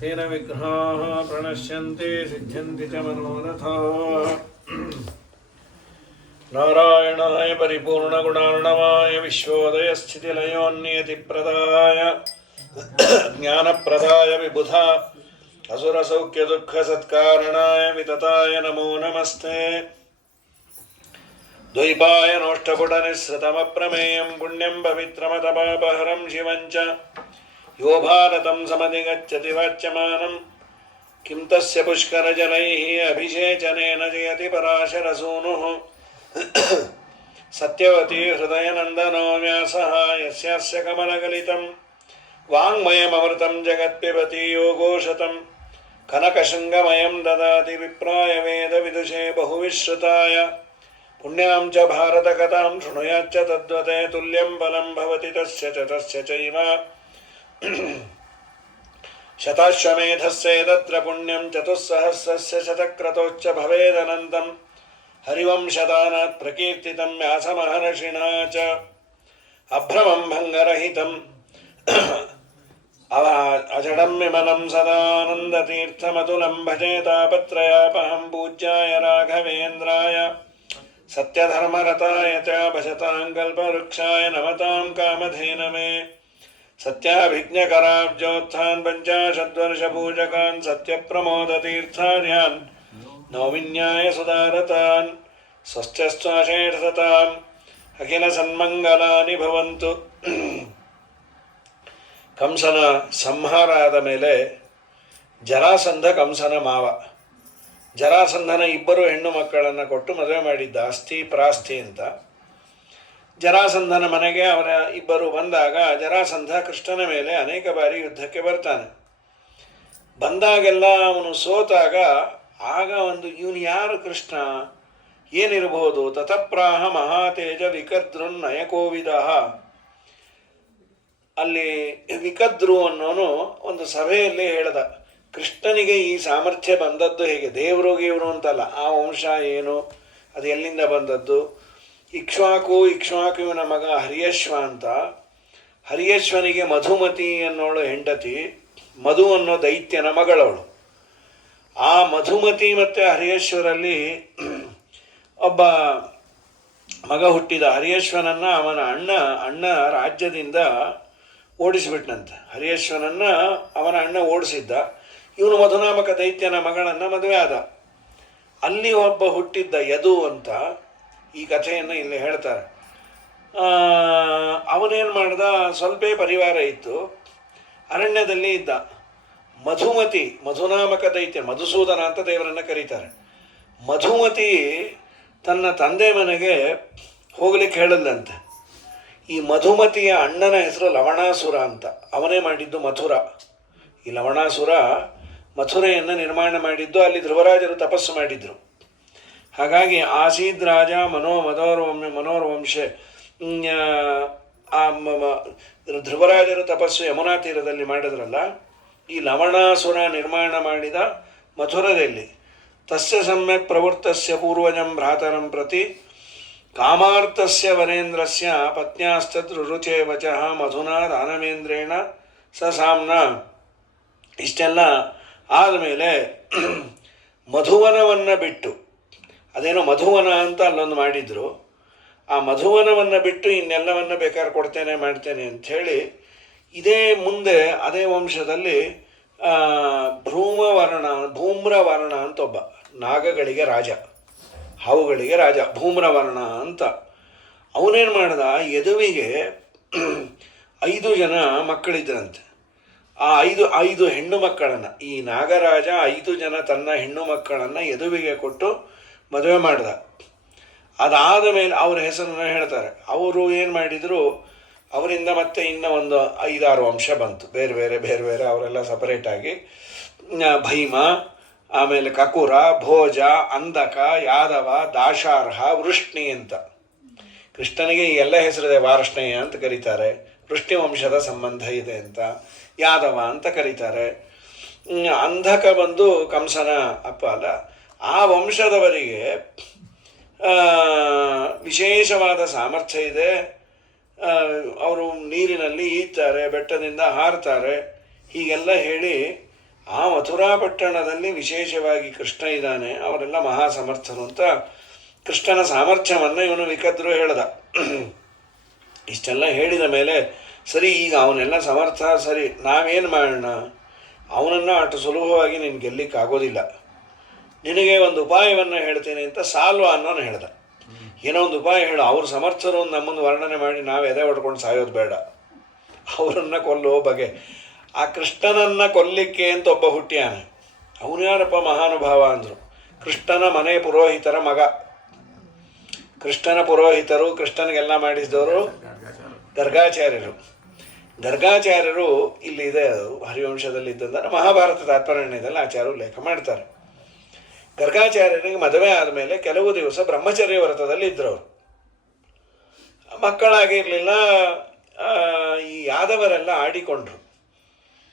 तेन विघ्नाः प्रणश्यन्ति सिद्ध्यन्ति च मनोरथाः। नारायणाय परिपूर्णगुणार्णवाय विश्वोदयस्थितिलयोन्नियतिप्रदाय ज्ञानप्रदाय विबुधा असुरसौख्यदुःखसत्कारणाय वितताय नमो नमस्ते। द्वैपायनोष्ठपुटनिःसृतमप्रमेयं पुण्यं पवित्रमतपापहरं शिवं च यो भारतं समधिगच्छति वाच्यमानं किं तस्य पुष्करजलैः अभिषेचनेन जयति पराशरसूनुः। सत्यवती हृदयनन्दनो व्यासः यस्यास्य कमलगलितं वाङ्मयममृतं जगत्पिबति योगोशतं कनकशृङ्गमयं ददाति विप्राय वेदविदुषे बहुविश्रुताय। पुण्यां च भारतकथां शृणुयाच्च तद्वते तुल्यं बलं भवति तस्य चैव शताश्वमेधस्य तत्र पुण्यं चतुस्सहस्रस्य शतक्रतोश्च भवेदनन्तं हरिवंशदानात् प्रकीर्तितं व्यासमहर्षिणा च अभ्रमं भङ्गरहितं अजडं विमलं सदानन्दतीर्थमतुलं भजे तापत्रयापहं पूज्याय राघवेन्द्राय सत्यधर्मरताय च भजतां कल्पवृक्षाय नमतां कामधेनवे। सत्याभिज्ञकराब्जोत्थान् पञ्चाशद्वर्षपूजकान् सत्यप्रमोदतीर्थार्यान् नौमिन्यायसुधारतान् स्वस्त्यस्त्वाशेषताम् अखिलसन्मङ्गलानि भवन्तु। ಕಂಸನ ಸಂಹಾರ ಆದ ಮೇಲೆ ಜರಾಸಂಧ ಕಂಸನ ಮಾವ. ಜರಾಸಂಧನ ಇಬ್ಬರು ಹೆಣ್ಣು ಮಕ್ಕಳನ್ನು ಕೊಟ್ಟು ಮದುವೆ ಮಾಡಿದ್ದ, ಅಸ್ಥಿ ಪ್ರಾಸ್ಥಿ ಅಂತ. ಜರಾಸಂಧನ ಮನೆಗೆ ಅವರ ಇಬ್ಬರು ಬಂದಾಗ ಜರಾಸಂಧ ಕೃಷ್ಣನ ಮೇಲೆ ಅನೇಕ ಬಾರಿ ಯುದ್ಧಕ್ಕೆ ಬರ್ತಾನೆ. ಬಂದಾಗೆಲ್ಲ ಅವನು ಸೋತಾಗ ಆಗ ಇವನು ಯಾರು ಕೃಷ್ಣ, ಏನಿರಬಹುದು? ತತಪ್ರಾಹ ಮಹಾತೇಜ ವಿಕರ್ದೃನ್ ನಯಕೋವಿದ. ಅಲ್ಲಿ ವಿಕದ್ರು ಅನ್ನೋನು ಒಂದು ಸಭೆಯಲ್ಲಿ ಹೇಳ್ದ, ಕೃಷ್ಣನಿಗೆ ಈ ಸಾಮರ್ಥ್ಯ ಬಂದದ್ದು ಹೇಗೆ? ದೇವರು ಅಂತಲ್ಲ, ಆ ವಂಶ ಏನು, ಅದು ಎಲ್ಲಿಂದ ಬಂದದ್ದು? ಇಕ್ಷ್ವಾಕುವಿನ ಮಗ ಹರಿಯಶ್ವ ಅಂತ. ಹರಿಯಶ್ವನಿಗೆ ಮಧುಮತಿ ಅನ್ನೋಳು ಹೆಂಡತಿ, ಮಧು ಅನ್ನೋ ದೈತ್ಯನ ಮಗಳವಳು. ಆ ಮಧುಮತಿ ಮತ್ತು ಹರಿಯಶ್ವರಲ್ಲಿ ಒಬ್ಬ ಮಗ ಹುಟ್ಟಿದ. ಹರಿಯಶ್ವನನ್ನು ಅವನ ಅಣ್ಣ ರಾಜ್ಯದಿಂದ ಓಡಿಸಿಬಿಟ್ನಂತೆ. ಹರಿಯಶ್ವನನ್ನು ಅವನ ಅಣ್ಣ ಓಡಿಸಿದ್ದ. ಇವನು ಮಧುನಾಮಕ ದೈತ್ಯನ ಮಗಳನ್ನು ಮದುವೆ ಆದ. ಅಲ್ಲಿ ಒಬ್ಬ ಹುಟ್ಟಿದ್ದ ಯದು ಅಂತ. ಈ ಕಥೆಯನ್ನು ಇಲ್ಲಿ ಹೇಳ್ತಾರೆ. ಅವನೇನು ಮಾಡ್ದ, ಸ್ವಲ್ಪ ಪರಿವಾರ ಇತ್ತು, ಅರಣ್ಯದಲ್ಲಿ ಇದ್ದ. ಮಧುಮತಿ, ಮಧುನಾಮಕ ದೈತ್ಯ, ಮಧುಸೂದನ ಅಂತ ದೇವರನ್ನು ಕರೀತಾರೆ. ಮಧುಮತಿ ತನ್ನ ತಂದೆ ಮನೆಗೆ ಹೋಗ್ಲಿಕ್ಕೆ ಹೇಳಿದಂತೆ. ಈ ಮಧುಮತಿಯ ಅಣ್ಣನ ಹೆಸರು ಲವಣಾಸುರ ಅಂತ. ಅವನೇ ಮಾಡಿದ್ದು ಮಥುರ. ಈ ಲವಣಾಸುರ ಮಥುರೆಯನ್ನು ನಿರ್ಮಾಣ ಮಾಡಿದ್ದು. ಅಲ್ಲಿ ಧ್ರುವರಾಜರು ತಪಸ್ಸು ಮಾಡಿದರು. ಹಾಗಾಗಿ ಆಸೀದ್ ರಾಜ ಮನೋರ್ವಂಶೆ. ಧ್ರುವರಾಜರು ತಪಸ್ಸು ಯಮುನಾ ತೀರದಲ್ಲಿ ಮಾಡಿದ್ರಲ್ಲ, ಈ ಲವಣಾಸುರ ನಿರ್ಮಾಣ ಮಾಡಿದ ಮಥುರದಲ್ಲಿ. ತಸ್ಯ ಸಮ್ಯಕ್ ಪ್ರವೃತ್ತಸ್ಯ ಪೂರ್ವಜಂ ಭ್ರಾತರಂ ಪ್ರತಿ ಕಾಮಾರ್ಥಸ್ಯ ವರೇಂದ್ರಸ್ಯ ಪತ್ನ್ಯಾಸ್ತದ್ರುರುಚೇ ವಚಃ ಮಧುನಾ ದಾನವೇಂದ್ರೇಣ ಸಾಮ್ನ. ಇಷ್ಟೆಲ್ಲ ಆದಮೇಲೆ ಮಧುವನವನ್ನು ಬಿಟ್ಟು, ಅದೇನೋ ಮಧುವನ ಅಂತ ಅಲ್ಲೊಂದು ಮಾಡಿದರು, ಆ ಮಧುವನವನ್ನು ಬಿಟ್ಟು ಇನ್ನೆಲ್ಲವನ್ನು ಬೇಕಾದ್ರೆ ಕೊಡ್ತೇನೆ ಮಾಡ್ತೇನೆ ಅಂಥೇಳಿ ಇದೇ ಮುಂದೆ ಅದೇ ವಂಶದಲ್ಲಿ ಭೂಮ್ರವರ್ಣ ಅಂತ ಒಬ್ಬ, ನಾಗಗಳಿಗೆ ರಾಜ, ಹಾವುಗಳಿಗೆ ರಾಜ, ಭೂಮ್ರವರ್ಣ ಅಂತ. ಅವನೇನು ಮಾಡ್ದ, ಯದುವಿಗೆ 5 ಜನ ಮಕ್ಕಳಿದ್ರಂತೆ. ಆ ಐದು ಹೆಣ್ಣು ಮಕ್ಕಳನ್ನು, ಈ ನಾಗರಾಜ 5 ಜನ ತನ್ನ ಹೆಣ್ಣು ಮಕ್ಕಳನ್ನು ಯದುವಿಗೆ ಕೊಟ್ಟು ಮದುವೆ ಮಾಡ್ದ. ಅದಾದ ಮೇಲೆ ಅವ್ರ ಹೆಸರನ್ನು ಹೇಳ್ತಾರೆ. ಅವರು ಏನು ಮಾಡಿದರು, ಅವರಿಂದ ಮತ್ತೆ ಇನ್ನೂ ಒಂದು 5-6 ವಂಶ ಬಂತು, ಬೇರೆ ಬೇರೆ ಅವರೆಲ್ಲ ಸಪರೇಟಾಗಿ. ಭೈಮ, ಆಮೇಲೆ ಕಕುರ, ಭೋಜ, ಅಂಧಕ, ಯಾದವ, ದಾಶಾರ್ಹ, ವೃಷ್ಣಿ ಅಂತ. ಕೃಷ್ಣನಿಗೆ ಈ ಎಲ್ಲ ಹೆಸರಿದೆ. ವಾರ್ಷ್ಣೇಯ ಅಂತ ಕರೀತಾರೆ, ವೃಷ್ಣಿ ವಂಶದ ಸಂಬಂಧ ಇದೆ ಅಂತ. ಯಾದವ ಅಂತ ಕರೀತಾರೆ. ಅಂಧಕ ಬಂದು ಕಂಸನ ಅಪ್ಪ ಅಲ್ಲ. ಆ ವಂಶದವರಿಗೆ ವಿಶೇಷವಾದ ಸಾಮರ್ಥ್ಯ ಇದೆ. ಅವರು ನೀರಿನಲ್ಲಿ ಈಜ್ತಾರೆ, ಬೆಟ್ಟದಿಂದ ಹಾರ್ತಾರೆ, ಹೀಗೆಲ್ಲ ಹೇಳಿ ಆ ಮಥುರಾ ಪಟ್ಟಣದಲ್ಲಿ ವಿಶೇಷವಾಗಿ ಕೃಷ್ಣ ಇದ್ದಾನೆ, ಅವರೆಲ್ಲ ಮಹಾಸಮರ್ಥರು ಅಂತ ಕೃಷ್ಣನ ಸಾಮರ್ಥ್ಯವನ್ನು ಇವನು ವಿಕದ್ರು ಹೇಳ್ದ. ಇಷ್ಟೆಲ್ಲ ಹೇಳಿದ ಮೇಲೆ ಸರಿ, ಈಗ ಅವನೆಲ್ಲ ಸಮರ್ಥ, ಸರಿ ನಾವೇನು ಮಾಡೋಣ, ಅವನನ್ನು ಅಷ್ಟು ಸುಲಭವಾಗಿ ನೀನು ಗೆಲ್ಲಿಕ್ಕಾಗೋದಿಲ್ಲ, ನಿನಗೆ ಒಂದು ಉಪಾಯವನ್ನು ಹೇಳ್ತೀನಿ ಅಂತ ಸಾಲ್ವ ಅನ್ನೋನು ಹೇಳ್ದ. ಏನೋ ಒಂದು ಉಪಾಯ ಹೇಳು, ಅವ್ರ ಸಮರ್ಥರು ನಮ್ಮನ್ನು ವರ್ಣನೆ ಮಾಡಿ ನಾವು ಎದೆ ಹೊಡ್ಕೊಂಡು ಸಾಯೋದು ಬೇಡ, ಅವರನ್ನು ಕೊಲ್ಲುವ ಬಗೆ. ಆ ಕೃಷ್ಣನನ್ನು ಕೊಲ್ಲಿಕ್ಕೆ ಅಂತ ಒಬ್ಬ ಹುಟ್ಟಿಯಾನೆ. ಅವನು ಯಾರಪ್ಪ ಮಹಾನುಭಾವ ಅಂದರು, ಕೃಷ್ಣನ ಮನೆ ಪುರೋಹಿತರ ಮಗ. ಕೃಷ್ಣನ ಪುರೋಹಿತರು, ಕೃಷ್ಣನಿಗೆಲ್ಲ ಮಾಡಿಸಿದವರು ಗರ್ಗಾಚಾರ್ಯರು. ಗರ್ಗಾಚಾರ್ಯರು ಇಲ್ಲಿದೆ, ಅದು ಹರಿವಂಶದಲ್ಲಿ ಇದ್ದಂದ್ರೆ ಮಹಾಭಾರತ ತಾತ್ಪರ್ಯದಲ್ಲಿ ಆಚಾರ್ಯರು ಲೇಖ ಮಾಡ್ತಾರೆ. ಗರ್ಗಾಚಾರ್ಯರಿಗೆ ಮದುವೆ ಆದಮೇಲೆ ಕೆಲವು ದಿವಸ ಬ್ರಹ್ಮಚರ್ಯ ವ್ರತದಲ್ಲಿ ಇದ್ದರು. ಅವರು ಮಕ್ಕಳಾಗಿರಲಿಲ್ಲ. ಈ ಯಾದವರೆಲ್ಲ ಆಡಿಕೊಂಡ್ರು,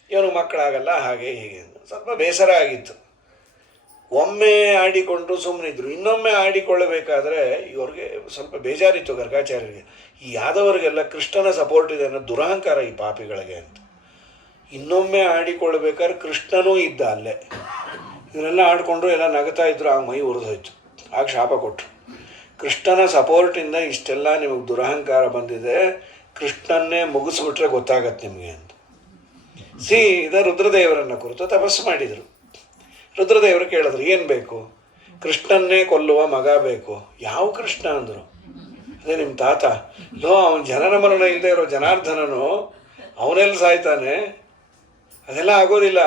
ಇವನು ಮಕ್ಕಳಾಗಲ್ಲ, ಹಾಗೆ ಹೀಗೆ ಸ್ವಲ್ಪ ಬೇಸರ ಆಗಿತ್ತು. ಒಮ್ಮೆ ಆಡಿಕೊಂಡ್ರು ಸುಮ್ಮನಿದ್ರು, ಇನ್ನೊಮ್ಮೆ ಆಡಿಕೊಳ್ಳಬೇಕಾದ್ರೆ ಇವ್ರಿಗೆ ಸ್ವಲ್ಪ ಬೇಜಾರಿತ್ತು ಗರ್ಗಾಚಾರ್ಯರಿಗೆ. ಈ ಯಾದವರಿಗೆಲ್ಲ ಕೃಷ್ಣನ ಸಪೋರ್ಟ್ ಇದೆ ಅನ್ನೋ ದುರಹಂಕಾರ ಈ ಪಾಪಿಗಳಿಗೆ ಅಂತ. ಇನ್ನೊಮ್ಮೆ ಆಡಿಕೊಳ್ಬೇಕಾದ್ರೆ ಕೃಷ್ಣನೂ ಇದ್ದ ಅಲ್ಲೇ. ಇವರೆಲ್ಲ ಆಡಿಕೊಂಡ್ರು, ಎಲ್ಲ ನಗ್ತಾ ಇದ್ರು, ಆ ಮೈ ಉರಿದೋಯ್ತು. ಆಗ ಶಾಪ ಕೊಟ್ಟರು, ಕೃಷ್ಣನ ಸಪೋರ್ಟಿಂದ ಇಷ್ಟೆಲ್ಲ ನಿಮಗೆ ದುರಹಂಕಾರ ಬಂದಿದೆ, ಕೃಷ್ಣನ್ನೇ ಮುಗಿಸ್ಬಿಟ್ರೆ ಗೊತ್ತಾಗತ್ತೆ ನಿಮಗೆ ಅಂತ ಸೀದಾ ರುದ್ರದೇವರನ್ನು ಕುರಿತು ತಪಸ್ಸು ಮಾಡಿದರು. ರುದ್ರದೇವರು ಕೇಳಿದ್ರು, ಏನು ಬೇಕು? ಕೃಷ್ಣನ್ನೇ ಕೊಲ್ಲುವ ಮಗ ಬೇಕು. ಯಾವ ಕೃಷ್ಣ ಅಂದರು. ಅದೇ ನಿಮ್ಮ ತಾತ. ಅವನು ಜನನ ಮರಣ ಇಲ್ಲದೆ ಇರೋ ಜನಾರ್ದನನು, ಅವನೆಲ್ಲಿ ಸಾಯ್ತಾನೆ? ಅದೆಲ್ಲ ಆಗೋದಿಲ್ಲ.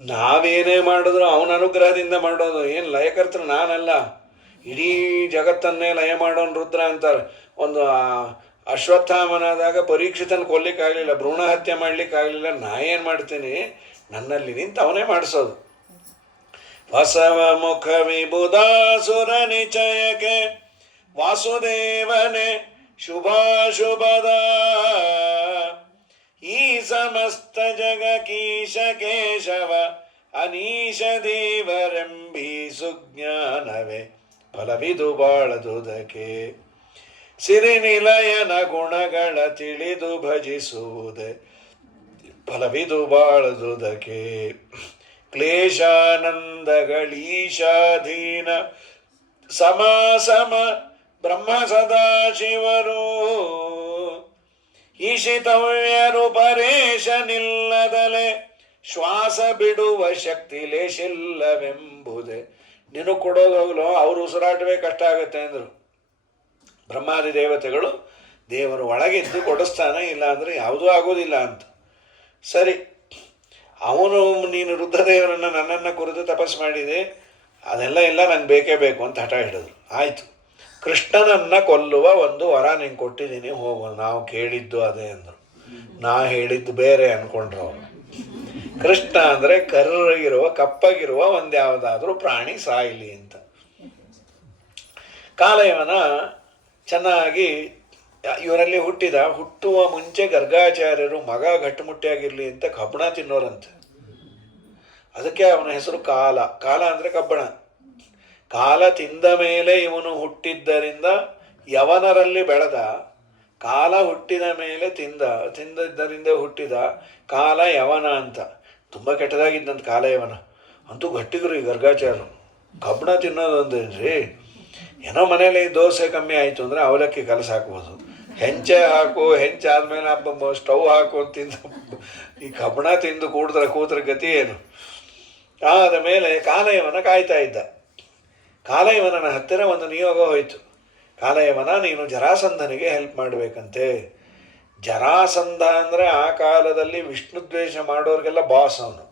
ನಾವೇನೇ ಮಾಡಿದ್ರು ಅವನ ಅನುಗ್ರಹದಿಂದ ಮಾಡೋದು. ಏನು ಲಯಕರ್ತರು ನಾನಲ್ಲ, ಇಡೀ ಜಗತ್ತನ್ನೇ ಲಯ ಮಾಡೋನು ರುದ್ರ ಅಂತಾರೆ. ಒಂದು ಅಶ್ವತ್ಥಾಮನಾದಾಗ ಪರೀಕ್ಷಿತನ ಕೊಲ್ಲಿಕ್ಕಾಗಲಿಲ್ಲ, ಭ್ರೂಣ ಹತ್ಯೆ ಮಾಡಲಿಕ್ಕಾಗಲಿಲ್ಲ, ನಾ ಏನು ಮಾಡ್ತೀನಿ, ನನ್ನಲ್ಲಿ ನಿಂತು ಅವನೇ ಮಾಡಿಸೋದು. ಬಸವ ಮುಖ ವಿಬುಧಾಸುರ ನಿಚಯಕ್ಕೆ ವಾಸುದೇವನೇ ಶುಭಾಶುಭದ ಈ ಸಮಸ್ತ ಜಗ ಕೀಶ ಕೇಶವ ಅನೀಶ ದೇವರೆಂಬಿ ಸುಜ್ಞಾನವೇ ಫಲವಿದು ಬಾಳದುದಕ್ಕೆ ಸಿರಿನಿಲಯನ ಗುಣಗಳ ತಿಳಿದು ಭಜಿಸುವುದೇ ಫಲವಿದು ಬಾಳದುದಕ್ಕೆ ಕ್ಲೇಶಾನಂದಗಳೀಶಾಧೀನ ಸಮ ಬ್ರಹ್ಮ ಸದಾಶಿವರು ಈಶಿತವ್ಯರು ಪರೇಶನಿಲ್ಲದಲೆ ಶ್ವಾಸ ಬಿಡುವ ಶಕ್ತಿ ಲೇಶಿಲ್ಲವೆಂಬುದೇ. ನೀನು ಕೊಡೋದವಲು ಅವರು ಉಸಿರಾಟವೇ ಕಷ್ಟ ಆಗುತ್ತೆ ಅಂದರು. ಬ್ರಹ್ಮಾದಿ ದೇವತೆಗಳು ದೇವರು ಒಳಗಿದ್ದು ಕೊಡಿಸ್ತಾನೆ, ಇಲ್ಲ ಅಂದರೆ ಯಾವುದೂ ಆಗೋದಿಲ್ಲ ಅಂತ. ಸರಿ, ಅವನು ನೀನು ರುದ್ರದೇವರನ್ನು ನನ್ನನ್ನು ಕುರಿತು ತಪಸ್ಸು ಮಾಡಿದೆ, ಅದೆಲ್ಲ ಇಲ್ಲ, ನಂಗೆ ಬೇಕೇ ಬೇಕು ಅಂತ ಹಠ ಹಿಡಿದ್ರು. ಆಯಿತು, ಕೃಷ್ಣನನ್ನು ಕೊಲ್ಲುವ ಒಂದು ವರ ನಿಂಗೆ ಕೊಟ್ಟಿದ್ದೀನಿ, ಹೋಗು, ನಾವು ಕೇಳಿದ್ದು ಅದೇ ಅಂದರು. ನಾ ಹೇಳಿದ್ದು ಬೇರೆ ಅಂದ್ಕೊಂಡ್ರು ಅವರು. ಕೃಷ್ಣ ಅಂದರೆ ಕರ್ರಗಿರುವ ಕಪ್ಪಗಿರುವ ಒಂದು ಯಾವುದಾದ್ರೂ ಪ್ರಾಣಿ ಸಾಯಿಲಿ ಅಂತ. ಕಾಲಯವನ ಚೆನ್ನಾಗಿ ಇವರಲ್ಲಿ ಹುಟ್ಟುವ ಮುಂಚೆ ಗರ್ಗಾಚಾರ್ಯರು ಮಗ ಗಟ್ಟುಮುಟ್ಟಿಯಾಗಿರಲಿ ಅಂತ ಕಬ್ಬಣ ತಿನ್ನೋರಂತೆ. ಅದಕ್ಕೆ ಅವನ ಹೆಸರು ಕಾಲ. ಕಾಲ ಅಂದರೆ ಕಬ್ಬಣ. ಕಾಲ ತಿಂದ ಮೇಲೆ ಇವನು ಹುಟ್ಟಿದ್ದರಿಂದ ಯವನರಲ್ಲಿ ಬೆಳೆದ, ಕಾಲ ಹುಟ್ಟಿದ ಮೇಲೆ ತಿಂದಿದ್ದರಿಂದ ಹುಟ್ಟಿದ ಕಾಲ ಯವನ ಅಂತ. ತುಂಬ ಕೆಟ್ಟದಾಗಿದ್ದಂತ ಕಾಲ ಯವನ. ಅಂತೂ ಗಟ್ಟಿಗರು ಈ ಗರ್ಗಾಚಾರ್ಯರು. ಕಬ್ಬಣ ತಿನ್ನೋದೊಂದೇನ್ರಿ, ಏನೋ ಮನೇಲಿ ದೋಸೆ ಕಮ್ಮಿ ಆಯಿತು ಅಂದರೆ ಅವಲಕ್ಕಿ ಕಲಸಿ ಹಾಕ್ಬೋದು, ಹೆಂಚೆ ಹಾಕು, ಹೆಂಚಾದ್ಮೇಲೆ ಸ್ಟವ್ ಹಾಕು ತಿಂದು ಈ ಕಬ್ಬಣ ತಿಂದು ಕೂತ್ರ ಗತಿ ಏನು? ಆದ ಮೇಲೆ ಕಾಲಯವನ ಕಾಯ್ತಾ ಇದ್ದ. ಕಾಲಯವನ ಹತ್ತಿರ ಒಂದು ನಿಯೋಗ ಹೋಯಿತು. ಕಾಲಯವನ, ನೀನು ಜರಾಸಂಧನಿಗೆ ಹೆಲ್ಪ್ ಮಾಡಬೇಕಂತೆ. ಜರಾಸಂಧ ಅಂದರೆ ಆ ಕಾಲದಲ್ಲಿ ವಿಷ್ಣು ದ್ವೇಷ ಮಾಡೋರಿಗೆಲ್ಲ ಬಾಸ್ ಅವನು.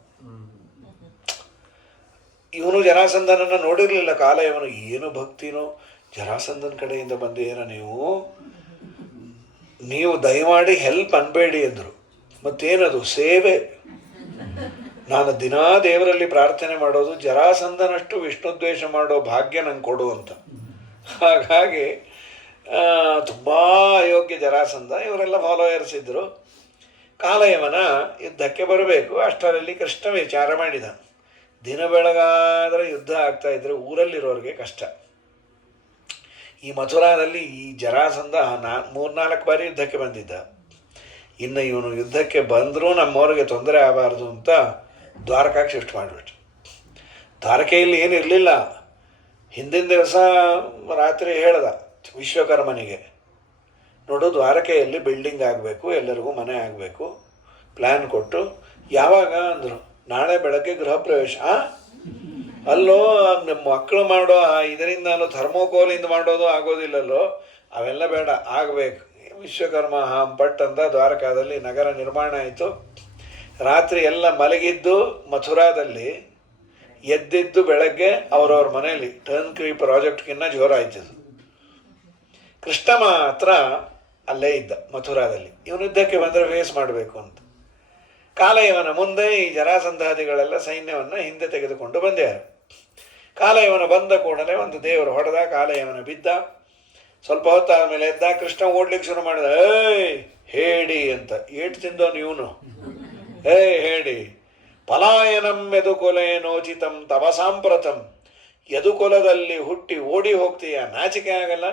ಇವನು ಜರಾಸಂಧನನ್ನು ನೋಡಿರಲಿಲ್ಲ. ಕಾಲಯವನು ಏನು ಭಕ್ತಿನೋ, ಜರಾಸಂಧನ ಕಡೆಯಿಂದ ಬಂದೇನ ನೀವು ದಯಮಾಡಿ ಹೆಲ್ಪ್ ಅನ್ಬೇಡಿ ಅಂದರು. ಮತ್ತೇನದು? ಸೇವೆ. ನಾನು ದಿನಾ ದೇವರಲ್ಲಿ ಪ್ರಾರ್ಥನೆ ಮಾಡೋದು, ಜರಾಸಂಧನಷ್ಟು ವಿಷ್ಣು ದ್ವೇಷ ಮಾಡೋ ಭಾಗ್ಯ ನಂಗೆ ಕೊಡು ಅಂತ. ಹಾಗಾಗಿ ತುಂಬ ಅಯೋಗ್ಯ ಜರಾಸಂಧ. ಇವರೆಲ್ಲ ಫಾಲೋಯರ್ಸ್ ಇದ್ದರು. ಕಾಲಯವನ ಯುದ್ಧಕ್ಕೆ ಬರಬೇಕು. ಅಷ್ಟರಲ್ಲಿ ಕೃಷ್ಣ ವಿಚಾರ ಮಾಡಿದ, ದಿನ ಬೆಳಗಾದರೆ ಯುದ್ಧ ಆಗ್ತಾಯಿದ್ರೆ ಊರಲ್ಲಿರೋರಿಗೆ ಕಷ್ಟ. ಈ ಮಥುರಾದಲ್ಲಿ ಈ ಜರಾಸಂಧ ಮೂರ್ನಾಲ್ಕು ಬಾರಿ ಯುದ್ಧಕ್ಕೆ ಬಂದಿದ್ದ. ಇನ್ನು ಇವನು ಯುದ್ಧಕ್ಕೆ ಬಂದರೂ ನಮ್ಮವ್ರಿಗೆ ತೊಂದರೆ ಆಗಬಾರ್ದು ಅಂತ ದ್ವಾರಕಾಗೆ ಶಿಫ್ಟ್ ಮಾಡಿಬಿಟ್ಟು. ದ್ವಾರಕೆಯಲ್ಲಿ ಏನಿರಲಿಲ್ಲ. ಹಿಂದಿನ ದಿವಸ ರಾತ್ರಿ ಹೇಳ್ದ ವಿಶ್ವಕರ್ಮನಿಗೆ, ನೋಡು ದ್ವಾರಕೆಯಲ್ಲಿ ಬಿಲ್ಡಿಂಗ್ ಆಗಬೇಕು, ಎಲ್ಲರಿಗೂ ಮನೆ ಆಗಬೇಕು, ಪ್ಲ್ಯಾನ್ ಕೊಟ್ಟು. ಯಾವಾಗ ಅಂದರು, ನಾಳೆ ಬೆಳಗ್ಗೆ ಗೃಹ ಪ್ರವೇಶ. ಅಲ್ಲೋ ನಮ್ಮ ಮಕ್ಕಳು ಮಾಡೋ ಇದರಿಂದ ಥರ್ಮೋಕೋಲಿಂದ ಮಾಡೋದು ಆಗೋದಿಲ್ಲಲ್ಲೋ, ಅವೆಲ್ಲ ಬೇಡ, ಆಗಬೇಕು. ವಿಶ್ವಕರ್ಮ ಪಟ್ ಅಂತ ದ್ವಾರಕಾದಲ್ಲಿ ನಗರ ನಿರ್ಮಾಣ ಆಯಿತು. ರಾತ್ರಿ ಎಲ್ಲ ಮಲಗಿದ್ದು ಮಥುರಾದಲ್ಲಿ, ಎದ್ದಿದ್ದು ಬೆಳಗ್ಗೆ ಅವರವ್ರ ಮನೆಯಲ್ಲಿ. ಟರ್ನ್ ಕ್ರೀ ಪ್ರಾಜೆಕ್ಟ್ಗಿನ್ನ ಜೋರಾಯ್ತದು. ಕೃಷ್ಣ ಮಾತ್ರ ಅಲ್ಲೇ ಇದ್ದ ಮಥುರಾದಲ್ಲಿ. ಇವನು ಯುದ್ಧಕ್ಕೆ ಬಂದರೆ ಫೇಸ್ ಮಾಡಬೇಕು ಅಂತ. ಕಾಲಯವನ ಮುಂದೆ ಈ ಜರಾಸಂಧಾದಿಗಳೆಲ್ಲ ಸೈನ್ಯವನ್ನು ಹಿಂದೆ ತೆಗೆದುಕೊಂಡು ಬಂದ್ಯಾರು. ಕಾಲಯವನ ಬಂದ ಕೂಡಲೇ ಒಂದು ದೇವರು ಹೊಡೆದ, ಕಾಲಯವನ ಬಿದ್ದ. ಸ್ವಲ್ಪ ಹೊತ್ತಾದ ಮೇಲೆ ಎದ್ದ. ಕೃಷ್ಣ ಓಡ್ಲಿಕ್ಕೆ ಶುರು ಮಾಡಿದ. ಏಯ್ ಹೇಡಿ ಅಂತ. ಏಟು ತಿಂದವನು ಇವನು. ಏಯ್ ಹೇಡಿ, ಪಲಾಯನಂ ಯದುಕೊಲೆ ನೋಚಿತಂ ತವ ಸಾಂಪ್ರತಂ. ಯದುಕೊಲದಲ್ಲಿ ಹುಟ್ಟಿ ಓಡಿ ಹೋಗ್ತೀಯ, ನಾಚಿಕೆ ಆಗಲ್ಲ,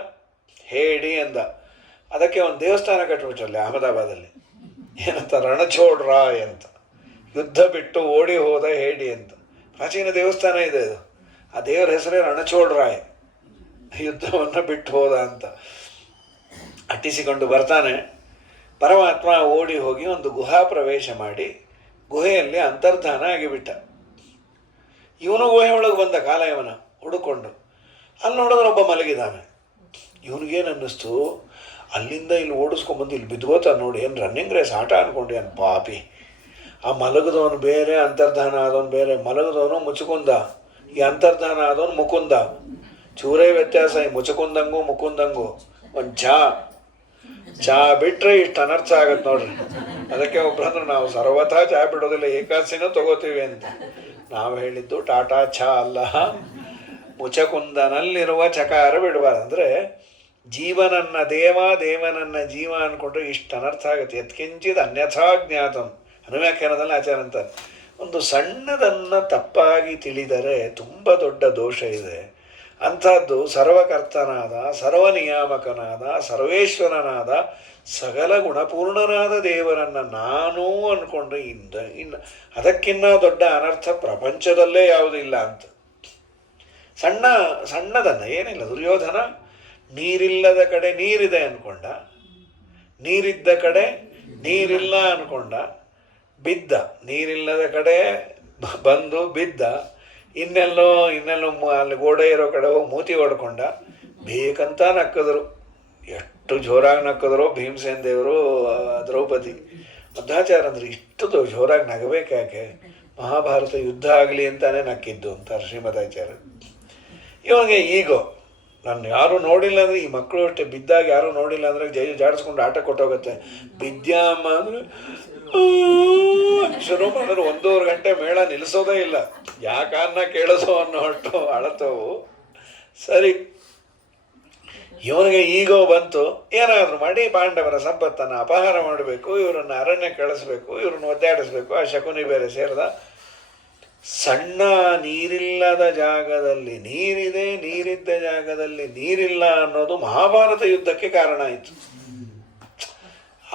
ಹೇಡಿ ಅಂದ. ಅದಕ್ಕೆ ಒಂದು ದೇವಸ್ಥಾನ ಕಟ್ಬಿಟ್ರಲ್ಲಿ ಅಹಮದಾಬಾದಲ್ಲಿ, ಏನಂತ, ರಣಛೋಡ್ರಾಯ್ ಅಂತ. ಯುದ್ಧ ಬಿಟ್ಟು ಓಡಿ ಹೋದ ಹೇಡಿ ಅಂತ ಪ್ರಾಚೀನ ದೇವಸ್ಥಾನ ಇದೆ ಅದು. ಆ ದೇವರ ಹೆಸರೇ ರಣಛೋಡ್ರಾಯ್, ಯುದ್ಧವನ್ನು ಬಿಟ್ಟು ಹೋದ ಅಂತ. ಅಟ್ಟಿಸಿಕೊಂಡು ಬರ್ತಾನೆ. ಪರಮಾತ್ಮ ಓಡಿ ಹೋಗಿ ಒಂದು ಗುಹಾ ಪ್ರವೇಶ ಮಾಡಿ ಗುಹೆಯಲ್ಲಿ ಅಂತರ್ಧಾನ ಆಗಿಬಿಟ್ಟ. ಇವನು ಗುಹೆ ಒಳಗೆ ಬಂದ ಕಾಲಯವನ ಹುಡುಕೊಂಡು. ಅಲ್ಲಿ ನೋಡಿದ್ರೆ ಒಬ್ಬ ಮಲಗಿದ್ದಾನೆ. ಇವನಿಗೇನು ಅನ್ನಿಸ್ತು, ಅಲ್ಲಿಂದ ಇಲ್ಲಿ ಓಡಿಸ್ಕೊಂಬಂದು ಇಲ್ಲಿ ಬಿದ್ಕೋತ ನೋಡಿ, ಏನು ರನ್ನಿಂಗ್ ರೇಸ್ ಆಟ ಅಂದ್ಕೊಂಡು ಏನು ಪಾಪಿ. ಆ ಮಲಗದವನು ಬೇರೆ, ಅಂತರ್ಧಾನ ಆದವನು ಬೇರೆ. ಮಲಗದವನು ಮುಚುಕುಂದ, ಈ ಅಂತರ್ಧಾನ ಆದವನು ಮುಕುಂದ. ಚೂರೇ ವ್ಯತ್ಯಾಸ ಈ ಮುಚುಕುಂದಂಗೂ ಮುಕುಂದಂಗೂ. ಒಂದು ಚಾ ಬಿಟ್ಟರೆ ಇಷ್ಟು ಅನರ್ಥ ಆಗತ್ತೆ ನೋಡ್ರಿ. ಅದಕ್ಕೆ ಒಬ್ಬರಂದ್ರೆ ನಾವು ಸರ್ವಥಾ ಚಾ ಬಿಡೋದಿಲ್ಲ, ಏಕಾದಶಿನೂ ತಗೋತೀವಿ ಅಂತ. ನಾವು ಹೇಳಿದ್ದು ಟಾಟಾ ಚಾ ಅಲ್ಲ, ಮುಚಕುಂದನಲ್ಲಿರುವ ಚಕಾರ ಬಿಡಬಾರ್ದು. ಅಂದರೆ ಜೀವನನ್ನ ದೇವ, ದೇವನನ್ನ ಜೀವ ಅಂದ್ಕೊಂಡ್ರೆ ಇಷ್ಟು ಅನರ್ಥ ಆಗುತ್ತೆ. ಎತ್ಕಿಂಚಿದ ಅನ್ಯಥಾ ಜ್ಞಾತಂ ಅನುವ್ಯಾಖ್ಯಾನದಲ್ಲಿ ಆಚಾರ ಅಂತಾರೆ. ಒಂದು ಸಣ್ಣದನ್ನು ತಪ್ಪಾಗಿ ತಿಳಿದರೆ ತುಂಬ ದೊಡ್ಡ ದೋಷ ಇದೆ. ಅಂಥದ್ದು ಸರ್ವಕರ್ತನಾದ, ಸರ್ವನಿಯಾಮಕನಾದ, ಸರ್ವೇಶ್ವರನಾದ, ಸಕಲ ಗುಣಪೂರ್ಣನಾದ ದೇವರನ್ನು ನಾನು ಅಂದ್ಕೊಂಡ್ರೆ ಇನ್ನು ಅದಕ್ಕಿನ್ನ ದೊಡ್ಡ ಅನರ್ಥ ಪ್ರಪಂಚದಲ್ಲೇ ಯಾವುದಿಲ್ಲ ಅಂತ. ಸಣ್ಣದನ್ನು ಏನಿಲ್ಲ. ದುರ್ಯೋಧನ ನೀರಿಲ್ಲದ ಕಡೆ ನೀರಿದೆ ಅಂದ್ಕೊಂಡ, ನೀರಿದ್ದ ಕಡೆ ನೀರಿಲ್ಲ ಅಂದ್ಕೊಂಡ, ಬಿದ್ದ. ನೀರಿಲ್ಲದ ಕಡೆ ಬಂದು ಬಿದ್ದ. ಇನ್ನೆಲ್ಲೋ ಅಲ್ಲಿ ಗೋಡೆ ಇರೋ ಕಡೆ ಹೋಗಿ ಮೂತಿ ಹೊಡ್ಕೊಂಡ. ಬೇಕಂತ ನಕ್ಕಿದ್ರು. ಎಷ್ಟು ಜೋರಾಗಿ ನಕ್ಕಿದ್ರು ಭೀಮಸೇನ ದೇವರು, ದ್ರೌಪದಿ. ಮಧ್ವಾಚಾರ್ಯ ಅಂದ್ರೆ ಇಷ್ಟು ಜೋರಾಗಿ ನಗಬೇಕು ಯಾಕೆ? ಮಹಾಭಾರತ ಯುದ್ಧ ಆಗಲಿ ಅಂತಾನೆ ನಕ್ಕಿದ್ದು ಅಂತಾರೆ ಶ್ರೀಮದಾಚಾರ್ಯ. ಇವನಿಗೆ ಈಗೋ, ನಾನು ಯಾರೂ ನೋಡಿಲ್ಲ ಅಂದರೆ, ಈ ಮಕ್ಕಳು ಅಷ್ಟೇ ಬಿದ್ದಾಗ ಯಾರೂ ನೋಡಿಲ್ಲ ಅಂದರೆ ಜಾಡಿಸ್ಕೊಂಡು ಆಟ ಕೊಟ್ಟೋಗುತ್ತೆ. ವಿದ್ಯಾಮ್ಮ ಅಂದರೆ ಶುರು ಮಾಡಿದ್ರೆ 1.5 ಗಂಟೆ ಮೇಳ ನಿಲ್ಲಿಸೋದೇ ಇಲ್ಲ. ಯಾಕನ್ನ ಕೇಳಿಸೋ ಅನ್ನೋ ಹೊಟ್ಟು ಅಳತವು. ಸರಿ, ಇವನಿಗೆ ಈಗೋ ಬಂತು. ಏನಾದರೂ ಮಾಡಿ ಪಾಂಡವರ ಸಂಪತ್ತನ್ನು ಅಪಹಾರ ಮಾಡಬೇಕು, ಇವರನ್ನು ಅರಣ್ಯ ಕಳಿಸ್ಬೇಕು, ಇವ್ರನ್ನ ಒದ್ದಾಡಿಸ್ಬೇಕು. ಆ ಶಕುನಿ ಬೇರೆ ಸೇರಿದ. ಸಣ್ಣ ನೀರಿಲ್ಲದ ಜಾಗದಲ್ಲಿ ನೀರಿದೆ, ನೀರಿದ್ದ ಜಾಗದಲ್ಲಿ ನೀರಿಲ್ಲ ಅನ್ನೋದು ಮಹಾಭಾರತ ಯುದ್ಧಕ್ಕೆ ಕಾರಣ ಆಯಿತು.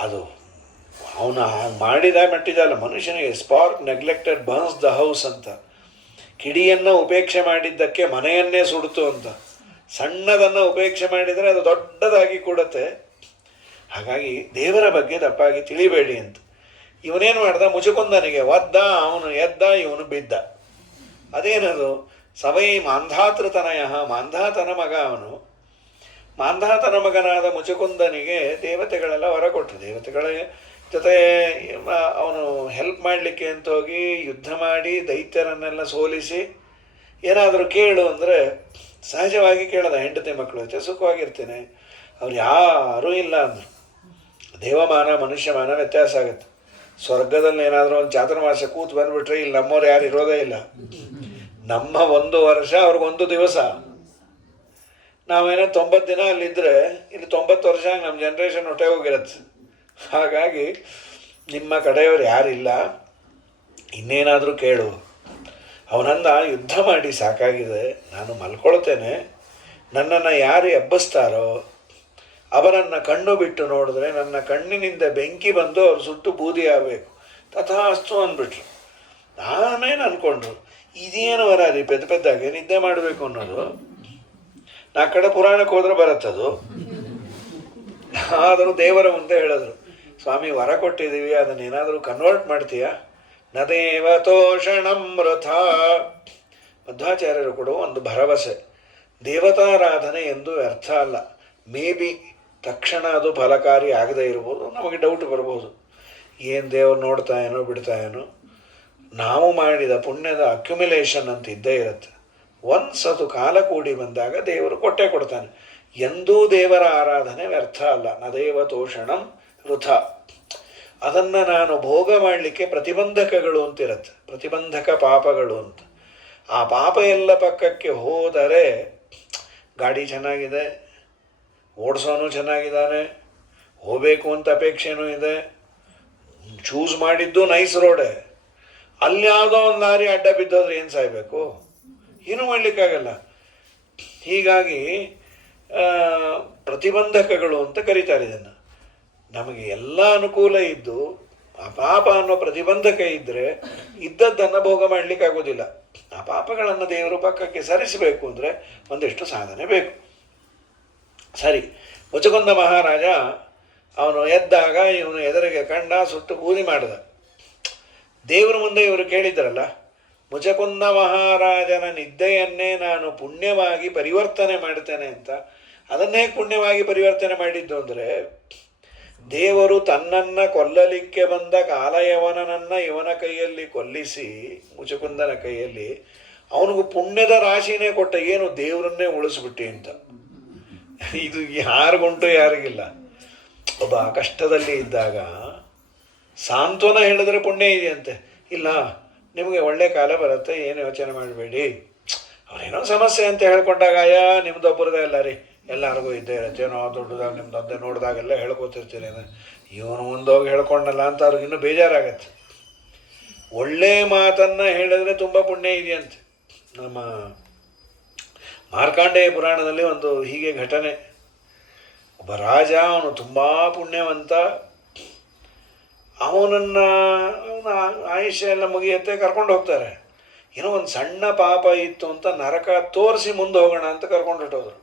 ಅದು ಅವನು ಮಾಡಿದ ಮಟ್ಟಿದಲ್ಲ. ಮನುಷ್ಯನಿಗೆ spark neglected burns the house ಅಂತ. ಕಿಡಿಯನ್ನು ಉಪೇಕ್ಷೆ ಮಾಡಿದ್ದಕ್ಕೆ ಮನೆಯನ್ನೇ ಸುಡ್ತು ಅಂತ. ಸಣ್ಣದನ್ನು ಉಪೇಕ್ಷೆ ಮಾಡಿದರೆ ಅದು ದೊಡ್ಡದಾಗಿ ಕೂಡುತ್ತೆ. ಹಾಗಾಗಿ ದೇವರ ಬಗ್ಗೆ ತಪ್ಪಾಗಿ ತಿಳಿಬೇಡಿ ಅಂತ. ಇವನೇನು ಮಾಡ್ದ, ಮುಚುಕುಂದನಿಗೆ ಒದ್ದ, ಅವನು ಎದ್ದ, ಇವನು ಬಿದ್ದ. ಅದೇನದು? ಸವೈ ಮಾಂಧಾತೃತನಯ, ಮಾಂಧಾತನ ಮಗ ಅವನು. ಮಾಂಧಾತನ ಮಗನಾದ ಮುಚುಕುಂದನಿಗೆ ದೇವತೆಗಳೆಲ್ಲ ವರ ಕೊಟ್ಟರು. ದೇವತೆಗಳ ಜೊತೆ ಅವನು ಹೆಲ್ಪ್ ಮಾಡಲಿಕ್ಕೆ ಅಂತ ಹೋಗಿ ಯುದ್ಧ ಮಾಡಿ ದೈತ್ಯರನ್ನೆಲ್ಲ ಸೋಲಿಸಿ ಏನಾದರೂ ಕೇಳು ಅಂದರೆ ಸಹಜವಾಗಿ ಕೇಳದ. ಹೆಂಡತಿ ಮಕ್ಕಳು ಜೊತೆ ಸುಖವಾಗಿರ್ತೇನೆ, ಅವ್ರು ಯಾರೂ ಇಲ್ಲ ಅಂದರು. ದೇವಮಾನ ಮನುಷ್ಯಮಾನ ವ್ಯತ್ಯಾಸ ಆಗುತ್ತೆ. ಸ್ವರ್ಗದಲ್ಲಿ ಏನಾದರೂ ಒಂದು ಚಾತುರ್ಮಾಸ ಕೂತು ಬಂದುಬಿಟ್ರೆ ಇಲ್ಲಿ ನಮ್ಮವ್ರು ಯಾರು ಇರೋದೇ ಇಲ್ಲ. ನಮ್ಮ 1 ವರ್ಷ ಅವ್ರಿಗೊಂದು ದಿವಸ. ನಾವೇನೋ 90 ದಿನ ಅಲ್ಲಿದ್ದರೆ ಇಲ್ಲಿ 90 ವರ್ಷ ನಮ್ಮ ಜನ್ರೇಷನ್ ಹೊಟ್ಟೆ ಹೋಗಿರತ್ತೆ. ಹಾಗಾಗಿ ನಿಮ್ಮ ಕಡೆಯವರು ಯಾರಿಲ್ಲ, ಇನ್ನೇನಾದರೂ ಕೇಳು. ಅವನಂದ, ಯುದ್ಧ ಮಾಡಿ ಸಾಕಾಗಿದೆ, ನಾನು ಮಲ್ಕೊಳ್ತೇನೆ, ನನ್ನನ್ನು ಯಾರು ಎಬ್ಬಿಸ್ತಾರೋ ಅವರನ್ನು ಕಣ್ಣು ಬಿಟ್ಟು ನೋಡಿದ್ರೆ ನನ್ನ ಕಣ್ಣಿನಿಂದ ಬೆಂಕಿ ಬಂದು ಅವ್ರು ಸುಟ್ಟು ಬೂದಿ ಆಗಬೇಕು ತಥಾಸ್ತು ಅಂದ್ಬಿಟ್ರು. ಆಮೇಲೆ ಅಂದ್ಕೊಂಡ್ರು ಇದೇನು ವರಾದಿ ಪೆದ್ದ ಪೆದ್ದಾಗೆ ನಿದ್ದೆ ಮಾಡಬೇಕು ಅನ್ನೋದು. ನಾಲ್ಕು ಕಡೆ ಪುರಾಣಕ್ಕೆ ಹೋದ್ರೆ ಬರುತ್ತದು. ಆದರೂ ದೇವರ ಮುಂದೆ ಹೇಳಿದ್ರು, ಸ್ವಾಮಿ ವರ ಕೊಟ್ಟಿದ್ದೀವಿ, ಅದನ್ನೇನಾದರೂ ಕನ್ವರ್ಟ್ ಮಾಡ್ತೀಯಾ? ನದೇವ ತೋಷಣಂ ವೃಥ. ಮಧ್ವಾಚಾರ್ಯರು ಕೊಡುವ ಒಂದು ಭರವಸೆ, ದೇವತಾರಾಧನೆ ಎಂದು ವ್ಯರ್ಥ ಅಲ್ಲ. ಮೇ ಬಿ ತಕ್ಷಣ ಅದು ಫಲಕಾರಿ ಆಗದೇ ಇರ್ಬೋದು, ನಮಗೆ ಡೌಟ್ ಬರ್ಬೋದು, ಏನು ದೇವರು ನೋಡ್ತಾ ಏನೋ ಬಿಡ್ತಾ ಏನೋ. ನಾವು ಮಾಡಿದ ಪುಣ್ಯದ ಅಕ್ಯುಮಿಲೇಷನ್ ಅಂತ ಇದ್ದೇ ಇರುತ್ತೆ. ಒನ್ಸ್ ಅದು ಕಾಲ ಕೂಡಿ ಬಂದಾಗ ದೇವರು ಕೊಟ್ಟೇ ಕೊಡ್ತಾನೆ. ಎಂದೂ ದೇವರ ಆರಾಧನೆ ವ್ಯರ್ಥ ಅಲ್ಲ. ನದೇವ ತೋಷಣಂ ವೃಥ. ಅದನ್ನು ನಾನು ಭೋಗ ಮಾಡಲಿಕ್ಕೆ ಪ್ರತಿಬಂಧಕಗಳು ಅಂತಿರುತ್ತೆ, ಪ್ರತಿಬಂಧಕ ಪಾಪಗಳು ಅಂತ. ಆ ಪಾಪ ಎಲ್ಲ ಪಕ್ಕಕ್ಕೆ ಹೋದರೆ ಗಾಡಿ ಚೆನ್ನಾಗಿದೆ, ಓಡಿಸೋನು ಚೆನ್ನಾಗಿದ್ದಾನೆ, ಹೋಗಬೇಕು ಅಂತ ಅಪೇಕ್ಷೆನೂ ಇದೆ, ಚೂಸ್ ಮಾಡಿದ್ದು ನೈಸ್ ರೋಡೇ, ಅಲ್ಲಿ ಯಾವುದೋ ಒಂದು ಲಾರಿ ಅಡ್ಡ ಬಿದ್ದೋದ್ರೆ ಏನು ಸಾಯಬೇಕು? ಏನೂ ಮಾಡಲಿಕ್ಕಾಗಲ್ಲ. ಹೀಗಾಗಿ ಪ್ರತಿಬಂಧಕಗಳು ಅಂತ ಕರೀತಾರೆ ಇದನ್ನು. ನಮಗೆ ಎಲ್ಲ ಅನುಕೂಲ ಇದ್ದು ಆ ಪಾಪ ಅನ್ನೋ ಪ್ರತಿಬಂಧಕ ಇದ್ದರೆ ಇದ್ದದ್ದನ್ನು ಭೋಗ ಮಾಡಲಿಕ್ಕಾಗೋದಿಲ್ಲ. ಆ ಪಾಪಗಳನ್ನು ದೇವರು ಪಕ್ಕಕ್ಕೆ ಸರಿಸಬೇಕು ಅಂದರೆ ಒಂದಿಷ್ಟು ಸಾಧನೆ ಬೇಕು. ಸರಿ, ಮುಚಕುಂದ ಮಹಾರಾಜ ಅವನು ಎದ್ದಾಗ ಇವನು ಎದುರಿಗೆ ಕಂಡ, ಸುಟ್ಟು ಬೂದಿ ಮಾಡಿದ. ದೇವರ ಮುಂದೆ ಇವರು ಕೇಳಿದ್ರಲ್ಲ, ಮುಚಕುಂದ ಮಹಾರಾಜನ ನಿದ್ದೆಯನ್ನೇ ನಾನು ಪುಣ್ಯವಾಗಿ ಪರಿವರ್ತನೆ ಮಾಡ್ತೇನೆ ಅಂತ. ಅದನ್ನೇ ಪುಣ್ಯವಾಗಿ ಪರಿವರ್ತನೆ ಮಾಡಿದ್ದು ಅಂದರೆ, ದೇವರು ತನ್ನನ್ನು ಕೊಲ್ಲಲಿಕ್ಕೆ ಬಂದ ಕಾಲಯವನನನ್ನು ಇವನ ಕೈಯಲ್ಲಿ ಕೊಲ್ಲಿಸಿ, ಮುಚಕುಂದನ ಕೈಯಲ್ಲಿ, ಅವನಿಗೂ ಪುಣ್ಯದ ರಾಶಿನೇ ಕೊಟ್ಟ. ಏನು ದೇವರನ್ನೇ ಉಳಿಸ್ಬಿಟ್ಟಿ ಅಂತ. ಇದು ಯಾರಿಗುಂಟು ಯಾರಿಗಿಲ್ಲ. ಒಬ್ಬ ಕಷ್ಟದಲ್ಲಿ ಇದ್ದಾಗ ಸಾಂತ್ವನ ಹೇಳಿದ್ರೆ ಪುಣ್ಯ ಇದೆಯಂತೆ. ಇಲ್ಲ, ನಿಮಗೆ ಒಳ್ಳೆ ಕಾಲ ಬರುತ್ತೆ, ಏನು ಯೋಚನೆ ಮಾಡಬೇಡಿ, ಅವರೇನೋ ಸಮಸ್ಯೆ ಅಂತ ಹೇಳ್ಕೊಂಡಾಗ ನಿಮ್ದೊಬ್ಬರದೇ ಇಲ್ಲ ರೀ, ಎಲ್ಲರಿಗೂ ಇದ್ದೇ ಇರುತ್ತೆ, ಏನೋ ದೊಡ್ಡದಾಗ ನಿಮ್ದೊಂದೇ ನೋಡಿದಾಗೆಲ್ಲ ಹೇಳ್ಕೊತಿರ್ತೀರಿ, ಇವನು ಮುಂದೋಗಿ ಹೇಳ್ಕೊಂಡಲ್ಲ ಅಂತ ಅವ್ರಿಗೆ ಇನ್ನೂ ಬೇಜಾರಾಗತ್ತೆ. ಒಳ್ಳೆ ಮಾತನ್ನು ಹೇಳಿದ್ರೆ ತುಂಬ ಪುಣ್ಯ ಇದೆಯಂತೆ. ನಮ್ಮ ಮಾರ್ಕಾಂಡೇಯ ಪುರಾಣದಲ್ಲಿ ಒಂದು ಹೀಗೆ ಘಟನೆ. ಒಬ್ಬ ರಾಜ, ಅವನು ತುಂಬ ಪುಣ್ಯವಂತ. ಅವನ ಆಯುಷ್ಯ ಎಲ್ಲ ಮುಗಿಯತ್ತೆ, ಕರ್ಕೊಂಡು ಹೋಗ್ತಾರೆ. ಏನೋ ಒಂದು ಸಣ್ಣ ಪಾಪ ಇತ್ತು ಅಂತ ನರಕ ತೋರಿಸಿ ಮುಂದೆ ಹೋಗೋಣ ಅಂತ ಕರ್ಕೊಂಡು ಹೊಟ್ಟೋದ್ರು.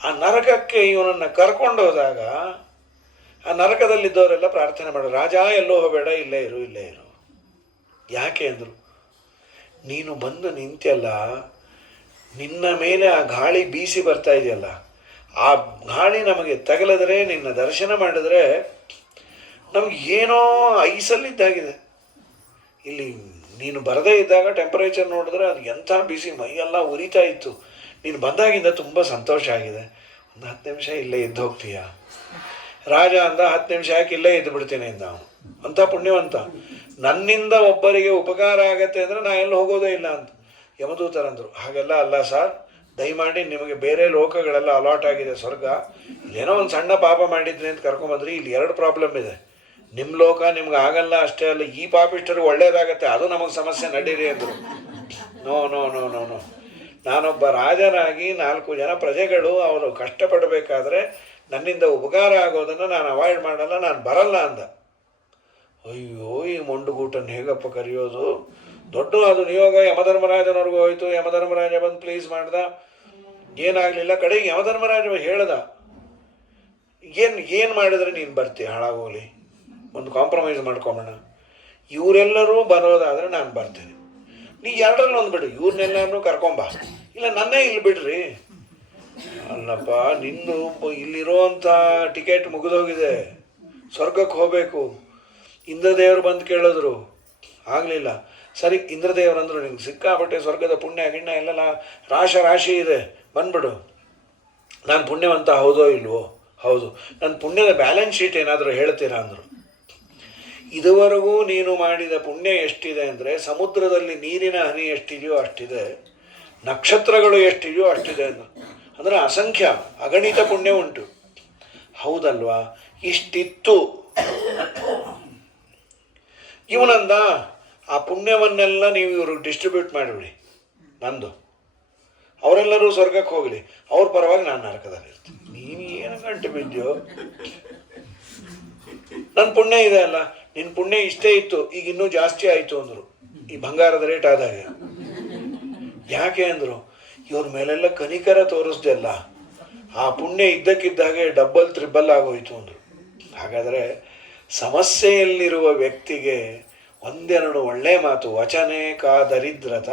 ಆ ನರಕಕ್ಕೆ ಇವನನ್ನು ಕರ್ಕೊಂಡು ಹೋದಾಗ ಆ ನರಕದಲ್ಲಿದ್ದವರೆಲ್ಲ ಪ್ರಾರ್ಥನೆ ಮಾಡೋರು, ರಾಜ ಎಲ್ಲೋ ಹೋಗಬೇಡ, ಇಲ್ಲೇ ಇರು, ಇಲ್ಲೇ ಇರು. ಯಾಕೆ ಅಂದರು, ನೀನು ಬಂದು ನಿಂತ್ಯಲ್ಲ, ನಿನ್ನ ಮೇಲೆ ಆ ಗಾಳಿ ಬೀಸಿ ಬರ್ತಾ ಇದೆಯಲ್ಲ, ಆ ಗಾಳಿ ನಮಗೆ ತಗಲಿದ್ರೆ, ನಿನ್ನ ದರ್ಶನ ಮಾಡಿದ್ರೆ ನಮ್ಗೆ ಏನೋ ಐಸಲ್ಲಿದ್ದಾಗಿದೆ. ಇಲ್ಲಿ ನೀನು ಬರದೇ ಇದ್ದಾಗ ಟೆಂಪರೇಚರ್ ನೋಡಿದ್ರೆ ಅದು ಎಂಥ ಬಿಸಿ, ಮೈಯೆಲ್ಲ ಉರಿತಾ ಇತ್ತು. ನೀನು ಬಂದಾಗಿಂದ ತುಂಬ ಸಂತೋಷ ಆಗಿದೆ, ಒಂದು 10 ನಿಮಿಷ ಇಲ್ಲೇ ಇದ್ದು ಹೋಗ್ತೀಯ? ರಾಜ ಅಂದ, 10 ನಿಮಿಷ ಯಾಕೆ ಇಲ್ಲೇ ಇದ್ದು ಬಿಡ್ತೇನೆ ಅಂದ ಅವನು. ಅಂಥ ಪುಣ್ಯವಂತ. ನನ್ನಿಂದ ಒಬ್ಬರಿಗೆ ಉಪಕಾರ ಆಗತ್ತೆ ಅಂದರೆ ನಾ ಎಲ್ಲ ಹೋಗೋದೇ ಇಲ್ಲ ಅಂತ. ಯಮದೂತರಂದರು, ಹಾಗೆಲ್ಲ ಅಲ್ಲ ಸರ್, ದಯಮಾಡಿ ನಿಮಗೆ ಬೇರೆ ಲೋಕಗಳೆಲ್ಲ ಅಲಾಟ್ ಆಗಿದೆ, ಸ್ವರ್ಗ. ಇಲ್ಲೇನೋ ಒಂದು ಸಣ್ಣ ಪಾಪ ಮಾಡಿದ್ರಿ ಅಂತ ಕರ್ಕೊಂಬಂದ್ರಿ, ಇಲ್ಲಿ 2 ಪ್ರಾಬ್ಲಮ್ ಇದೆ. ನಿಮ್ಮ ಲೋಕ ನಿಮ್ಗೆ ಆಗಲ್ಲ, ಅಷ್ಟೇ ಅಲ್ಲ, ಈ ಪಾಪಿಷ್ಟರಿಗೆ ಒಳ್ಳೇದಾಗತ್ತೆ, ಅದು ನಮಗೆ ಸಮಸ್ಯೆ, ನಡೀರಿ ಅಂದರು. No no no no no ನಾನೊಬ್ಬ ರಾಜನಾಗಿ 4 ಜನ ಪ್ರಜೆಗಳು ಅವರು ಕಷ್ಟಪಡಬೇಕಾದ್ರೆ ನನ್ನಿಂದ ಉಪಕಾರ ಆಗೋದನ್ನು ನಾನು ಅವಾಯ್ಡ್ ಮಾಡಲ್ಲ, ನಾನು ಬರಲ್ಲ ಅಂದ. ಅಯ್ಯೋ, ಈ ಮೊಂಡುಗೂಟನ್ನು ಹೇಗಪ್ಪ ಕರೆಯೋದು? ದೊಡ್ಡ ಅದು ನಿಯೋಗ ಯಮಧರ್ಮರಾಜನವ್ರಿಗೂ ಹೋಯಿತು. ಯಮಧರ್ಮರಾಜ ಬಂದು ಪ್ಲೀಸ್ ಮಾಡ್ದ, ಏನಾಗಲಿಲ್ಲ. ಕಡೆಗೆ ಯಮಧರ್ಮರಾಜ ಹೇಳ್ದ, ಏನು ಮಾಡಿದ್ರೆ ನೀನು ಬರ್ತೀಯ, ಹಾಳಾಗೋಗ್ಲಿ, ಒಂದು ಕಾಂಪ್ರಮೈಸ್ ಮಾಡ್ಕೊಂಬೋಣ. ಇವರೆಲ್ಲರೂ ಬರೋದಾದರೆ ನಾನು ಬರ್ತೇನೆ, ನೀ 2ರಲ್ಲಿ ಒಂದು ಬಿಡು, ಇವ್ರನ್ನೆಲ್ಲರೂ ಕರ್ಕೊಂಬ, ಇಲ್ಲ ನನ್ನೇ ಇಲ್ಲಿ ಬಿಡ್ರಿ. ಅಲ್ಲಪ್ಪ, ನಿಂದು ಇಲ್ಲಿರೋವಂಥ ಟಿಕೆಟ್ ಮುಗಿದೋಗಿದೆ, ಸ್ವರ್ಗಕ್ಕೆ ಹೋಗಬೇಕು. ಇಂದ್ರದೇವರು ಬಂದು ಕೇಳಿದ್ರು, ಆಗಲಿಲ್ಲ. ಸರಿ, ಇಂದ್ರದೇವರಂದರು, ನಿಂಗೆ ಸಿಕ್ಕಾಪಟ್ಟೆ ಸ್ವರ್ಗದ ಪುಣ್ಯ ಗಿಣ್ಯ ಎಲ್ಲ ರಾಶಿ ಇದೆ, ಬಂದ್ಬಿಡು. ನಾನು ಪುಣ್ಯವಂತ ಹೌದೋ ಇಲ್ವೋ? ಹೌದು. ನನ್ನ ಪುಣ್ಯದ ಬ್ಯಾಲೆನ್ಸ್ ಶೀಟ್ ಏನಾದರೂ ಹೇಳ್ತೀರಾ ಅಂದರು. ಇದುವರೆಗೂ ನೀನು ಮಾಡಿದ ಪುಣ್ಯ ಎಷ್ಟಿದೆ ಅಂದರೆ, ಸಮುದ್ರದಲ್ಲಿ ನೀರಿನ ಹನಿ ಎಷ್ಟಿದೆಯೋ ಅಷ್ಟಿದೆ, ನಕ್ಷತ್ರಗಳು ಎಷ್ಟಿದೆಯೋ ಅಷ್ಟಿದೆ ಅಂದರು. ಅಂದರೆ ಅಸಂಖ್ಯ, ಅಗಣಿತ ಪುಣ್ಯ ಉಂಟು. ಹೌದಲ್ವಾ? ಇಷ್ಟಿತ್ತು. ಇವನಂದ, ಆ ಪುಣ್ಯವನ್ನೆಲ್ಲ ನೀವು ಇವ್ರಿಗೆ ಡಿಸ್ಟ್ರಿಬ್ಯೂಟ್ ಮಾಡಿಬಿಡಿ, ನಂದು. ಅವರೆಲ್ಲರೂ ಸ್ವರ್ಗಕ್ಕೆ ಹೋಗಲಿ, ಅವ್ರ ಪರವಾಗಿ ನಾನು ನರಕದಲ್ಲಿ ಇರ್ತೀನಿ. ನೀನು ಏನು ಗಂಟು ಬಿದ್ದ್ಯೋ? ನನ್ನ ಪುಣ್ಯ ಇದೆ ಅಲ್ಲ, ನಿನ್ನ ಪುಣ್ಯ ಇಷ್ಟೇ ಇತ್ತು, ಈಗ ಇನ್ನೂ ಜಾಸ್ತಿ ಆಯಿತು ಅಂದರು ಈ ಬಂಗಾರದ ರೇಟ್ ಆದಾಗ. ಯಾಕೆ ಅಂದರು, ಇವ್ರ ಮೇಲೆಲ್ಲ ಕನಿಕರ ತೋರಿಸ್ದೆ ಅಲ್ಲ, ಆ ಪುಣ್ಯ ಇದ್ದಕ್ಕಿದ್ದಾಗೆ ಡಬ್ಬಲ್ ತ್ರಿಬಲ್ ಆಗೋಯ್ತು ಅಂದರು. ಹಾಗಾದರೆ ಸಮಸ್ಯೆಯಲ್ಲಿರುವ ವ್ಯಕ್ತಿಗೆ ಒಂದೆರಡು ಒಳ್ಳೆ ಮಾತು, ವಚನೆ ಕಾ ದರಿದ್ರತ,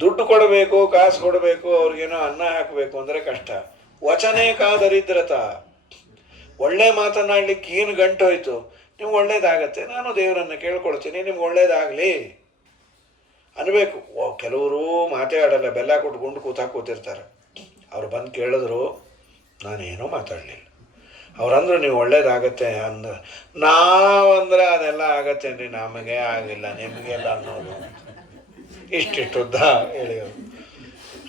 ದುಡ್ಡು ಕೊಡಬೇಕು, ಕಾಸು ಕೊಡಬೇಕು, ಅವ್ರಿಗೇನೋ ಅನ್ನ ಹಾಕಬೇಕು ಅಂದರೆ ಕಷ್ಟ. ವಚನೆ ಕಾ ದರಿದ್ರತ, ಒಳ್ಳೆ ಮಾತನಾಡ್ಲಿಕ್ಕೆ ಏನು ಗಂಟು ಹೋಯ್ತು, ನಿಮ್ಗೆ ಒಳ್ಳೇದಾಗತ್ತೆ, ನಾನು ದೇವರನ್ನು ಕೇಳ್ಕೊಳ್ತೀನಿ ನಿಮ್ಗೆ ಒಳ್ಳೇದಾಗಲಿ ಅನ್ಬೇಕು. ಕೆಲವರು ಮಾತಾಡಲ್ಲ, ಬೆಲ್ಲ ಕೊಟ್ಕೊಂಡು ಕೂತಿರ್ತಾರೆ. ಅವ್ರು ಬಂದು ಕೇಳಿದ್ರು, ನಾನೇನೂ ಮಾತಾಡಲಿಲ್ಲ. ಅವ್ರಂದ್ರು ನೀವು ಒಳ್ಳೇದಾಗತ್ತೆ ಅಂದ, ನಾವಂದ್ರೆ ಅದೆಲ್ಲ ಆಗತ್ತೇನ್ರಿ, ನಮಗೆ ಆಗಿಲ್ಲ ನಿಮಗೆಲ್ಲ ಅನ್ನೋದು ಇಷ್ಟಿಷ್ಟುದ್ದ ಹೇಳಿ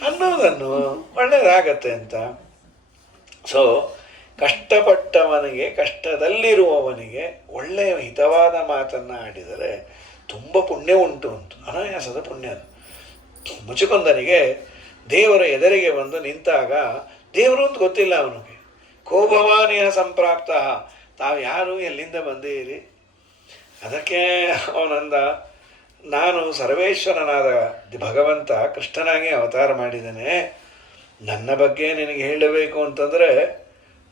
ಅನ್ನೋದನ್ನು ಒಳ್ಳೇದಾಗತ್ತೆ ಅಂತ. ಸೊ ಕಷ್ಟಪಟ್ಟವನಿಗೆ, ಕಷ್ಟದಲ್ಲಿರುವವನಿಗೆ ಒಳ್ಳೆಯ ಹಿತವಾದ ಮಾತನ್ನು ಆಡಿದರೆ ತುಂಬ ಪುಣ್ಯ ಉಂಟು ಅಂತ, ಅನಾಯಾಸದ ಪುಣ್ಯ ಅದು. ಮುಚುಕುಂದನಿಗೆ ದೇವರ ಎದುರಿಗೆ ಬಂದು ನಿಂತಾಗ ದೇವರು ಅಂತ ಗೊತ್ತಿಲ್ಲ ಅವನಿಗೆ. ಕೋಭವಾನಿಯ ಸಂಪ್ರಾಪ್ತ, ತಾವು ಯಾರು, ಎಲ್ಲಿಂದ ಬಂದೀರಿ? ಅದಕ್ಕೆ ಅವನಂದ, ನಾನು ಸರ್ವೇಶ್ವರನಾದ ಭಗವಂತ ಕೃಷ್ಣನಾಗಿ ಅವತಾರ ಮಾಡಿದ್ದೇನೆ. ನನ್ನ ಬಗ್ಗೆ ನಿನಗೆ ಹೇಳಬೇಕು ಅಂತಂದರೆ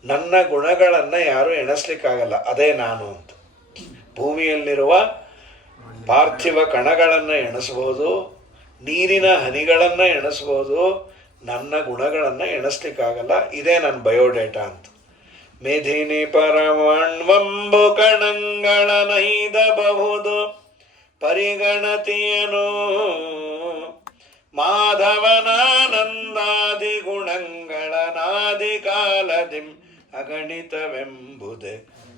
ನನ್ನ ಗುಣಗಳನ್ನು ಯಾರೂ ಎಣಿಸ್ಲಿಕ್ಕಾಗಲ್ಲ, ಅದೇ ನಾನು ಅಂತ. ಭೂಮಿಯಲ್ಲಿರುವ ಪಾರ್ಥಿವ ಕಣಗಳನ್ನು ಎಣಿಸ್ಬೋದು, ನೀರಿನ ಹನಿಗಳನ್ನು ಎಣಿಸ್ಬೋದು, ನನ್ನ ಗುಣಗಳನ್ನು ಎಣಿಸ್ಲಿಕ್ಕಾಗಲ್ಲ, ಇದೇ ನನ್ನ ಬಯೋಡೇಟಾ ಅಂತ. ಮೇಧಿನಿ ಪರಮಾಣ್ವಂಬು ಕಣಗಳ ನೈದಬಹುದು ಪರಿಗಣತಿಯನು, ಮಾಧವನಾನಂದಾದಿ ಗುಣಗಳ ನಾದಿ ಕಾಲದಿಂ ಅಗಣಿತವೆಂಬುದೇ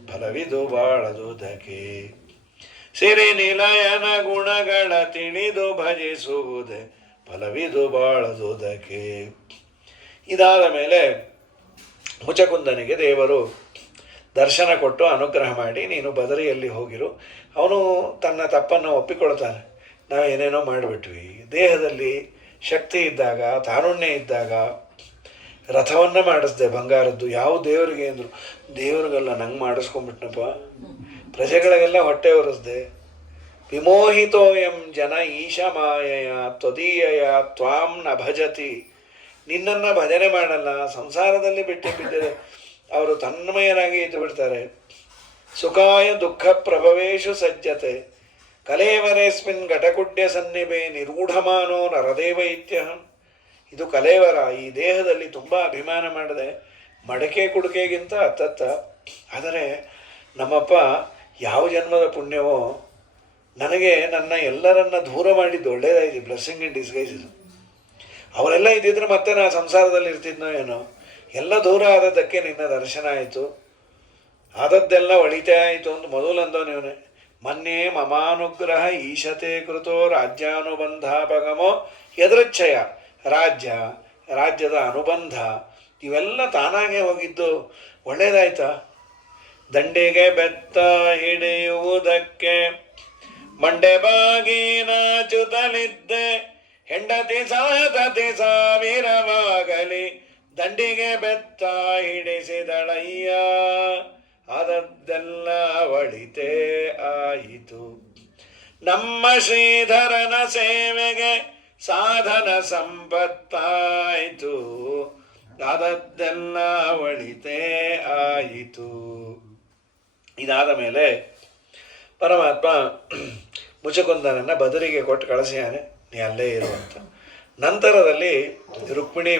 ಫಲವಿದು ಬಾಳದುದಕ್ಕೆ. ಸಿರಿ ನಿಲಯನ ಗುಣಗಳ ತಿಳಿದು ಭಜಿಸುವುದೇ ಫಲವಿದು ಬಾಳದುದಕ್ಕೆ. ಇದಾದ ಮೇಲೆ ಮುಚಕುಂದನಿಗೆ ದೇವರು ದರ್ಶನ ಕೊಟ್ಟು ಅನುಗ್ರಹ ಮಾಡಿ, ನೀನು ಬದರಿಯಲ್ಲಿ ಹೋಗಿರು. ಅವನು ತನ್ನ ತಪ್ಪನ್ನು ಒಪ್ಪಿಕೊಳ್ತಾನೆ. ನಾವು ಏನೇನೋ ಮಾಡಿಬಿಟ್ವಿ, ದೇಹದಲ್ಲಿ ಶಕ್ತಿ ಇದ್ದಾಗ, ತಾರುಣ್ಯ ಇದ್ದಾಗ ರಥವನ್ನು ಮಾಡಿಸ್ದೆ ಬಂಗಾರದ್ದು. ಯಾವ ದೇವರಿಗೆ ಅಂದರು, ದೇವ್ರಿಗೆಲ್ಲ ನಂಗೆ ಮಾಡಿಸ್ಕೊಂಡ್ಬಿಟ್ನಪ್ಪ, ಪ್ರಜೆಗಳಿಗೆಲ್ಲ ಹೊಟ್ಟೆ ಒರೆಸ್ದೆ. ವಿಮೋಹಿತೋಯಂ ಜನ ಈಶಮಾಯಯ ತ್ವದೀಯಯ ತ್ವಾಂ ನ ಭಜತಿ, ನಿನ್ನನ್ನು ಭಜನೆ ಮಾಡಲ್ಲ, ಸಂಸಾರದಲ್ಲಿ ಬಿದ್ದರೆ ಅವರು ತನ್ಮಯರಾಗಿ ಇದ್ದು ಬಿಡ್ತಾರೆ. ಸುಖಾಯ ದುಃಖ ಪ್ರಭವೇಶು ಸಜ್ಜತೆ ಕಲೇವರೇಸ್ಮಿನ್ ಘಟಕುಡ್ಯ ಸನ್ನಿಭೆ ನಿರೂಢಮಾನೋ ನರದೇವ ಇತ್ಯಹಂ. ಇದು ಕಲೇವರ, ಈ ದೇಹದಲ್ಲಿ ತುಂಬ ಅಭಿಮಾನ ಮಾಡಿದೆ, ಮಡಕೆ ಕುಡಿಕೆಗಿಂತ ಅತ್ತತ್ತ. ಆದರೆ ನಮ್ಮಪ್ಪ ಯಾವ ಜನ್ಮದ ಪುಣ್ಯವೋ ನನಗೆ ನನ್ನ ಎಲ್ಲರನ್ನ ದೂರ ಮಾಡಿದ್ದು ಒಳ್ಳೇದಾಯಿತು, ಬ್ಲೆಸ್ಸಿಂಗ್ ಇನ್ ಡಿಸ್ಗೈಸ್ ಇದು. ಅವರೆಲ್ಲ ಇದ್ದಿದ್ರೆ ಮತ್ತೆ ನಾನು ಸಂಸಾರದಲ್ಲಿ ಇರ್ತಿದ್ನೋ ಏನೋ. ಎಲ್ಲ ದೂರ ಆದದ್ದಕ್ಕೆ ನಿನ್ನ ದರ್ಶನ ಆಯಿತು, ಆದದ್ದೆಲ್ಲ ಒಳಿತೇ ಆಯಿತು ಅಂತ ಮೊದಲಂದೋ ನೀವನೇ. ಮೊನ್ನೆ ಮಮಾನುಗ್ರಹ ಈಶತೆ ಕೃತೋ ರಾಜ್ಯಾನುಬಂಧಾಪಗಮೋ ಯದೃಚ್ಛಯ, ರಾಜ್ಯದ ಅನುಬಂಧ ಇವೆಲ್ಲ ತಾನಾಗೆ ಹೋಗಿದ್ದು ಒಳ್ಳೇದಾಯ್ತಾ? ದಂಡಿಗೆ ಬೆತ್ತ ಹಿಡಿಯುವುದಕ್ಕೆ ಮಂಡೆ ಬಾಗಿ ನಾಚುತ್ತಲಿದ್ದೆ, ಹೆಂಡತಿ ಸಾತತಿ ಸಾವಿರವಾಗಲಿ ದಂಡಿಗೆ ಬೆತ್ತ ಹಿಡಿಸಿದಳಯ್ಯ, ಆದದ್ದೆಲ್ಲ ಒಳಿತೇ ಆಯಿತು. ನಮ್ಮ ಶ್ರೀಧರನ ಸೇವೆಗೆ ಸಾಧನ ಸಂಪತ್ತಾಯಿತು, ಆದದ್ದೆಲ್ಲ ಒಳಿತೇ ಆಯಿತು. ಇದಾದ ಮೇಲೆ ಪರಮಾತ್ಮ ಮುಚಕುಂದನನ್ನು ಬದರಿಗೆ ಕೊಟ್ಟು ಕಳಿಸ್ಯಾನೆ, ನೀ ಅಲ್ಲೇ ಇರುವಂತ. ನಂತರದಲ್ಲಿ ರುಕ್ಮಿಣಿ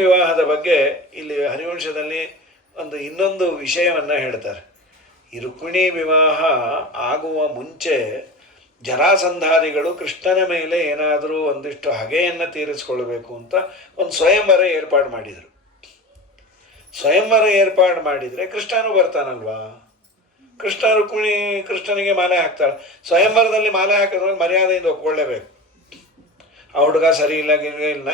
ವಿವಾಹದ ಬಗ್ಗೆ ಇಲ್ಲಿ ಹರಿವಂಶದಲ್ಲಿ ಇನ್ನೊಂದು ವಿಷಯವನ್ನು ಹೇಳ್ತಾರೆ. ಈ ರುಕ್ಮಿಣಿ ವಿವಾಹ ಆಗುವ ಮುಂಚೆ ಜರಾಸಂಧಾದಿಗಳು ಕೃಷ್ಣನ ಮೇಲೆ ಏನಾದರೂ ಒಂದಿಷ್ಟು ಹಗೆಯನ್ನು ತೀರಿಸ್ಕೊಳ್ಬೇಕು ಅಂತ ಒಂದು ಸ್ವಯಂವರ ಏರ್ಪಾಡು ಮಾಡಿದರು. ಸ್ವಯಂವರ ಏರ್ಪಾಡು ಮಾಡಿದರೆ ಕೃಷ್ಣನೂ ಬರ್ತಾನಲ್ವಾ. ಕೃಷ್ಣನಿಗೆ ಮಾಲೆ ಹಾಕ್ತಾಳೆ. ಸ್ವಯಂವರದಲ್ಲಿ ಮಾಲೆ ಹಾಕಿದ್ರೆ ಮರ್ಯಾದೆಯಿಂದ ಒಪ್ಕೊಳ್ಳೇಬೇಕು. ಆ ಹುಡುಗ ಸರಿ ಇಲ್ಲ ಇಲ್ಲ,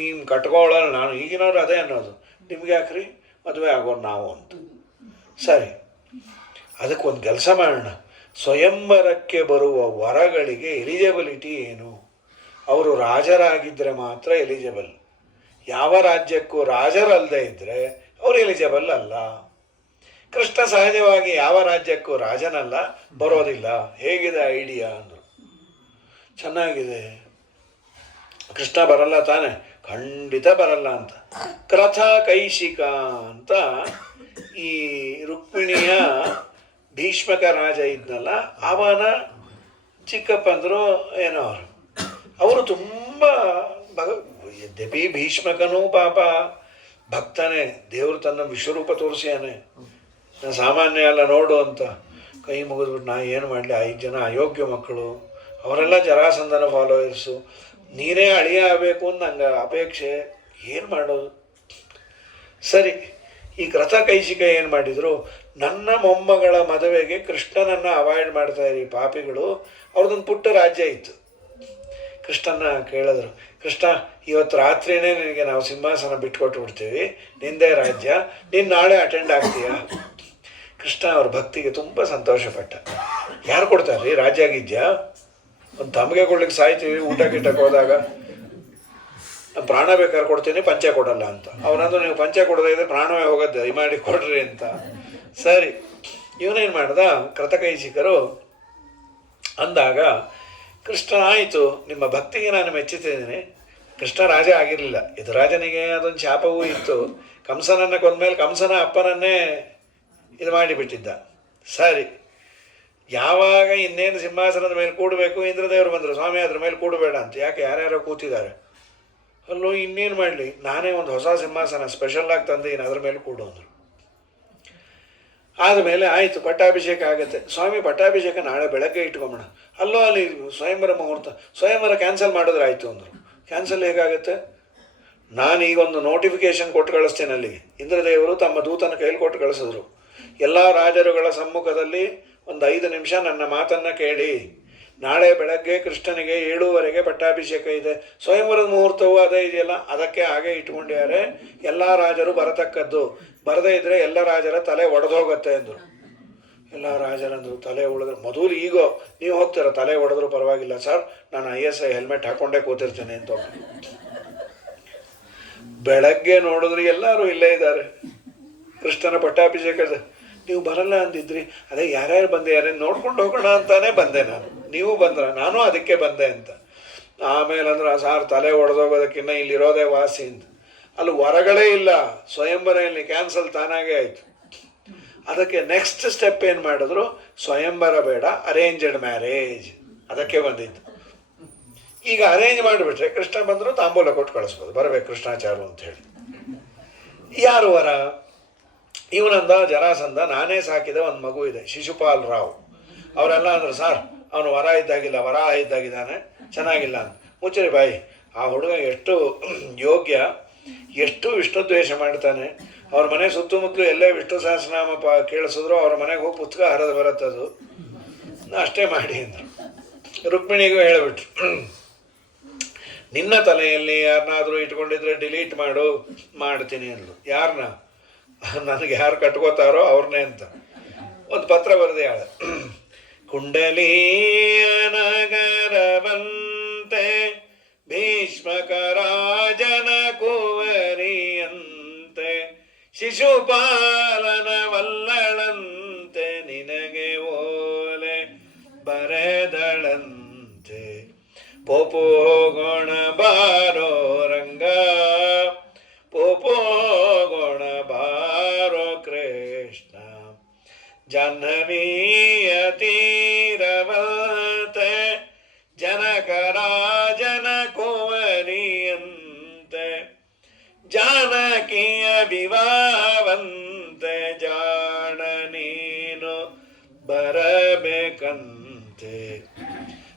ನೀನು ಕಟ್ಕೊಳ್ಳೋಣ, ನಾನು ಈಗಿನವ್ರು ಅದೇ ಅನ್ನೋದು, ನಿಮ್ಗೆ ಯಾಕ್ರಿ ಮದುವೆ ಆಗೋರು ನಾವು ಅಂತ. ಸರಿ, ಅದಕ್ಕೊಂದು ಕೆಲಸ ಮಾಡೋಣ, ಸ್ವಯಂವರಕ್ಕೆ ಬರುವ ವರಗಳಿಗೆ ಎಲಿಜಿಬಿಲಿಟಿ ಏನು, ಅವರು ರಾಜರಾಗಿದ್ದರೆ ಮಾತ್ರ ಎಲಿಜಿಬಲ್. ಯಾವ ರಾಜ್ಯಕ್ಕೂ ರಾಜರಲ್ಲದೆ ಇದ್ದರೆ ಅವರು ಎಲಿಜಿಬಲ್ ಅಲ್ಲ. ಕೃಷ್ಣ ಸಹಜವಾಗಿ ಯಾವ ರಾಜ್ಯಕ್ಕೂ ರಾಜನಲ್ಲ, ಬರೋದಿಲ್ಲ. ಹೇಗಿದೆ ಐಡಿಯಾ ಅಂದರು. ಚೆನ್ನಾಗಿದೆ. ಕೃಷ್ಣ ಬರಲ್ಲ ತಾನೆ? ಖಂಡಿತ ಬರಲ್ಲ ಅಂತ. ಕ್ರಥ ಕೈಶಿಕ ಅಂತ ಈ ರುಕ್ಮಿಣಿಯ ಭೀಷ್ಮಕ ರಾಜ ಇದ್ನಲ್ಲ, ಅವನ ಚಿಕ್ಕಪ್ಪಂದರು ಏನೋ ಅವರು ತುಂಬ ಯದ್ಯಪಿ ಭೀಷ್ಮಕನೂ ಪಾಪ ಭಕ್ತನೇ, ದೇವರು ತನ್ನ ವಿಶ್ವರೂಪ ತೋರಿಸ್ಯಾನೆ, ನಾನು ಸಾಮಾನ್ಯ ಎಲ್ಲ ನೋಡು ಅಂತ ಕೈ ಮುಗಿದ್ಬಿಟ್ಟು ನಾ ಏನು ಮಾಡಲಿ, 5 ಜನ ಅಯೋಗ್ಯ ಮಕ್ಕಳು, ಅವರೆಲ್ಲ ಜರಾಸಂಧನ ಫಾಲೋವರ್ಸು, ನೀನೇ ಅಳಿಯ ಆಗಬೇಕು ಅಂತ ನಂಗೆ ಅಪೇಕ್ಷೆ, ಏನು ಮಾಡೋದು? ಸರಿ, ಈ ಕೃತ ಕೈಶಿಕ ಏನು ಮಾಡಿದರು, ನನ್ನ ಮೊಮ್ಮಗಳ ಮದುವೆಗೆ ಕೃಷ್ಣನನ್ನು ಅವಾಯ್ಡ್ ಮಾಡ್ತಾ ಇರಿ ಪಾಪಿಗಳು. ಅವ್ರದ್ದೊಂದು ಪುಟ್ಟ ರಾಜ್ಯ ಇತ್ತು. ಕೃಷ್ಣನ ಕೇಳಿದ್ರು, ಕೃಷ್ಣ ಇವತ್ತು ರಾತ್ರಿಯೇ ನಿನಗೆ ನಾವು ಸಿಂಹಾಸನ ಬಿಟ್ಕೊಟ್ಟು ಬಿಡ್ತೀವಿ, ನಿಂದೇ ರಾಜ್ಯ, ನೀನು ನಾಳೆ ಅಟೆಂಡ್ ಆಗ್ತೀಯಾ? ಕೃಷ್ಣ ಅವ್ರ ಭಕ್ತಿಗೆ ತುಂಬ ಸಂತೋಷಪಟ್ಟ. ಯಾರು ಕೊಡ್ತಾರೆ ರಾಜ್ಯ ಆಗಿದ್ಯಾ? ಒಂದು ತಮಗೆ ಕೊಡ್ಲಿಕ್ಕೆ ಸಾಯ್ತೀವಿ ಊಟ ಗಿಟ್ಟಕ್ಕೆ ಹೋದಾಗ, ಪ್ರಾಣ ಬೇಕಾದ್ರೆ ಕೊಡ್ತೀನಿ ಪಂಚ ಕೊಡಲ್ಲ ಅಂತ. ಅವನಂದು ನೀವು ಪಂಚ ಕೊಡದೇ ಇದ್ರೆ ಪ್ರಾಣವೇ ಹೋಗುತ್ತೆ, ದಯಮಾಡಿ ಕೊಡ್ರಿ ಅಂತ. ಸರಿ, ಇವನೇನು ಮಾಡ್ದ, ಕೃತಕೈಶಿಕರು ಅಂದಾಗ ಕೃಷ್ಣ ಆಯಿತು, ನಿಮ್ಮ ಭಕ್ತಿಗೆ ನಾನು ಮೆಚ್ಚುತ್ತಿದ್ದೀನಿ. ಕೃಷ್ಣ ರಾಜ ಆಗಿರಲಿಲ್ಲ, ಇದು ರಾಜನಿಗೆ ಅದೊಂದು ಶಾಪವೂ ಇತ್ತು. ಕಂಸನನ್ನು ಕೊಂದ್ಮೇಲೆ ಕಂಸನ ಅಪ್ಪನನ್ನೇ ಇದು ಮಾಡಿಬಿಟ್ಟಿದ್ದ. ಸರಿ, ಯಾವಾಗ ಇನ್ನೇನು ಸಿಂಹಾಸನದ ಮೇಲೆ ಕೂಡಬೇಕು, ಇಂದ್ರದೇವರು ಬಂದರು, ಸ್ವಾಮಿ ಅದ್ರ ಮೇಲೆ ಕೂಡಬೇಡ ಅಂತ. ಯಾಕೆ, ಯಾರ್ಯಾರೋ ಕೂತಿದ್ದಾರೆ ಅಲ್ಲೋ, ಇನ್ನೇನು ಮಾಡಲಿ, ನಾನೇ ಒಂದು ಹೊಸ ಸಿಂಹಾಸನ ಸ್ಪೆಷಲ್ಲಾಗಿ ತಂದೀನಿ, ಅದ್ರ ಮೇಲೆ ಕೂಡು ಅಂದರು. ಆದಮೇಲೆ ಆಯಿತು, ಪಟ್ಟಾಭಿಷೇಕ ಆಗುತ್ತೆ. ಸ್ವಾಮಿ ಪಟ್ಟಾಭಿಷೇಕ ನಾಳೆ ಬೆಳಗ್ಗೆ ಇಟ್ಕೊಂಬೋಣ. ಅಲ್ಲೋ ಅಲ್ಲಿ ಸ್ವಯಂವರ ಮುಹೂರ್ತ, ಸ್ವಯಂವರ ಕ್ಯಾನ್ಸಲ್ ಮಾಡಿದ್ರೆ ಆಯಿತು ಅಂದರು. ಕ್ಯಾನ್ಸಲ್ ಹೇಗಾಗುತ್ತೆ? ನಾನೀಗೊಂದು ನೋಟಿಫಿಕೇಶನ್ ಕೊಟ್ಟು ಕಳಿಸ್ತೇನೆ ಅಲ್ಲಿಗೆ. ಇಂದ್ರದೇವರು ತಮ್ಮ ದೂತನ ಕೈಲಿ ಕೊಟ್ಟು ಕಳಿಸಿದ್ರು, ಎಲ್ಲ ರಾಜರುಗಳ ಸಮ್ಮುಖದಲ್ಲಿ ಒಂದು 5 ನಿಮಿಷ ನನ್ನ ಮಾತನ್ನು ಕೇಳಿ, ನಾಳೆ ಬೆಳಗ್ಗೆ ಕೃಷ್ಣನಿಗೆ 7:15 ಪಟ್ಟಾಭಿಷೇಕ ಇದೆ, ಸ್ವಯಂವರದ ಮುಹೂರ್ತವೂ ಅದೇ ಇದೆಯಲ್ಲ, ಅದಕ್ಕೆ ಹಾಗೆ ಇಟ್ಕೊಂಡಿದ್ದಾರೆ, ಎಲ್ಲ ರಾಜರು ಬರತಕ್ಕದ್ದು, ಬರದೇ ಇದ್ದರೆ ಎಲ್ಲ ರಾಜರ ತಲೆ ಒಡೆದೋಗುತ್ತೆ ಅಂದರು. ಎಲ್ಲ ರಾಜರಂದರು ತಲೆ ಒಡೆದ್ರು. ಮೊದಲು ಈಗೋ ನೀವು ಹೋಗ್ತೀರ, ತಲೆ ಒಡೆದ್ರು ಪರವಾಗಿಲ್ಲ ಸರ್, ನಾನು ISI ಹೆಲ್ಮೆಟ್ ಹಾಕ್ಕೊಂಡೇ ಕೂತಿರ್ತೇನೆ ಅಂತ. ಬೆಳಗ್ಗೆ ನೋಡಿದ್ರೆ ಎಲ್ಲರೂ ಇಲ್ಲೇ ಇದ್ದಾರೆ, ಕೃಷ್ಣನ ಪಟ್ಟಾಭಿಷೇಕದ. ನೀವು ಬರಲ್ಲ ಅಂದಿದ್ರಿ, ಅದೇ ಯಾರ್ಯಾರು ಬಂದೆ ಯಾರೇ ನೋಡ್ಕೊಂಡು ಹೋಗೋಣ ಅಂತಾನೆ ಬಂದೆ ನಾನು, ನೀವು ಬಂದ್ರ, ನಾನು ಅದಕ್ಕೆ ಬಂದೆ ಅಂತ. ಆಮೇಲೆ ಅಂದ್ರೆ ಸಾರ್ ತಲೆ ಒಡೆದೋಗೋದಕ್ಕಿಂತ ಇಲ್ಲಿರೋದೇ ವಾಸಿ ಅಂತ. ಅಲ್ಲಿ ಹೊರಗಳೇ ಇಲ್ಲ, ಸ್ವಯಂವರ ಕ್ಯಾನ್ಸಲ್ ತಾನಾಗೇ ಆಯಿತು. ಅದಕ್ಕೆ ನೆಕ್ಸ್ಟ್ ಸ್ಟೆಪ್ ಏನು ಮಾಡಿದ್ರು, ಸ್ವಯಂವರ ಬೇಡ, ಅರೇಂಜ್ಡ್ ಮ್ಯಾರೇಜ್, ಅದಕ್ಕೆ ಬಂದಿದ್ದು. ಈಗ ಅರೇಂಜ್ ಮಾಡಿಬಿಟ್ರೆ ಕೃಷ್ಣ ಬಂದರು ತಾಂಬೂಲ ಕೊಟ್ಟು ಕಳಿಸ್ಬೋದು, ಬರಬೇಕು ಕೃಷ್ಣಾಚಾರು ಅಂತ ಹೇಳಿ. ಯಾರು ವರ? ಇವನಂದ ಜರಾಸಂಧ, ನಾನೇ ಸಾಕಿದ ಒಂದು ಮಗು ಇದೆ, ಶಿಶುಪಾಲ್ ರಾವ್. ಅವರೆಲ್ಲ ಅಂದರು, ಸರ್ ಅವನು ವರ ಇದ್ದಾಗಿಲ್ಲ, ವರಾಹ ಇದ್ದಾಗಿದ್ದಾನೆ, ಚೆನ್ನಾಗಿಲ್ಲ ಅಂತ. ಮುಚ್ಚರಿ ಬಾಯಿ, ಆ ಹುಡುಗ ಎಷ್ಟು ಯೋಗ್ಯ, ಎಷ್ಟು ವಿಷ್ಣು ದ್ವೇಷ ಮಾಡ್ತಾನೆ. ಅವ್ರ ಮನೆ ಸುತ್ತಮುತ್ತಲು ಎಲ್ಲೇ ವಿಷ್ಣು ಸಹಸ್ರನಾಮ ಕೇಳಿಸಿದ್ರು ಅವ್ರ ಮನೆಗೆ ಹೋಗಿ ಪುಸ್ತಕ ಹರಿದು ಬರುತ್ತದು, ಅಷ್ಟೇ ಮಾಡಿ ಅಂದರು. ರುಕ್ಮಿಣಿಗೂ ಹೇಳಿಬಿಟ್ರು, ನಿನ್ನ ತಲೆಯಲ್ಲಿ ಯಾರನ್ನಾದರೂ ಇಟ್ಕೊಂಡಿದ್ರೆ ಡಿಲೀಟ್ ಮಾಡು, ಮಾಡ್ತೀನಿ ಅಂದ್ಲು. ಯಾರನ್ನ? ನನಗೆ ಯಾರು ಕಟ್ಕೋತಾರೋ ಅವ್ರನ್ನೇ ಅಂತ ಒಂದು ಪತ್ರ ಬರೆದೇ ಆಳ. ಕುಂಡಲೀಯ ನಗರವಂತೆ ಭೀಷ್ಮಕ ರಾಜನ ಕುವರಿಯಂತೆ ಶಿಶುಪಾಲನ ವಲ್ಲಳಂತೆ ನಿನಗೆ ಓಲೆ ಬರೆದಳಂತೆ. ಪೋಪೋ ಗೋಣ ಬಾರೋ ರಂಗ, ಪೋಪೋ ಗೋಣ ಬಾರೋ ಕೃಷ್ಣ, ಜಾಹ್ನವೀಯ ತೀರವಂತೆ ಜನಕ ರಾಜನ ಕುವರಿಯಂತೆ ಜಾನಕಿಯ ವಿವಾಹವಂತೆ ಜಾಣ ನೀನು ಬರಬೇಕಂತೆ.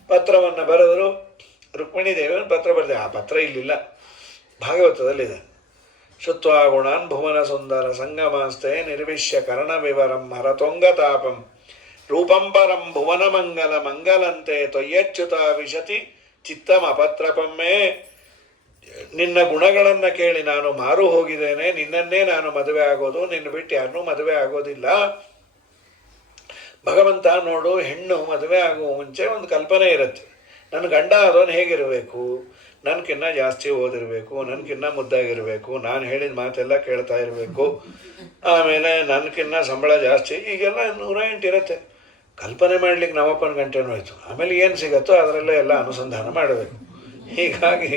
ಪತ್ರವನ್ನು ಬರೆದರು. ರುಕ್ಮಿಣಿ ದೇವಿಯನ್ನು ಪತ್ರ ಬರೆದೆ. ಆ ಪತ್ರ ಇಲ್ಲಿಲ್ಲ, ಭಾಗವತದಲ್ಲಿದೆ. ಶುತ್ವಾ ಗುಣಾನ್ ಭುವನ ಸುಂದರ ಸಂಗಮಾಸ್ತೆ ನಿರ್ವಿಶ್ಯ ಕರ್ಣ ವಿವರಂ ಹರತೊಂಗತಾಪಂ ರೂಪಂ ಪರಂ ಭುವನ ಮಂಗಲ ಮಂಗಲಂತೆ ತೊಯ್ಯಚ್ಯುತ ವಿಶತಿ ಚಿತ್ತಮ ಪತ್ರಪಮ್ಮೆ. ನಿನ್ನ ಗುಣಗಳನ್ನು ಕೇಳಿ ನಾನು ಮಾರು ಹೋಗಿದ್ದೇನೆ, ನಿನ್ನನ್ನೇ ನಾನು ಮದುವೆ ಆಗೋದು, ನಿನ್ನ ಬಿಟ್ಟು ಯಾರನ್ನೂ ಮದುವೆ ಆಗೋದಿಲ್ಲ. ಭಗವಂತ ನೋಡು, ಹೆಣ್ಣು ಮದುವೆ ಆಗುವ ಮುಂಚೆ ಒಂದು ಕಲ್ಪನೆ ಇರುತ್ತೆ, ನನ್ನ ಗಂಡ ಅದನ್ನು ಹೇಗಿರಬೇಕು, ನನಗಿನ್ನ ಜಾಸ್ತಿ ಓದಿರಬೇಕು, ನನಗಿನ್ನ ಮುದ್ದಾಗಿರಬೇಕು, ನಾನು ಹೇಳಿದ ಮಾತೆಲ್ಲ ಕೇಳ್ತಾ ಇರಬೇಕು, ಆಮೇಲೆ ನನಗಿನ್ನ ಸಂಬಳ ಜಾಸ್ತಿ, ಈಗೆಲ್ಲ 108 ಇರುತ್ತೆ. ಕಲ್ಪನೆ ಮಾಡಲಿಕ್ಕೆ ನಮ್ಮಪ್ಪನ ಗಂಟೆನೂ ಆಯಿತು. ಆಮೇಲೆ ಏನು ಸಿಗತ್ತೋ ಅದರಲ್ಲೇ ಎಲ್ಲ ಅನುಸಂಧಾನ ಮಾಡಬೇಕು. ಹೀಗಾಗಿ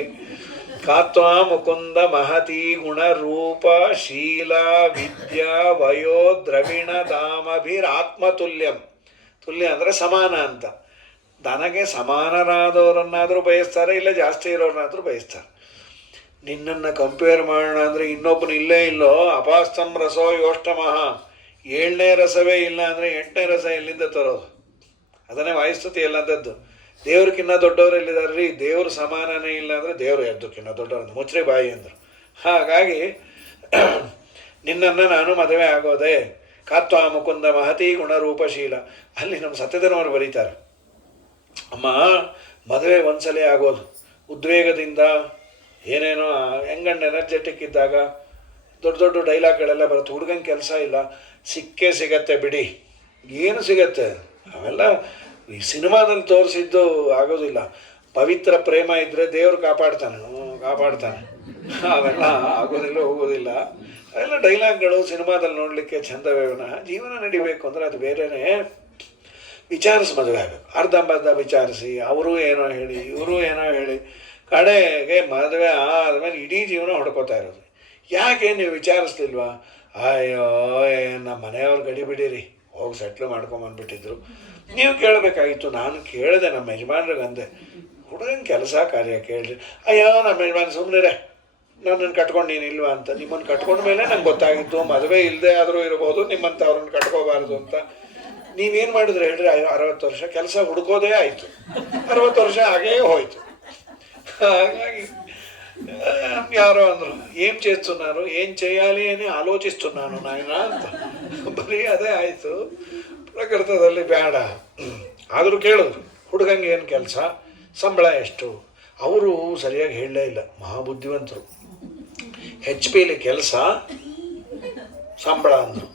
ಕಾತ್ವಾ ಮುಕುಂದ ಮಹತಿ ಗುಣ ರೂಪ ಶೀಲ ವಿದ್ಯಾ ವಯೋ ದ್ರವಿಣ ಧಾಮಭಿರಾತ್ಮತುಲ್ಯಂ. ತುಲ್ಯ ಅಂದರೆ ಸಮಾನ ಅಂತ. ನನಗೆ ಸಮಾನರಾದವರನ್ನಾದರೂ ಬಯಸ್ತಾರೆ, ಇಲ್ಲ ಜಾಸ್ತಿ ಇರೋರನ್ನಾದರೂ ಬಯಸ್ತಾರೆ. ನಿನ್ನನ್ನು ಕಂಪೇರ್ ಮಾಡೋಣ ಅಂದರೆ ಇನ್ನೊಬ್ಬನು ಇಲ್ಲೇ ಇಲ್ಲೋ ಅಪಾಸ್ತಂ ರಸೋ ಯೋಷ್ಟಮಃ. 7ನೇ ರಸವೇ ಇಲ್ಲ ಅಂದರೆ 8ನೇ ರಸ ಎಲ್ಲಿಂದ ತರೋದು? ಅದನ್ನೇ ವಾಯುಸ್ತುತಿ ಎಲ್ಲದದ್ದು. ದೇವ್ರಕ್ಕಿನ್ನ ದೊಡ್ಡವರೆಲ್ಲಿದ್ದಾರೆ ರೀ, ದೇವ್ರ ಸಮಾನನೇ ಇಲ್ಲ ಅಂದರೆ ದೇವರು ಎದ್ದಕ್ಕಿನ್ನ ದೊಡ್ಡವರು ಮುಚ್ಚ್ರಿ ಬಾಯಿ ಅಂದರು. ಹಾಗಾಗಿ ನಿನ್ನನ್ನು ನಾನು ಮದುವೆ ಆಗೋದೆ. ಕಾತ್ವಾ ಮುಕುಂದ ಮಹತಿ ಗುಣರೂಪಶೀಲ. ಅಲ್ಲಿ ನಮ್ಮ ಸತ್ಯಧರ್ಮರು ಬರೀತಾರೆ, ಅಮ್ಮ ಮದುವೆ ಒಂದ್ಸಲ ಆಗೋದು, ಉದ್ವೇಗದಿಂದ ಏನೇನೋ ಯಂಗ್ ಆ್ಯಂಡ್ ಎನರ್ಜೆಟಿಕ್ ಇದ್ದಾಗ ದೊಡ್ಡ ದೊಡ್ಡ ಡೈಲಾಗ್ಗಳೆಲ್ಲ ಬರುತ್ತೆ. ಹುಡುಗನ ಕೆಲಸ ಇಲ್ಲ, ಸಿಕ್ಕೇ ಸಿಗತ್ತೆ ಬಿಡಿ. ಏನು ಸಿಗತ್ತೆ? ಅವೆಲ್ಲ ಈ ಸಿನಿಮಾದಲ್ಲಿ ತೋರಿಸಿದ್ದು ಆಗೋದಿಲ್ಲ. ಪವಿತ್ರ ಪ್ರೇಮ ಇದ್ದರೆ ದೇವರು ಕಾಪಾಡ್ತಾನೆ, ಕಾಪಾಡ್ತಾನೆ. ಅವೆಲ್ಲ ಆಗೋದಿಲ್ಲ, ಹೋಗೋದಿಲ್ಲ. ಅವೆಲ್ಲ ಡೈಲಾಗ್ಗಳು ಸಿನಿಮಾದಲ್ಲಿ ನೋಡಲಿಕ್ಕೆ ಚಂದವೇವನ. ಜೀವನ ನಡಿಬೇಕು ಅಂದರೆ ಅದು ಬೇರೆಯೇ. ವಿಚಾರಿಸಿ ಮದುವೆ ಆಗಬೇಕು. ಅರ್ಧಂಬರ್ಧ ವಿಚಾರಿಸಿ ಅವರು ಏನೋ ಹೇಳಿ ಇವರು ಏನೋ ಹೇಳಿ ಕಡೆಗೆ ಮದುವೆ ಆದಮೇಲೆ ಇಡೀ ಜೀವನ ಹೊಡ್ಕೋತಾ ಇರೋದು. ಯಾಕೆ ನೀವು ವಿಚಾರಿಸ್ಲಿಲ್ವಾ? ಅಯ್ಯೋ ನಮ್ಮ ಮನೆಯವ್ರು ಗಡಿ ಬಿಡಿರಿ, ಹೋಗಿ ಸೆಟ್ಲ್ ಮಾಡ್ಕೊಂಬಂದ್ಬಿಟ್ಟಿದ್ರು. ನೀವು ಕೇಳಬೇಕಾಗಿತ್ತು. ನಾನು ಕೇಳಿದೆ ನಮ್ಮ ಯಜಮಾನ್ರಿಗೆ, ಅಂದೆ ಹುಡುಗನ ಕೆಲಸ ಕಾರ್ಯ ಕೇಳಿರಿ. ಅಯ್ಯೋ ನಮ್ಮ ಯಜಮಾನ್ ಸುಮ್ಮನೆ ನನ್ನನ್ನು ಕಟ್ಕೊಂಡು ನೀನು ಇಲ್ವಾ ಅಂತ. ನಿಮ್ಮನ್ನು ಕಟ್ಕೊಂಡ ಮೇಲೆ ನಂಗೆ ಗೊತ್ತಾಗಿತ್ತು ಮದುವೆ ಇಲ್ಲದೆ ಆದರೂ ಇರ್ಬೋದು, ನಿಮ್ಮಂತ ಅವ್ರನ್ನ ಕಟ್ಕೋಬಾರ್ದು ಅಂತ. ನೀವೇನು ಮಾಡಿದ್ರೆ ಹೇಳ್ರಿ, 60 ವರ್ಷ ಕೆಲಸ ಹುಡುಕೋದೇ ಆಯಿತು, 60 ವರ್ಷ ಹಾಗೇ ಹೋಯಿತು. ಹಾಗಾಗಿ ಯಾರೋ ಅಂದರು, ఏం చేస్తున్నారు, ఏం చేయాలి అని ఆలోచిస్తున్నాను నాయన ಅಂತ. ಬರೀ ಅದೇ ಆಯಿತು. ಪ್ರಕೃತದಲ್ಲಿ ಬೇಡ. ಆದರೂ ಕೇಳಿದ್ರು, ಹುಡುಗಂಗೆ ಏನು ಕೆಲಸ, ಸಂಬಳ ಎಷ್ಟು? ಅವರು ಸರಿಯಾಗಿ ಹೇಳಲೇ ಇಲ್ಲ. ಮಹಾಬುದ್ಧಿವಂತರು. HP ಕೆಲಸ, ಸಂಬಳ ಅಂದರು.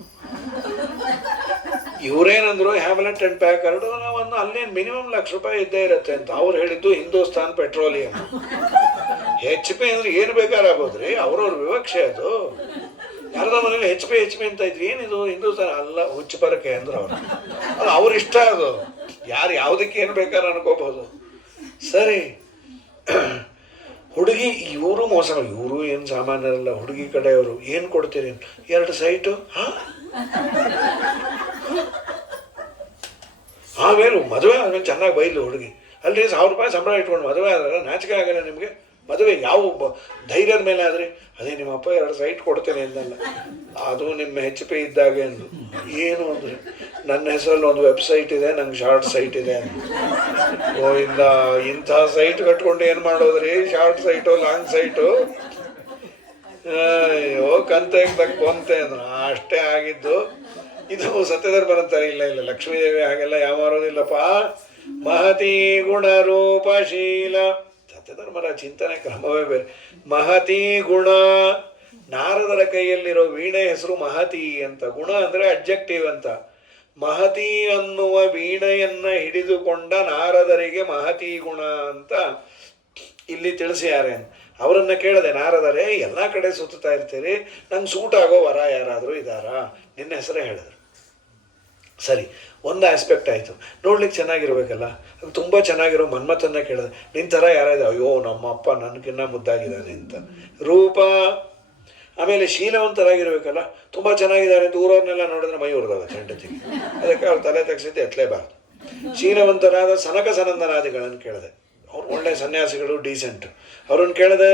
ಇವರೇನಂದ್ರು ಹ್ಯಾವ್ಲೆಟ್ ಆ್ಯಂಡ್ ಪ್ಯಾಕರ್ಡ್ ಒಂದು ಅಲ್ಲೇನು ಮಿನಿಮಮ್ ₹1,00,000 ಇದ್ದೇ ಇರುತ್ತೆ ಅಂತ. ಅವ್ರು ಹೇಳಿದ್ದು ಹಿಂದೂಸ್ತಾನ್ ಪೆಟ್ರೋಲಿಯಂ. HP ಅಂದರೆ ಏನು ಬೇಕಾರಾಗೋದ್ರಿ, ಅವ್ರವ್ರ ವಿವಕ್ಷೆ ಅದು. ಯಾರದ ಮನೇಲಿ HP ಅಂತ ಇದ್ವಿ, ಏನಿದು ಹಿಂದೂಸ್ತಾನ ಅಲ್ಲ, ಹುಚ್ಚು ಬರಕೆ ಅಂದರು ಅವರು. ಅದು ಅವ್ರ ಇಷ್ಟ, ಅದು ಯಾರು ಯಾವುದಕ್ಕೆ ಏನು ಬೇಕಾದ್ರೆ ಅನ್ಕೋಬಹುದು. ಸರಿ, ಹುಡುಗಿ ಇವರು ಮೋಸ, ಇವರು ಏನು ಸಾಮಾನ್ಯರಲ್ಲ. ಹುಡುಗಿ ಕಡೆಯವರು ಏನು ಕೊಡ್ತೀರಿ? 2 ಸೈಟು. ಹಾಂ, ಆಮೇಲೆ ಮದುವೆ ಆದಮೇಲೆ ಚೆನ್ನಾಗಿ ಬೈಲು ಹುಡುಗಿ. ಅಲ್ಲಿ ₹1,000 ಸಂಬಳ ಇಟ್ಕೊಂಡು ಮದುವೆ ಆದ್ರೆ ನಾಚಿಕೆ ಆಗಲ್ಲ ನಿಮಗೆ? ಮದುವೆ ಯಾವ ಧೈರ್ಯದ ಮೇಲೆ ಆದರೆ, ಅದೇ ನಿಮ್ಮ ಅಪ್ಪ 2 ಸೈಟ್ ಕೊಡ್ತೇನೆ ಎಂದಲ್ಲ, ಅದು ನಿಮ್ಮ HP ಇದ್ದಾಗೆ ಅಂದು. ಏನು ಅಂದರೆ, ನನ್ನ ಹೆಸರಲ್ಲಿ ಒಂದು ವೆಬ್ಸೈಟ್ ಇದೆ, ನಂಗೆ ಶಾರ್ಟ್ ಸೈಟ್ ಇದೆ ಅಂದು. ಓ ಇಂಥ ಸೈಟ್ ಕಟ್ಕೊಂಡು ಏನು ಮಾಡೋದ್ರಿ? Short site long site? ಅಯ್ಯೋ ಕಂತೆಗೆ ತಕ್ಕೊಂತೆ ಅಂದ್ರು. ಅಷ್ಟೇ ಆಗಿದ್ದು. ಇದು ಸತ್ಯಧರ್ಮ ಅಂತಾರೆ. ಇಲ್ಲ ಇಲ್ಲ, ಲಕ್ಷ್ಮೀದೇವಿ ಹಾಗೆಲ್ಲ ಯಾಮಾರೋದಿಲ್ಲಪ್ಪ. ಮಹತಿ ಗುಣರೂಪಶೀಲ. ಸತ್ಯಧರ್ಮರ ಚಿಂತನೆ ಕ್ರಮವೇ ಬೇರೆ. ಮಹತಿ ಗುಣ. ನಾರದರ ಕೈಯಲ್ಲಿರೋ ವೀಣೆ ಹೆಸರು ಮಹತಿ ಅಂತ. ಗುಣ ಅಂದರೆ ಅಬ್ಜೆಕ್ಟಿವ್ ಅಂತ. ಮಹತಿ ಅನ್ನುವ ವೀಣೆಯನ್ನು ಹಿಡಿದುಕೊಂಡ ನಾರದರಿಗೆ ಮಹತಿ ಗುಣ ಅಂತ ಇಲ್ಲಿ ತಿಳಿಸ್ಯಾರೆ. ಅವರನ್ನು ಕೇಳಿದೆ, ನಾರದರೇ ಎಲ್ಲ ಕಡೆ ಸುತ್ತಾ ಇರ್ತೀರಿ, ನಂಗೆ ಸೂಟ್ ಆಗೋ ವರ ಯಾರಾದರೂ ಇದ್ದಾರಾ? ನಿನ್ನ ಹೆಸರೇ ಹೇಳಿದ್ರು. ಸರಿ, ಒಂದು ಆಸ್ಪೆಕ್ಟ್ ಆಯಿತು. ನೋಡ್ಲಿಕ್ಕೆ ಚೆನ್ನಾಗಿರ್ಬೇಕಲ್ಲ, ಅದು ತುಂಬ ಚೆನ್ನಾಗಿರೋ ಮನ್ಮಥನ್ನ ಕೇಳಿದೆ, ನಿನ್ನ ಥರ ಯಾರಾದ? ಅಯ್ಯೋ ನಮ್ಮಪ್ಪ ನನಗಿನ್ನ ಮುದ್ದಾಗಿದ್ದಾನೆ ಅಂತ. ರೂಪ. ಆಮೇಲೆ ಶೀಲವಂತರಾಗಿರ್ಬೇಕಲ್ಲ, ತುಂಬ ಚೆನ್ನಾಗಿದ್ದಾರೆ ಅಂತ ಊರವ್ರನ್ನೆಲ್ಲ ನೋಡಿದ್ರೆ ಮೈ ಉರಿದವ ಹೆಂಡತಿಗೆ. ಅದಕ್ಕೆ ಅವ್ರು ತಲೆ ತೆಗೆಸಿದ್ದು ಎತ್ತಲೇಬಾರ್ದು. ಶೀಲವಂತರಾದ ಸನಕ ಸನಂದನಾದಿಗಳನ್ನು ಕೇಳಿದೆ. ಅವ್ರು ಒಳ್ಳೆ ಸನ್ಯಾಸಿಗಳು, ಡೀಸೆಂಟ್. ಅವ್ರನ್ನ ಕೇಳಿದೆ,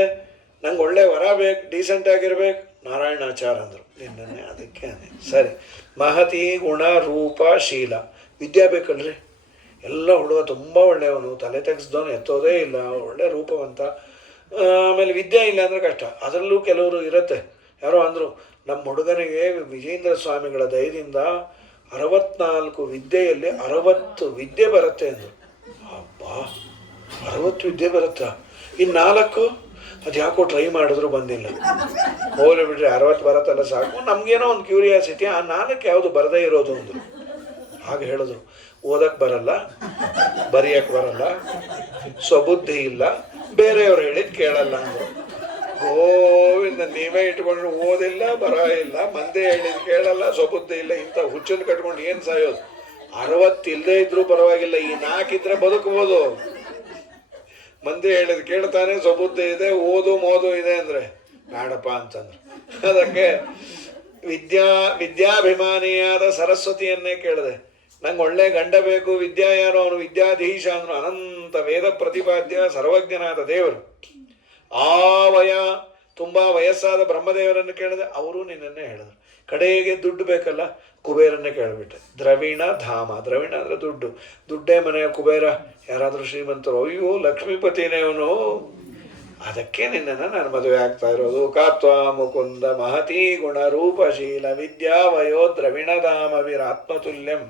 ನಂಗೆ ಒಳ್ಳೆ ವರ ಬೇಕು, ಡೀಸೆಂಟ್ ಆಗಿರ್ಬೇಕು. ನಾರಾಯಣಾಚಾರ ಅಂದರು. ನಿನ್ನೆ ಅದಕ್ಕೆ ಅದೇ. ಸರಿ, ಮಹತಿ ಗುಣ ರೂಪ ಶೀಲ. ವಿದ್ಯೆ ಬೇಕಲ್ರಿ. ಎಲ್ಲ ಹುಡುಗ ತುಂಬ ಒಳ್ಳೆಯವನು, ತಲೆ ತೆಗೆಸ್ದವನು, ಎತ್ತೋದೇ ಇಲ್ಲ, ಒಳ್ಳೆ ರೂಪವಂತ. ಆಮೇಲೆ ವಿದ್ಯೆ ಇಲ್ಲ ಅಂದರೆ ಕಷ್ಟ. ಅದರಲ್ಲೂ ಕೆಲವರು ಇರುತ್ತೆ. ಯಾರೋ ಅಂದರು, ನಮ್ಮ ಹುಡುಗನಿಗೆ ವಿಜೇಂದ್ರ ಸ್ವಾಮಿಗಳ ದಯದಿಂದ 64 ವಿದ್ಯೆಯಲ್ಲಿ 60 ವಿದ್ಯೆ ಬರುತ್ತೆ ಅಂದರು. ಅಬ್ಬಾ, 60 ವಿದ್ಯೆ ಬರುತ್ತಾ? ಇನ್ನು 4 ಅದು ಯಾಕೋ ಟ್ರೈ ಮಾಡಿದ್ರು ಬಂದಿಲ್ಲ. ಹೋಗ್ಲಿ ಬಿಡ್ರಿ, 60 ಬರುತ್ತಲ್ಲ ಸಾಕು. ನಮಗೇನೋ ಒಂದು ಕ್ಯೂರಿಯಾಸಿಟಿ. ಆ 4 ಯಾವುದು ಬರದೇ ಇರೋದು ಅಂದರು. ಹಾಗೆ ಹೇಳಿದ್ರು, ಓದಕ್ಕೆ ಬರಲ್ಲ, ಬರೆಯಕ್ಕೆ ಬರಲ್ಲ, ಸ್ವಬುದ್ಧಿ ಇಲ್ಲ, ಬೇರೆಯವ್ರು ಹೇಳಿದ್ ಕೇಳಲ್ಲ ಅಂದರು. ಗೋವಿಂದ, ನೀವೇ ಇಟ್ಕೊಂಡ್ರೆ ಓದಿಲ್ಲ, ಬರ ಇಲ್ಲ, ಮಂದಿ ಹೇಳಿದ್ ಕೇಳಲ್ಲ, ಸ್ವಬುದ್ಧಿ ಇಲ್ಲ, ಇಂಥ ಹುಚ್ಚನ್ನು ಕಟ್ಕೊಂಡು ಏನು ಸಾಯೋದು? 60 ಇಲ್ಲದೆ ಇದ್ರೂ ಪರವಾಗಿಲ್ಲ, ಈ 4 ಇದ್ರೆ ಬದುಕಬಹುದು. ಮಂದಿ ಹೇಳಿದ್ ಕೇಳ್ತಾನೆ, ಸ್ವಬುದ್ಧಿ ಇದೆ, ಓದು ಮೋದು ಇದೆ ಅಂದರೆ ಬೇಡಪ್ಪ ಅಂತಂದ್ರು. ಅದಕ್ಕೆ ವಿದ್ಯಾಭಿಮಾನಿಯಾದ ಸರಸ್ವತಿಯನ್ನೇ ಕೇಳಿದೆ, ನಂಗೆ ಒಳ್ಳೆ ಗಂಡ ಬೇಕು, ವಿದ್ಯಾ ಯಾರು? ಅವನು ವಿದ್ಯಾಧೀಶ ಅಂದ್ರು. ಅನಂತ ವೇದ ಪ್ರತಿಪಾದ್ಯ ಸರ್ವಜ್ಞನಾದ ದೇವರು. ತುಂಬ ವಯಸ್ಸಾದ ಬ್ರಹ್ಮದೇವರನ್ನು ಕೇಳಿದೆ, ಅವರು ನಿನ್ನನ್ನೇ ಹೇಳಿದ್ರು. ಕಡೆಗೆ ದುಡ್ಡು ಬೇಕಲ್ಲ, ಕುಬೇರನ್ನೇ ಕೇಳಿಬಿಟ್ಟೆ. ದ್ರವಿಣ ಧಾಮ, ದ್ರವಿಣ ಅಂದರೆ ದುಡ್ಡು, ದುಡ್ಡೇ ಮನೆಯ ಕುಬೇರ. ಯಾರಾದರೂ ಶ್ರೀಮಂತರು, ಅಯ್ಯೋ ಲಕ್ಷ್ಮೀಪತಿನೇ ಅವನು, ಅದಕ್ಕೆ ನಿನ್ನನ್ನು ನಾನು ಮದುವೆ ಆಗ್ತಾ ಇರೋದು. ಕಾತ್ವ ಮುಕುಂದ ಮಹತಿ ಗುಣ ರೂಪಶೀಲ ವಿದ್ಯಾ ವಯೋ ದ್ರವಿಣಧಾಮ ವೀರಾತ್ಮತುಲ್ಯಂ.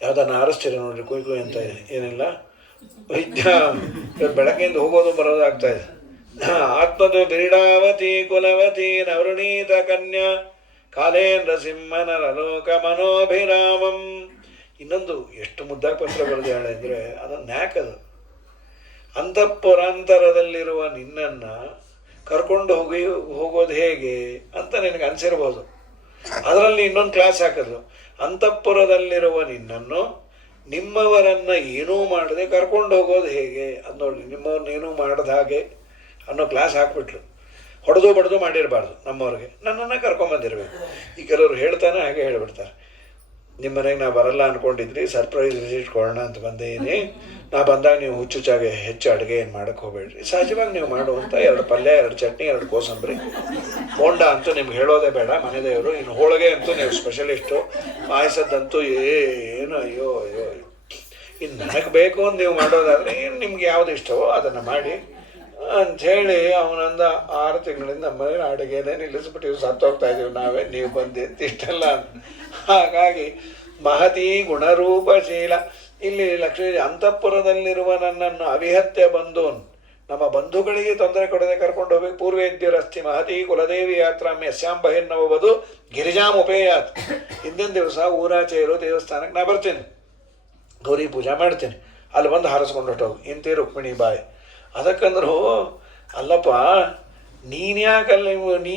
ಯಾವುದನ್ನು ಆರಿಸ್ತೀರ ನೋಡ್ರಿ, ಕುಯ್ ಕುಯ್ ಅಂತ ಇದೆ, ಏನಿಲ್ಲ ವಿದ್ಯಾ. ಬೆಳಗ್ಗೆಯಿಂದ ಹೋಗೋದು ಬರೋದು ಆಗ್ತಾ ಇದೆ. ಆತ್ಮದು ಬಿರಿಡಾವತಿ ಕುಲವತಿ ನವೃಣೀತ ಕನ್ಯಾ ಕಾಲೇಂದ್ರ ಸಿಂಹನರ ಲೋಕ ಮನೋಭಿರಾಮಂ. ಇನ್ನೊಂದು ಎಷ್ಟು ಮುದ್ದಾಗಿ ಪತ್ರ ಬರೆದಾಳೆ ಅಂದರೆ ಅದನ್ನು ನ್ಯಾಕದು. ಅಂತಃಪುರಾಂತರದಲ್ಲಿರುವ ನಿನ್ನನ್ನು ಕರ್ಕೊಂಡು ಹೋಗೋದು ಹೇಗೆ ಅಂತ ನಿನಗೆ ಅನಿಸಿರ್ಬೋದು. ಅದರಲ್ಲಿ ಇನ್ನೊಂದು ಕ್ಲಾಸ್ ಹಾಕಿದ್ರು, ಅಂತಃಪುರದಲ್ಲಿರುವ ನಿನ್ನನ್ನು ನಿಮ್ಮವರನ್ನು ಏನೂ ಮಾಡದೆ ಕರ್ಕೊಂಡು ಹೋಗೋದು ಹೇಗೆ ಅದು ನೋಡಿ. ನಿಮ್ಮವ್ರನ್ನೇನೂ ಮಾಡದ ಹಾಗೆ ಅನ್ನೋ ಕ್ಲಾಸ್ ಹಾಕ್ಬಿಟ್ರು. ಹೊಡೆದು ಬಡ್ದು ಮಾಡಿರಬಾರ್ದು ನಮ್ಮವ್ರಿಗೆ, ನನ್ನನ್ನು ಕರ್ಕೊಂಬಂದಿರಬೇಕು. ಈ ಕೆಲವರು ಹೇಳ್ತಾನೆ ಹಾಗೆ ಹೇಳಿಬಿಡ್ತಾರೆ, ನಿಮ್ಮ ಮನೆಗೆ ನಾ ಬರಲ್ಲ ಅಂದ್ಕೊಂಡಿದ್ರಿ, ಸರ್ಪ್ರೈಸ್ ವಿಸಿಟ್ ಕೊಡೋಣ ಅಂತ ಬಂದೇನಿ, ನಾ ಬಂದಾಗ ನೀವು ಹುಚ್ಚುಚ್ಚಾಗೆ ಹೆಚ್ಚು ಅಡುಗೆ ಏನು ಮಾಡೋಕ್ಕೆ ಹೋಗಬೇಡ್ರಿ, ಸಹಜವಾಗಿ ನೀವು ಮಾಡುವಂಥ 2 ಪಲ್ಯ, 2 ಚಟ್ನಿ, 2 ಕೋಸಂಬರಿ, ಬೋಂಡ ಅಂತೂ ನಿಮ್ಗೆ ಹೇಳೋದೇ ಬೇಡ, ಮನೆದೇವರು. ಇನ್ನು ಹೋಳಿಗೆ ಅಂತೂ ನೀವು ಸ್ಪೆಷಲಿಸ್ಟು, ಪಾಯಸದ್ದಂತೂ ಏನು ಅಯ್ಯೋ ಅಯ್ಯೋ. ಇನ್ನು ನನಗೆ ಬೇಕು ಅಂತ ನೀವು ಮಾಡೋದಾದರೆ ಏನು ನಿಮ್ಗೆ ಯಾವುದು ಇಷ್ಟವೋ ಅದನ್ನು ಮಾಡಿ ಅಂಥೇಳಿ ಅವನಂದ 6 ತಿಂಗಳಿಂದ ನಮ್ಮ ಮನೆ ಅಡುಗೆನೇ ನಿಲ್ಲಿಸ್ಬಿಟ್ಟಿವಿ, ಸತ್ತೋಗ್ತಾ ಇದ್ದೀವಿ ನಾವೇ, ನೀವು ಬಂದು ಇಷ್ಟೆಲ್ಲ. ಹಾಗಾಗಿ ಮಹತಿ ಗುಣರೂಪಶೀಲ. ಇಲ್ಲಿ ಲಕ್ಷ್ಮೀ ಅಂತಃಪುರದಲ್ಲಿರುವ ನನ್ನನ್ನು ಅವಿಹತ್ಯ ಬಂಧುನ್, ನಮ್ಮ ಬಂಧುಗಳಿಗೆ ತೊಂದರೆ ಕೊಡದೆ ಕರ್ಕೊಂಡು ಹೋಗ್ಬೇಕು. ಪೂರ್ವೇದ್ಯರಸ್ತಿ ಮಹತಿ ಕುಲದೇವಿ ಯಾತ್ರಾಂ ಯಸ್ಯಾಂ ಬಹಿರ್ನವವಧು ಗಿರಿಜಾಂ ಉಪೇಯಾತ್. ಹಿಂದಿನ ದಿವಸ ಊರಾಚೆ ಇರೋ ದೇವಸ್ಥಾನಕ್ಕೆ ನಾ ಬರ್ತೀನಿ, ಗೌರಿ ಪೂಜೆ ಮಾಡ್ತೀನಿ, ಅಲ್ಲಿ ಬಂದು ಹಾರಿಸ್ಕೊಂಡು ಹೊಟ್ಟೋಗು ಇಂತಿ ರುಕ್ಮಿಣಿ ಬಾಯಿ. ಅದಕ್ಕಂದ್ರು, ಅಲ್ಲಪ್ಪ ನೀ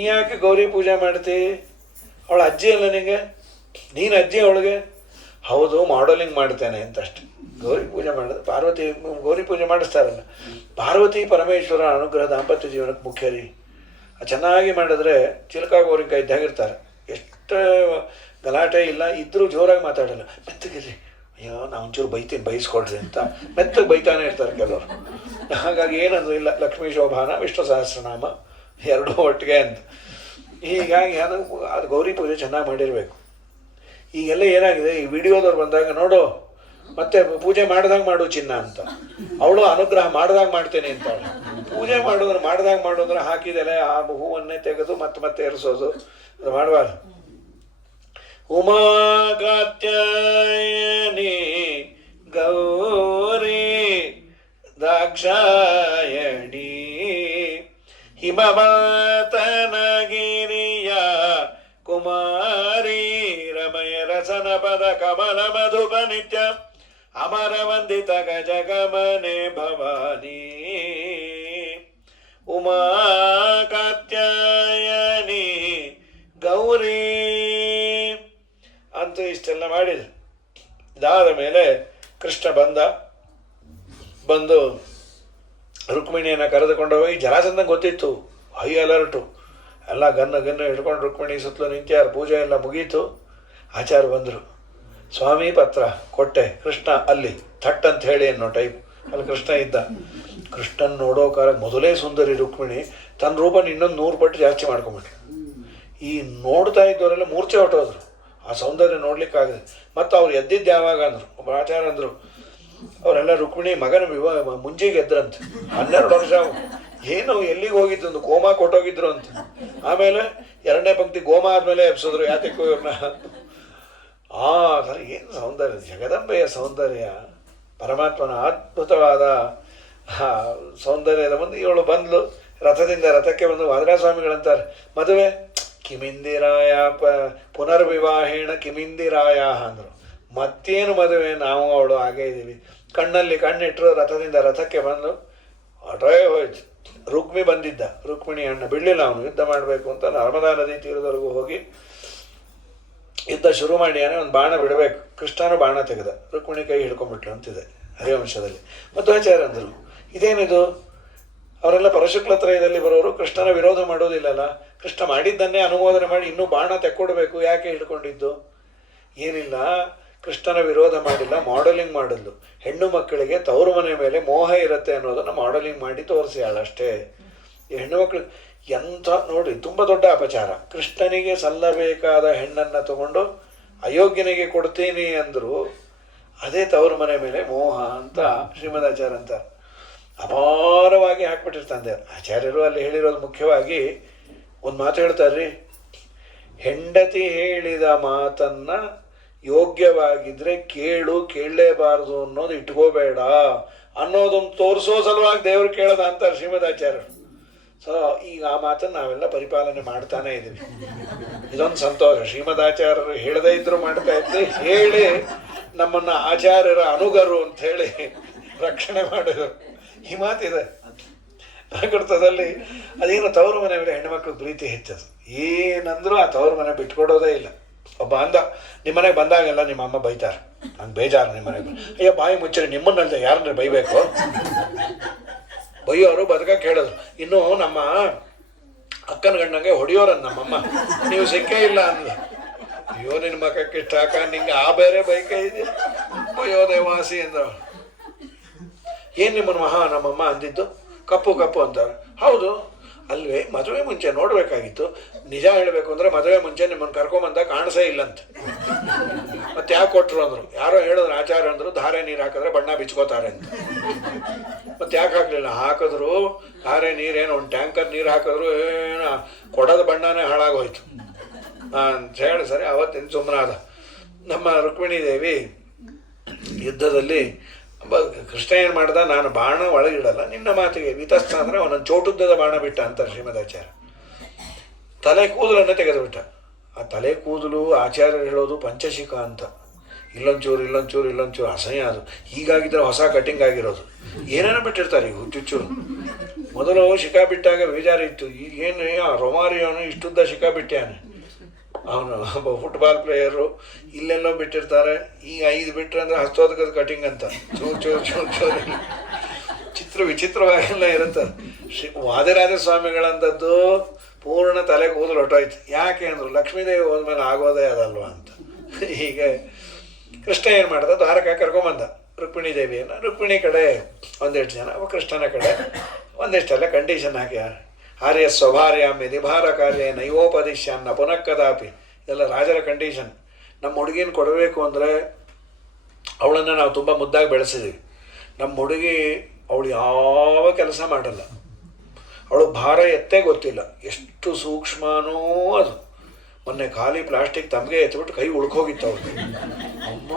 ಯಾಕೆ ಗೌರಿ ಪೂಜೆ ಮಾಡ್ತಿ? ಅವಳ ಅಜ್ಜಿ ಅಲ್ಲ ನಿನಗೆ, ನೀನು ಅಜ್ಜಿ ಅವಳಿಗೆ. ಹೌದು, ಮಾಡಲಿಂಗ್ ಮಾಡ್ತೇನೆ ಅಂತಷ್ಟೆ. ಗೌರಿ ಪೂಜೆ ಮಾಡೋದು, ಪಾರ್ವತಿ ಗೌರಿ ಪೂಜೆ ಮಾಡಿಸ್ತಾರಲ್ಲ, ಪಾರ್ವತಿ ಪರಮೇಶ್ವರ ಅನುಗ್ರಹ ದಾಂಪತ್ಯ ಜೀವನಕ್ಕೆ ಮುಖ್ಯ ರೀ. ಚೆನ್ನಾಗಿ ಮಾಡಿದ್ರೆ ಚಿಲಕ ಗೌರಿಕಾಯಿ ಇದ್ದಾಗಿರ್ತಾರೆ, ಎಷ್ಟು ಗಲಾಟೆ ಇಲ್ಲ, ಇದ್ದರೂ ಜೋರಾಗಿ ಮಾತಾಡಲ್ಲ, ಮೆತ್ತಗಿರಿ, ಅಯ್ಯೋ ನಾ ಒಂಚೂರು ಬೈಸ್ಕೊಡ್ರಿ ಅಂತ ಮೆತ್ತಗೆ ಬೈತಾನೆ ಇರ್ತಾರೆ ಕೆಲವರು. ಹಾಗಾಗಿ ಏನಂದ್ರು ಇಲ್ಲ, ಲಕ್ಷ್ಮೀ ಶೋಭಾನ ವಿಷ್ಣು ಸಹಸ್ರನಾಮ 2 ಒಟ್ಟಿಗೆ ಅಂತ. ಹೀಗಾಗಿ ಅದು ಗೌರಿ ಪೂಜೆ ಚೆನ್ನಾಗಿ ಮಾಡಿರಬೇಕು. ಈಗೆಲ್ಲ ಏನಾಗಿದೆ, ಈ ವಿಡಿಯೋದವ್ರು ಬಂದಾಗ ನೋಡು ಮತ್ತೆ ಪೂಜೆ ಮಾಡಿದಾಗ ಮಾಡು ಚಿನ್ನ ಅಂತ, ಅವಳು ಅನುಗ್ರಹ ಮಾಡಿದಾಗ ಮಾಡ್ತೇನೆ ಅಂತ. ಪೂಜೆ ಮಾಡಿದಾಗ ಮಾಡೋದ್ರೆ ಹಾಕಿದೆಲೆ ಆ ಹೂವನ್ನೇ ತೆಗೆದು ಮತ್ತೆ ಏರಿಸೋದು, ಅದು ಮಾಡಬಾರ್ದು. ಉಮಾ ಕಾತ್ಯಾಯನಿ ಗೌರಿ ದಾಕ್ಷಾಯಣಿ ಹಿಮಮಾತನಗಿರಿಯ ಕುಮಾರಿ ರಮಯ ರಸನ ಪದ ಕಮಲ ಮಧುಪ ನಿತ್ಯ ಅಮರ ವಂದಿತ ಗಜಗಮನೆ ಭವಾನಿ. ಉಮಾ ಕಾತ್ಯಾಯನಿ ಗೌರಿ ಅಂತೂ ಇಷ್ಟೆಲ್ಲ ಮಾಡಿದ. ಇದಾದ ಮೇಲೆ ಕೃಷ್ಣ ಬಂದು ರುಕ್ಮಿಣಿಯನ್ನು ಕರೆದುಕೊಂಡು ಹೋಗಿ, ಜರಾಸಂಧಂಗೆ ಗೊತ್ತಿತ್ತು, ಹೈ ಅಲರ್ಟು, ಎಲ್ಲ ಗನ್ನು ಹಿಡ್ಕೊಂಡು ರುಕ್ಮಿಣಿ ಸುತ್ತಲೂ ನಿಂತ್ಯಾರು. ಪೂಜೆ ಎಲ್ಲ ಮುಗೀತು, ಆಚಾರ ಬಂದರು. ಸ್ವಾಮಿ ಪತ್ರ ಕೊಟ್ಟೆ, ಕೃಷ್ಣ ಅಲ್ಲಿ ಥಟ್ ಅಂತ ಹೇಳಿ ಅನ್ನೋ ಟೈಪ್ ಅಲ್ಲಿ ಕೃಷ್ಣ ಇದ್ದ. ಕೃಷ್ಣನ್ ನೋಡೋಕಾರ ಮೊದಲೇ ಸುಂದರಿ ರುಕ್ಮಿಣಿ, ತನ್ನ ರೂಪನ ಇನ್ನೊಂದು 100 ಪಟ್ಟು ಜಾಸ್ತಿ ಮಾಡ್ಕೊಂಬಿಟ್ರು. ಈ ನೋಡ್ತಾ ಇದ್ದವರೆಲ್ಲ ಮೂರ್ಛೆ ಹೊಟ್ಟೋದ್ರು, ಆ ಸೌಂದರ್ಯ ನೋಡ್ಲಿಕ್ಕಾಗದೆ. ಮತ್ತು ಅವ್ರು ಎದ್ದಿದ್ದು ಯಾವಾಗ ಅಂದರು, ಒಬ್ಬ ಆಚಾರ ಅಂದರು, ಅವರೆಲ್ಲ ರುಕ್ಮಿಣಿ ಮಗನ ಮುಂಜೆಗೆ ಎದ್ರಂತೆ, 12 ವರ್ಷ ಏನು ಎಲ್ಲಿಗೆ ಹೋಗಿದ್ದು, ಒಂದು ಕೋಮಾ ಕೊಟ್ಟೋಗಿದ್ರು ಅಂತ. ಆಮೇಲೆ 2ನೇ ಪಂಕ್ತಿ ಗೋಮ ಆದಮೇಲೆ ಎಬ್ಸಿದ್ರು, ಯಾತಕ್ಕೂ ಇವ್ರನ್ನ. ಸರಿ, ಏನು ಸೌಂದರ್ಯ, ಜಗದಂಬೆಯ ಸೌಂದರ್ಯ, ಪರಮಾತ್ಮನ ಅದ್ಭುತವಾದ ಸೌಂದರ್ಯದ ಮುಂದೆ ಇವಳು ಬಂದ್ಲು. ರಥಕ್ಕೆ ಬಂದು ವಾದರಾಸ್ವಾಮಿಗಳಂತಾರೆ, ಮದುವೆ ಕಿಮಿಂದಿರಾಯ ಪುನರ್ವಿವಾಹೇಣ ಕಿಮಿಂದಿರಾಯ ಅಂದರು. ಮತ್ತೇನು ಮದುವೆ, ನಾವು ಅವಳು ಹಾಗೇ ಇದ್ದೀವಿ. ಕಣ್ಣಲ್ಲಿ ಕಣ್ಣಿಟ್ಟರು ರಥದಿಂದ ರಥಕ್ಕೆ ಬಂದು ಹೊರಟೇ ಹೋಯ್ತು. ರುಕ್ಮಿ ಬಂದಿದ್ದ, ರುಕ್ಮಿಣಿ ಅಣ್ಣ ಬಿಡಲಿಲ್ಲ, ಅವನು ಯುದ್ಧ ಮಾಡಬೇಕು ಅಂತ ನರ್ಮದಾ ನದಿ ತೀರದವರೆಗೂ ಹೋಗಿ ಯುದ್ಧ ಶುರು ಮಾಡಿಯಾನೆ. ಒಂದು ಬಾಣ ಬಿಡಬೇಕು, ಕೃಷ್ಣನು ಬಾಣ ತೆಗೆದ, ರುಕ್ಮಿಣಿ ಕೈ ಹಿಡ್ಕೊಂಡ್ಬಿಟ್ಲು ಅಂತಿದೆ ಹರಿವಂಶದಲ್ಲಿ. ಮಧ್ವಾಚಾರ್ಯ ಅಂದರು, ಇದೇನಿದು, ಅವರೆಲ್ಲ ಪರಶುಕ್ಲತ್ರಯದಲ್ಲಿ ಬರೋರು, ಕೃಷ್ಣನ ವಿರೋಧ ಮಾಡೋದಿಲ್ಲಲ್ಲ, ಕೃಷ್ಣ ಮಾಡಿದ್ದನ್ನೇ ಅನುಮೋದನೆ ಮಾಡಿ ಇನ್ನೂ ಬಾಣ ತೆಕ್ಕೊಡ್ಬೇಕು, ಯಾಕೆ ಹಿಡ್ಕೊಂಡಿದ್ದು? ಏನಿಲ್ಲ, ಕೃಷ್ಣನ ವಿರೋಧ ಮಾಡಿಲ್ಲ, ಮಾಡೆಲಿಂಗ್ ಮಾಡಿದ್ಲು. ಹೆಣ್ಣು ಮಕ್ಕಳಿಗೆ ತವರು ಮನೆ ಮೇಲೆ ಮೋಹ ಇರುತ್ತೆ ಅನ್ನೋದನ್ನು ಮಾಡೆಲಿಂಗ್ ಮಾಡಿ ತೋರಿಸ್ಯಾಳ ಅಷ್ಟೇ. ಈ ಹೆಣ್ಣು ಮಕ್ಕಳು ಎಂಥ ನೋಡಿ, ತುಂಬ ದೊಡ್ಡ ಅಪಚಾರ. ಕೃಷ್ಣನಿಗೆ ಸಲ್ಲಬೇಕಾದ ಹೆಣ್ಣನ್ನು ತಗೊಂಡು ಅಯೋಗ್ಯನಿಗೆ ಕೊಡ್ತೀನಿ ಅಂದರು, ಅದೇ ತವರು ಮನೆ ಮೇಲೆ ಮೋಹ ಅಂತ ಶ್ರೀಮದಾಚಾರ್ಯ ಅಂತ ಅಪಾರವಾಗಿ ಹಾಕ್ಬಿಟ್ಟಿರ್ತಾನೆ ಆಚಾರ್ಯರು. ಅಲ್ಲಿ ಹೇಳಿರೋದು ಮುಖ್ಯವಾಗಿ ಒಂದು ಮಾತು ಹೇಳ್ತಾರ್ರಿ, ಹೆಂಡತಿ ಹೇಳಿದ ಮಾತನ್ನು ಯೋಗ್ಯವಾಗಿದ್ದರೆ ಕೇಳು, ಕೇಳಲೇಬಾರದು ಅನ್ನೋದು ಇಟ್ಕೋಬೇಡ ಅನ್ನೋದೊಂದು ತೋರಿಸೋ ಸಲುವಾಗಿ ದೇವರು ಕೇಳದ ಅಂತಾರೆ ಶ್ರೀಮದಾಚಾರ್ಯರು. ಸೊ ಈಗ ಆ ಮಾತನ್ನು ನಾವೆಲ್ಲ ಪರಿಪಾಲನೆ ಮಾಡ್ತಾನೇ ಇದ್ದೀವಿ. ಇದೊಂದು ಸಂತೋಷ. ಶ್ರೀಮದಾಚಾರ್ಯರು ಹೇಳದೇ ಇದ್ರು ಮಾಡ್ತಾ ಇದ್ದೆ, ಹೇಳಿ ನಮ್ಮನ್ನು ಆಚಾರ್ಯರ ಅನುಗರು ಅಂತ ಹೇಳಿ ರಕ್ಷಣೆ ಮಾಡಿದರು. ಈ ಮಾತಿದೆ ಪ್ರಾಕೃತದಲ್ಲಿ. ಅದೇನು ತವರು ಮನೆ ಮೇಲೆ ಹೆಣ್ಣುಮಕ್ಳು ಪ್ರೀತಿ ಹೆಚ್ಚದು. ಏನಂದ್ರೂ ಆ ತವರು ಮನೆ ಬಿಟ್ಕೊಡೋದೇ ಇಲ್ಲ. ಒಬ್ಬ ಅಂದ, ನಿಮ್ಮ ಮನೆಗೆ ಬಂದಾಗೆಲ್ಲ ನಿಮ್ಮ ಅಮ್ಮ ಬೈತಾರೆ, ನಂಗೆ ಬೇಜಾರು ನಿಮ್ಮ ಮನೆಗೆ. ಅಯ್ಯೋ ಬಾಯಿ ಮುಚ್ಚರಿ, ನಿಮ್ಮನ್ನಲ್ದೆ ಯಾರನ್ನ ಬೈಬೇಕು? ಬೈಯೋರು ಬದುಕಕ್ಕೆ ಹೇಳೋದು. ಇನ್ನು ನಮ್ಮ ಅಕ್ಕನ ಗಂಡಂಗೆ ಹೊಡೆಯೋರನ್ನ ನಮ್ಮಮ್ಮ, ನೀವು ಸಿಕ್ಕೇ ಇಲ್ಲ ಅಂದ್ಲು. ಅಯ್ಯೋ ನಿನ್ನ ಮಕ್ಕಕ್ಕೆ ಇಷ್ಟ ಹಾಕ, ನಿಂಗೆ ಆ ಬೇರೆ ಬೈಕೇ ಇದೆ, ಬೈಯೋದೇ ವಾಸಿ ಅಂದ್ರು. ಏನು ನಿಮ್ಮನ್ನು ಮಹಾ ನಮ್ಮಮ್ಮ ಅಂದಿದ್ದು? ಕಪ್ಪು ಕಪ್ಪು ಅಂತಾರೆ. ಹೌದು ಅಲ್ವೇ, ಮದುವೆ ಮುಂಚೆ ನೋಡಬೇಕಾಗಿತ್ತು. ನಿಜ ಹೇಳಬೇಕು ಅಂದರೆ ಮದುವೆ ಮುಂಚೆ ನಿಮ್ಮನ್ನು ಕರ್ಕೊಂಬಂದ ಕಾಣಿಸೇ ಇಲ್ಲಂತ. ಮತ್ತೆ ಯಾಕೆ ಕೊಟ್ಟರು ಅಂದರು, ಯಾರೋ ಹೇಳಿದ್ರು ಆಚಾರ್ಯ ಅಂದರು, ಧಾರೆ ನೀರು ಹಾಕಿದ್ರೆ ಬಣ್ಣ ಬಿಚ್ಕೋತಾರೆ ಅಂತ. ಮತ್ತೆ ಯಾಕೆ ಹಾಕಲಿಲ್ಲ? ಹಾಕಿದ್ರು ಧಾರೆ ನೀರೇನು, ಒಂದು ಟ್ಯಾಂಕರ್ ನೀರು ಹಾಕಿದ್ರು ಏನು ಕೊಡದ ಬಣ್ಣನೇ ಹಾಳಾಗೋಯ್ತು ಅಂತ ಹೇಳಿ ಸರಿ ಅವತ್ತಿನ ಸುಮ್ಮನಾದ. ನಮ್ಮ ರುಕ್ಮಿಣಿ ದೇವಿ ಯುದ್ಧದಲ್ಲಿ ಕೃಷ್ಣ ಏನು ಮಾಡ್ದ, ನಾನು ಬಾಣ ಒಳಗಿಡಲ್ಲ, ನಿನ್ನ ಮಾತಿಗೆ ವಿತಸ್ತ ಅಂದರೆ ಅವನನ್ನು ಚೋಟುದ್ದದ ಬಾಣ ಬಿಟ್ಟ ಅಂತಾರೆ ಶ್ರೀಮದಾಚಾರ್ಯ. ತಲೆ ಕೂದಲನ್ನು ತೆಗೆದುಬಿಟ್ಟ. ಆ ತಲೆ ಕೂದಲು ಆಚಾರ್ಯರು ಹೇಳೋದು ಪಂಚಶಿಖ ಅಂತ, ಇಲ್ಲೊಂಚೂರು ಇಲ್ಲೊಂಚೂರು ಇಲ್ಲೊಂಚೂರು ಅಸಹ್ಯ. ಅದು ಹೀಗಾಗಿದ್ದರೆ ಹೊಸ ಕಟಿಂಗ್ ಆಗಿರೋದು. ಏನೇನೋ ಬಿಟ್ಟಿರ್ತಾರೆ ಈಗ ಹುಚ್ಚುಚ್ಚೂರು. ಮೊದಲು ಶಿಖಾ ಬಿಟ್ಟಾಗ ಬೇಜಾರಿತ್ತು, ಈಗೇನು ರೊಮಾರಿಯವನು ಇಷ್ಟುದ್ದ ಶಿಖಾ ಬಿಟ್ಟಾನೆ. ಅವನು ಫುಟ್ಬಾಲ್ ಪ್ಲೇಯರು ಇಲ್ಲೆಲ್ಲೋ ಬಿಟ್ಟಿರ್ತಾರೆ. ಈಗ 5 ಬಿಟ್ಟರೆ ಅಂದರೆ ಹಸ್ತೋದಕದ ಕಟಿಂಗ್ ಅಂತ ಚೂರು ಚೂರು ಚೂರು ಚೂರು ವಿಚಿತ್ರವಾಗೆಲ್ಲ ಇರುತ್ತೆ. ವಾದಿರಾಜ ಸ್ವಾಮಿಗಳಂಥದ್ದು ಪೂರ್ಣ ತಲೆ ಕೂದಲು ಹೊಟ್ಟೋಯ್ತು. ಯಾಕೆ ಅಂದರು, ಲಕ್ಷ್ಮೀದೇವಿ ಹೋದ್ಮೇಲೆ ಆಗೋದೇ ಅದಲ್ವ ಅಂತ. ಹೀಗೆ ಕೃಷ್ಣ ಏನು ಮಾಡ್ದ, ದ್ವಾರಕ ಕರ್ಕೊಂಬಂದ ರುಕ್ಮಿಣಿ ದೇವಿಯನ್ನು. ರುಕ್ಮಿಣಿ ಕಡೆ ಒಂದೆಷ್ಟು ಜನ, ಕೃಷ್ಣನ ಕಡೆ ಒಂದೆಷ್ಟೆಲ್ಲ ಕಂಡೀಷನ್ ಹಾಕ್ಯಾರ. ಆರ್ಯ ಸ್ವಭಾರ್ಯಾಮ್ ಯದಿಭಾರ ಕಾರ್ಯ ನೈವೋಪದಿಶ್ಯಾನ್ನ ಪುನಃ ಕದಾಪಿ. ಇದೆಲ್ಲ ರಾಜರ ಕಂಡೀಷನ್. ನಮ್ಮ ಹುಡುಗಿನ ಕೊಡಬೇಕು ಅಂದರೆ ಅವಳನ್ನು ನಾವು ತುಂಬ ಮುದ್ದಾಗಿ ಬೆಳೆಸಿದ್ದೀವಿ. ನಮ್ಮ ಹುಡುಗಿ ಅವಳು ಯಾವ ಕೆಲಸ ಮಾಡಲ್ಲ, ಅವಳು ಭಾರ ಎತ್ತೇ ಗೊತ್ತಿಲ್ಲ, ಎಷ್ಟು ಸೂಕ್ಷ್ಮನೋ ಅದು. ಮೊನ್ನೆ ಖಾಲಿ ಪ್ಲಾಸ್ಟಿಕ್ ತಮಗೆ ಎತ್ಬಿಟ್ಟು ಕೈ ಉಳ್ಕೋಗಿತ್ತು ಅವಳು. ಅಮ್ಮ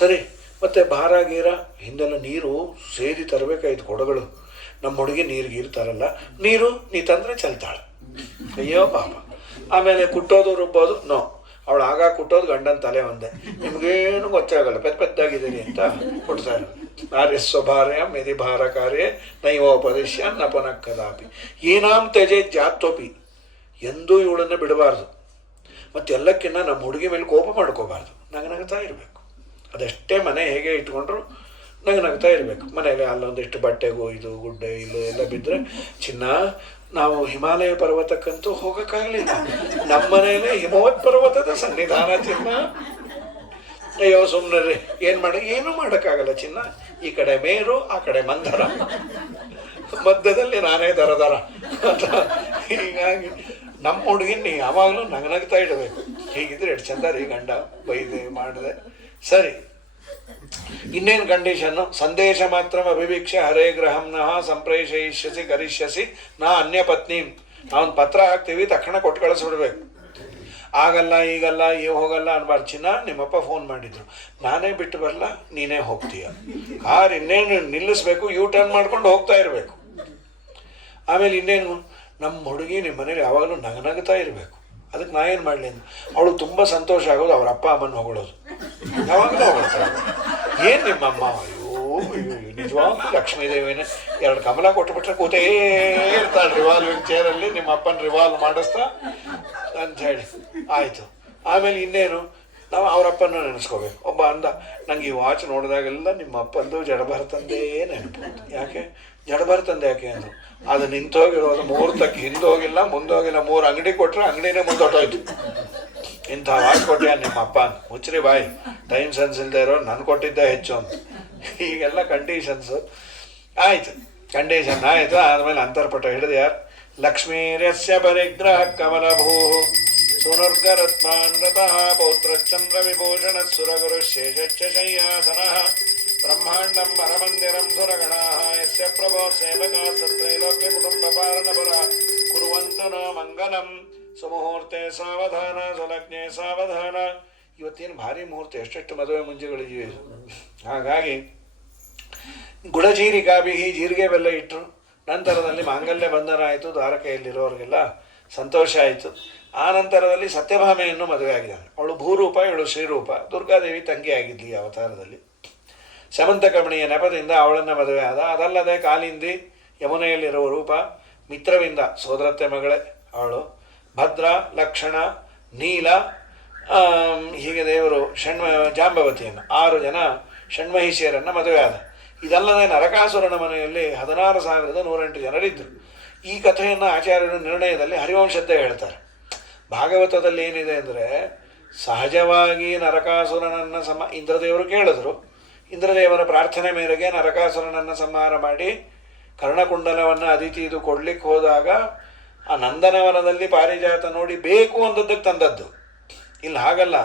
ಸರಿ, ಮತ್ತು ಭಾರ ಗೀರ ಹಿಂದೆಲ್ಲ ನೀರು ಸೇದಿ ತರಬೇಕಾಯ್ತು ಕೊಡಗಳು. ನಮ್ಮ ಹುಡುಗಿ ನೀರು ಗೀರು ತರಲ್ಲ, ನೀರು ನೀ ತಂದರೆ ಚೆಲ್ತಾಳೆ. ಅಯ್ಯೋ ಪಾಪ. ಆಮೇಲೆ ಕುಟ್ಟೋದು ರುಬ್ಬೋದು ನೋ, ಅವಳು ಆಗ ಕುಟ್ಟೋದು ಗಂಡನ ತಲೆ ಒಂದೇ. ನಿಮಗೇನು ಗೊತ್ತಾಗಲ್ಲ, ಪೆದ್ದಾಗಿದ್ದೀರಿ ಅಂತ ಕೊಡ್ತಾರೆ. ಆರ್ಯ ಸ್ವಭಾರ್ಯಾಮ್ ಯದಿ ಭಾರ ಕಾರ್ಯ ನೈವೋಪದಿಶ್ಯ ನ ಪುನಃ ಕದಾಪಿ. ಏನಾಂ ತ್ಯಜೆ ಜಾತ್ವಪಿ. ಎಂದೂ ಇವಳನ್ನು ಬಿಡಬಾರ್ದು. ಮತ್ತು ಎಲ್ಲಕ್ಕಿಂತ ನಮ್ಮ ಹುಡುಗಿ ಮೇಲೆ ಕೋಪ ಮಾಡ್ಕೋಬಾರ್ದು, ನಗನಗ್ತಾ ಇರಬೇಕು. ಅದೆಷ್ಟೇ ಮನೆ ಹೇಗೆ ಇಟ್ಕೊಂಡ್ರು ನಗನಗ್ತಾ ಇರಬೇಕು. ಮನೆಯಲ್ಲಿ ಅಲ್ಲೊಂದಿಷ್ಟು ಬಟ್ಟೆಗೂ ಇದು ಗುಡ್ಡೆ ಇಲ್ಲೂ ಎಲ್ಲ ಬಿದ್ದರೆ, ಚಿನ್ನ ನಾವು ಹಿಮಾಲಯ ಪರ್ವತಕ್ಕಂತೂ ಹೋಗೋಕ್ಕಾಗಲಿಲ್ಲ, ನಮ್ಮ ಮನೆಯಲ್ಲೇ ಹಿಮವತ್ ಪರ್ವತದ ಸನ್ನಿಧಾನ ಚಿನ್ನ. ಅಯ್ಯೋ ಸುಮ್ಮನೆ ಏನೂ ಮಾಡೋಕ್ಕಾಗಲ್ಲ ಚಿನ್ನ. ಈ ಕಡೆ ಮೇರು, ಆ ಕಡೆ ಮಂದರ, ಮಧ್ಯದಲ್ಲಿ ನಾನೇ ದರ. ಹೀಗಾಗಿ ನಮ್ಮ ಹುಡುಗಿನ ಯಾವಾಗಲೂ ನಗನಗ್ತಾ ಇಡಬೇಕು. ಹೀಗಿದ್ರೆ ಎಷ್ಟು ಚಂದ ರೀ ಗಂಡ ಬೈದೆ ಮಾಡಿದೆ. ಸರಿ, ಇನ್ನೇನು ಕಂಡೀಷನ್ನು? ಸಂದೇಶ ಮಾತ್ರ ಅಭಿವೀಕ್ಷ ಹರೇ ಗ್ರಹಂನಃ ಸಂಪ್ರೇಷಯಿಷ್ಯಸಿ ಕರಿಷ್ಯಸಿ ನಾ ಅನ್ಯ ಪತ್ನಿ. ನಾವೊಂದು ಪತ್ರ ಹಾಕ್ತೀವಿ, ತಕ್ಷಣ ಕೊಟ್ಟು ಕಳಿಸ್ಬಿಡ್ಬೇಕು. ಆಗಲ್ಲ ಈಗಲ್ಲ ಹೋಗಲ್ಲ ಅನ್ಬಾರ್ದು. ಚಿನ್ನ ನಿಮ್ಮಪ್ಪ ಫೋನ್ ಮಾಡಿದ್ರು, ನಾನೇ ಬಿಟ್ಟು ಬರಲ್ಲ, ನೀನೇ ಹೋಗ್ತೀಯ. ಕಾರ್ ಇನ್ನೇನು ನಿಲ್ಲಿಸ್ಬೇಕು, ಯೂ ಟರ್ನ್ ಮಾಡ್ಕೊಂಡು ಹೋಗ್ತಾ ಇರಬೇಕು. ಆಮೇಲೆ ಇನ್ನೇನು, ನಮ್ಮ ಹುಡುಗಿ ನಿಮ್ಮ ಮನೇಲಿ ಯಾವಾಗಲೂ ನಗನಗ್ತಾ ಇರಬೇಕು. ಅದಕ್ಕೆ ನಾ ಏನು ಮಾಡಲಿ ಅಂದ, ಅವಳು ತುಂಬ ಸಂತೋಷ ಆಗೋದು ಅವ್ರ ಅಪ್ಪ ಅಮ್ಮನ ಹೊಗಳೋದು. ಯಾವಾಗಲೂ ಹೊಗಳ್ತಾರೆ. ಏನು ನಿಮ್ಮಮ್ಮ, ಅಯ್ಯೋ ಅಯ್ಯೋ ನಿಜವಾಗ್ಲೂ ಲಕ್ಷ್ಮೀದೇವಿನ 2 ಕಮಲ ಕೊಟ್ಟುಬಿಟ್ರೆ ಕೂತೇ ಇರ್ತಾಳೆ ರಿವಾಲ್ವಿಂಗ್ ಚೇರಲ್ಲಿ, ನಿಮ್ಮ ಅಪ್ಪನ ರಿವಾಲ್ವ್ ಮಾಡಿಸ್ತಾ ಅಂಥೇಳಿ. ಆಯಿತು. ಆಮೇಲೆ ಇನ್ನೇನು, ನಾವು ಅವರಪ್ಪನ ನೆನೆಸ್ಕೋಬೇಕು. ಒಬ್ಬ ಅಂದ, ನಂಗೆ ಈ ವಾಚ್ ನೋಡಿದಾಗೆಲ್ಲ ನಿಮ್ಮ ಅಪ್ಪಂದು ಜಡಭರತಂದೇ ನೆನಪು. ಯಾಕೆ ಜಡಭರತಂದೆ ಯಾಕೆ ಅಂದರು, ಅದು ನಿಂತೋಗಿರೋದು ಮುಹೂರ್ತಕ್ಕೆ ಹಿಂದೋಗಿಲ್ಲ ಮುಂದೋಗಿಲ್ಲ, 3 ಅಂಗಡಿ ಕೊಟ್ಟರೆ ಅಂಗಡಿನೇ ಮುಂದೊಟ್ಟೋಯ್ತು. ಇಂಥ ವಾಚ್ ಕೊಟ್ಟೆ ನಿಮ್ಮ ಅಪ್ಪ ಅಂತ. ಮುಚ್ಚ್ರಿ ಬಾಯಿ, ಟೈಮ್ ಸೆನ್ಸ್ ಇಲ್ಲದೆ ಇರೋ ನಾನು ಕೊಟ್ಟಿದ್ದೆ ಹೆಚ್ಚು ಅಂತ. ಹೀಗೆಲ್ಲ ಕಂಡೀಷನ್ಸು. ಆಯಿತು, ಕಂಡೀಷನ್ ಆಯಿತು. ಆದಮೇಲೆ ಅಂತರ್ಪಟ ಹಿಡಿದು ಯಾರು, ಲಕ್ಷ್ಮೀರ್ಯಸ್ಯ ಪರಿಗ್ರಹ ಕಮಲಭೂ ಸುನರ್ಗರತ್ನಾನ್ರತಃ ಪೌತ್ರಶ್ಚಂದ್ರ ವಿಭೂಷಣ ಸುರಗುರು ಶೇಷಚ್ಚ ಶಯ್ಯಾಸನಃ ಬ್ರಹ್ಮಾಂಡಂ ವರಮಂದಿರಂ ಸುರಗಣಾಃ ಯಸ್ಯ ಪ್ರಭೋ ಸೇವಕಾ ಸತ್ರೈಲೋಕ್ಯ ಕುಟುಂಬ ಪಾಲನಪರ ಕುರುವಂತು ನೋ ಮಂಗಲಂ ಸುಮುಹೂರ್ತೆ ಸಾವಧಾನ ಸುಲಗ್ನೆ ಸಾವಧಾನ. ಇವತ್ತೇನು ಭಾರಿ ಮುಹೂರ್ತ, ಎಷ್ಟೆಷ್ಟು ಮದುವೆ ಮುಂಜೆಗಳಿವೆ. ಹಾಗಾಗಿ ಗುಡಜೀರಿಕಾಭಿಹಿ, ಜೀರಿಗೆ ಬೆಲ್ಲ ಇಟ್ಟರು. ನಂತರದಲ್ಲಿ ಮಾಂಗಲ್ಯ ಬಂಧನ ಆಯಿತು. ದ್ವಾರಕೆಯಲ್ಲಿರೋರಿಗೆಲ್ಲ ಸಂತೋಷ ಆಯಿತು. ಆ ನಂತರದಲ್ಲಿ ಸತ್ಯಭಾಮೆಯನ್ನು ಮದುವೆ ಆಗಿದ್ದಾನೆ. ಅವಳು ಭೂರೂಪ, ಇವಳು ಶ್ರೀರೂಪ. ದುರ್ಗಾದೇವಿ ತಂಗಿ ಆಗಿದ್ಲಿ ಈ ಅವತಾರದಲ್ಲಿ. ಸಮಂತಕಮಣಿಯ ನೆಪದಿಂದ ಅವಳನ್ನು ಮದುವೆ ಆದ. ಅದಲ್ಲದೆ ಕಾಲಿಂದಿ ಯಮುನೆಯಲ್ಲಿರುವ ರೂಪ, ಮಿತ್ರವಿಂದ ಸೋದರತ್ತೆ ಮಗಳೇ ಅವಳು, ಭದ್ರ, ಲಕ್ಷಣ, ನೀಲ, ಹೀಗೆ ದೇವರು ಜಾಂಬವತಿಯನ್ನು 6 ಜನ ಷಣ್ಮಹಿಷಿಯರನ್ನು ಮದುವೆ ಆದ. ಇದಲ್ಲದೆ ನರಕಾಸುರನ ಮನೆಯಲ್ಲಿ 16,108 ಜನರಿದ್ದರು. ಈ ಕಥೆಯನ್ನು ಆಚಾರ್ಯರು ನಿರ್ಣಯದಲ್ಲಿ ಹರಿವಂಶದ್ದೇ ಹೇಳ್ತಾರೆ. ಭಾಗವತದಲ್ಲಿ ಏನಿದೆ ಅಂದರೆ, ಸಹಜವಾಗಿ ನರಕಾಸುರನನ್ನು ಇಂದ್ರದೇವರು ಕೇಳಿದ್ರು. ಇಂದ್ರದೇವರ ಪ್ರಾರ್ಥನೆ ಮೇರೆಗೆ ನರಕಾಸುರನನ್ನು ಸಂಹಾರ ಮಾಡಿ ಕರ್ಣಕುಂಡಲವನ್ನು ಅದಿತಿದು ಕೊಡ್ಲಿಕ್ಕೆ ಹೋದಾಗ ಆ ನಂದನವನದಲ್ಲಿ ಪಾರಿಜಾತ ನೋಡಿ ಬೇಕು ಅಂದದ್ದಕ್ಕೆ ತಂದದ್ದು. ಇಲ್ಲಿ ಹಾಗಲ್ಲ,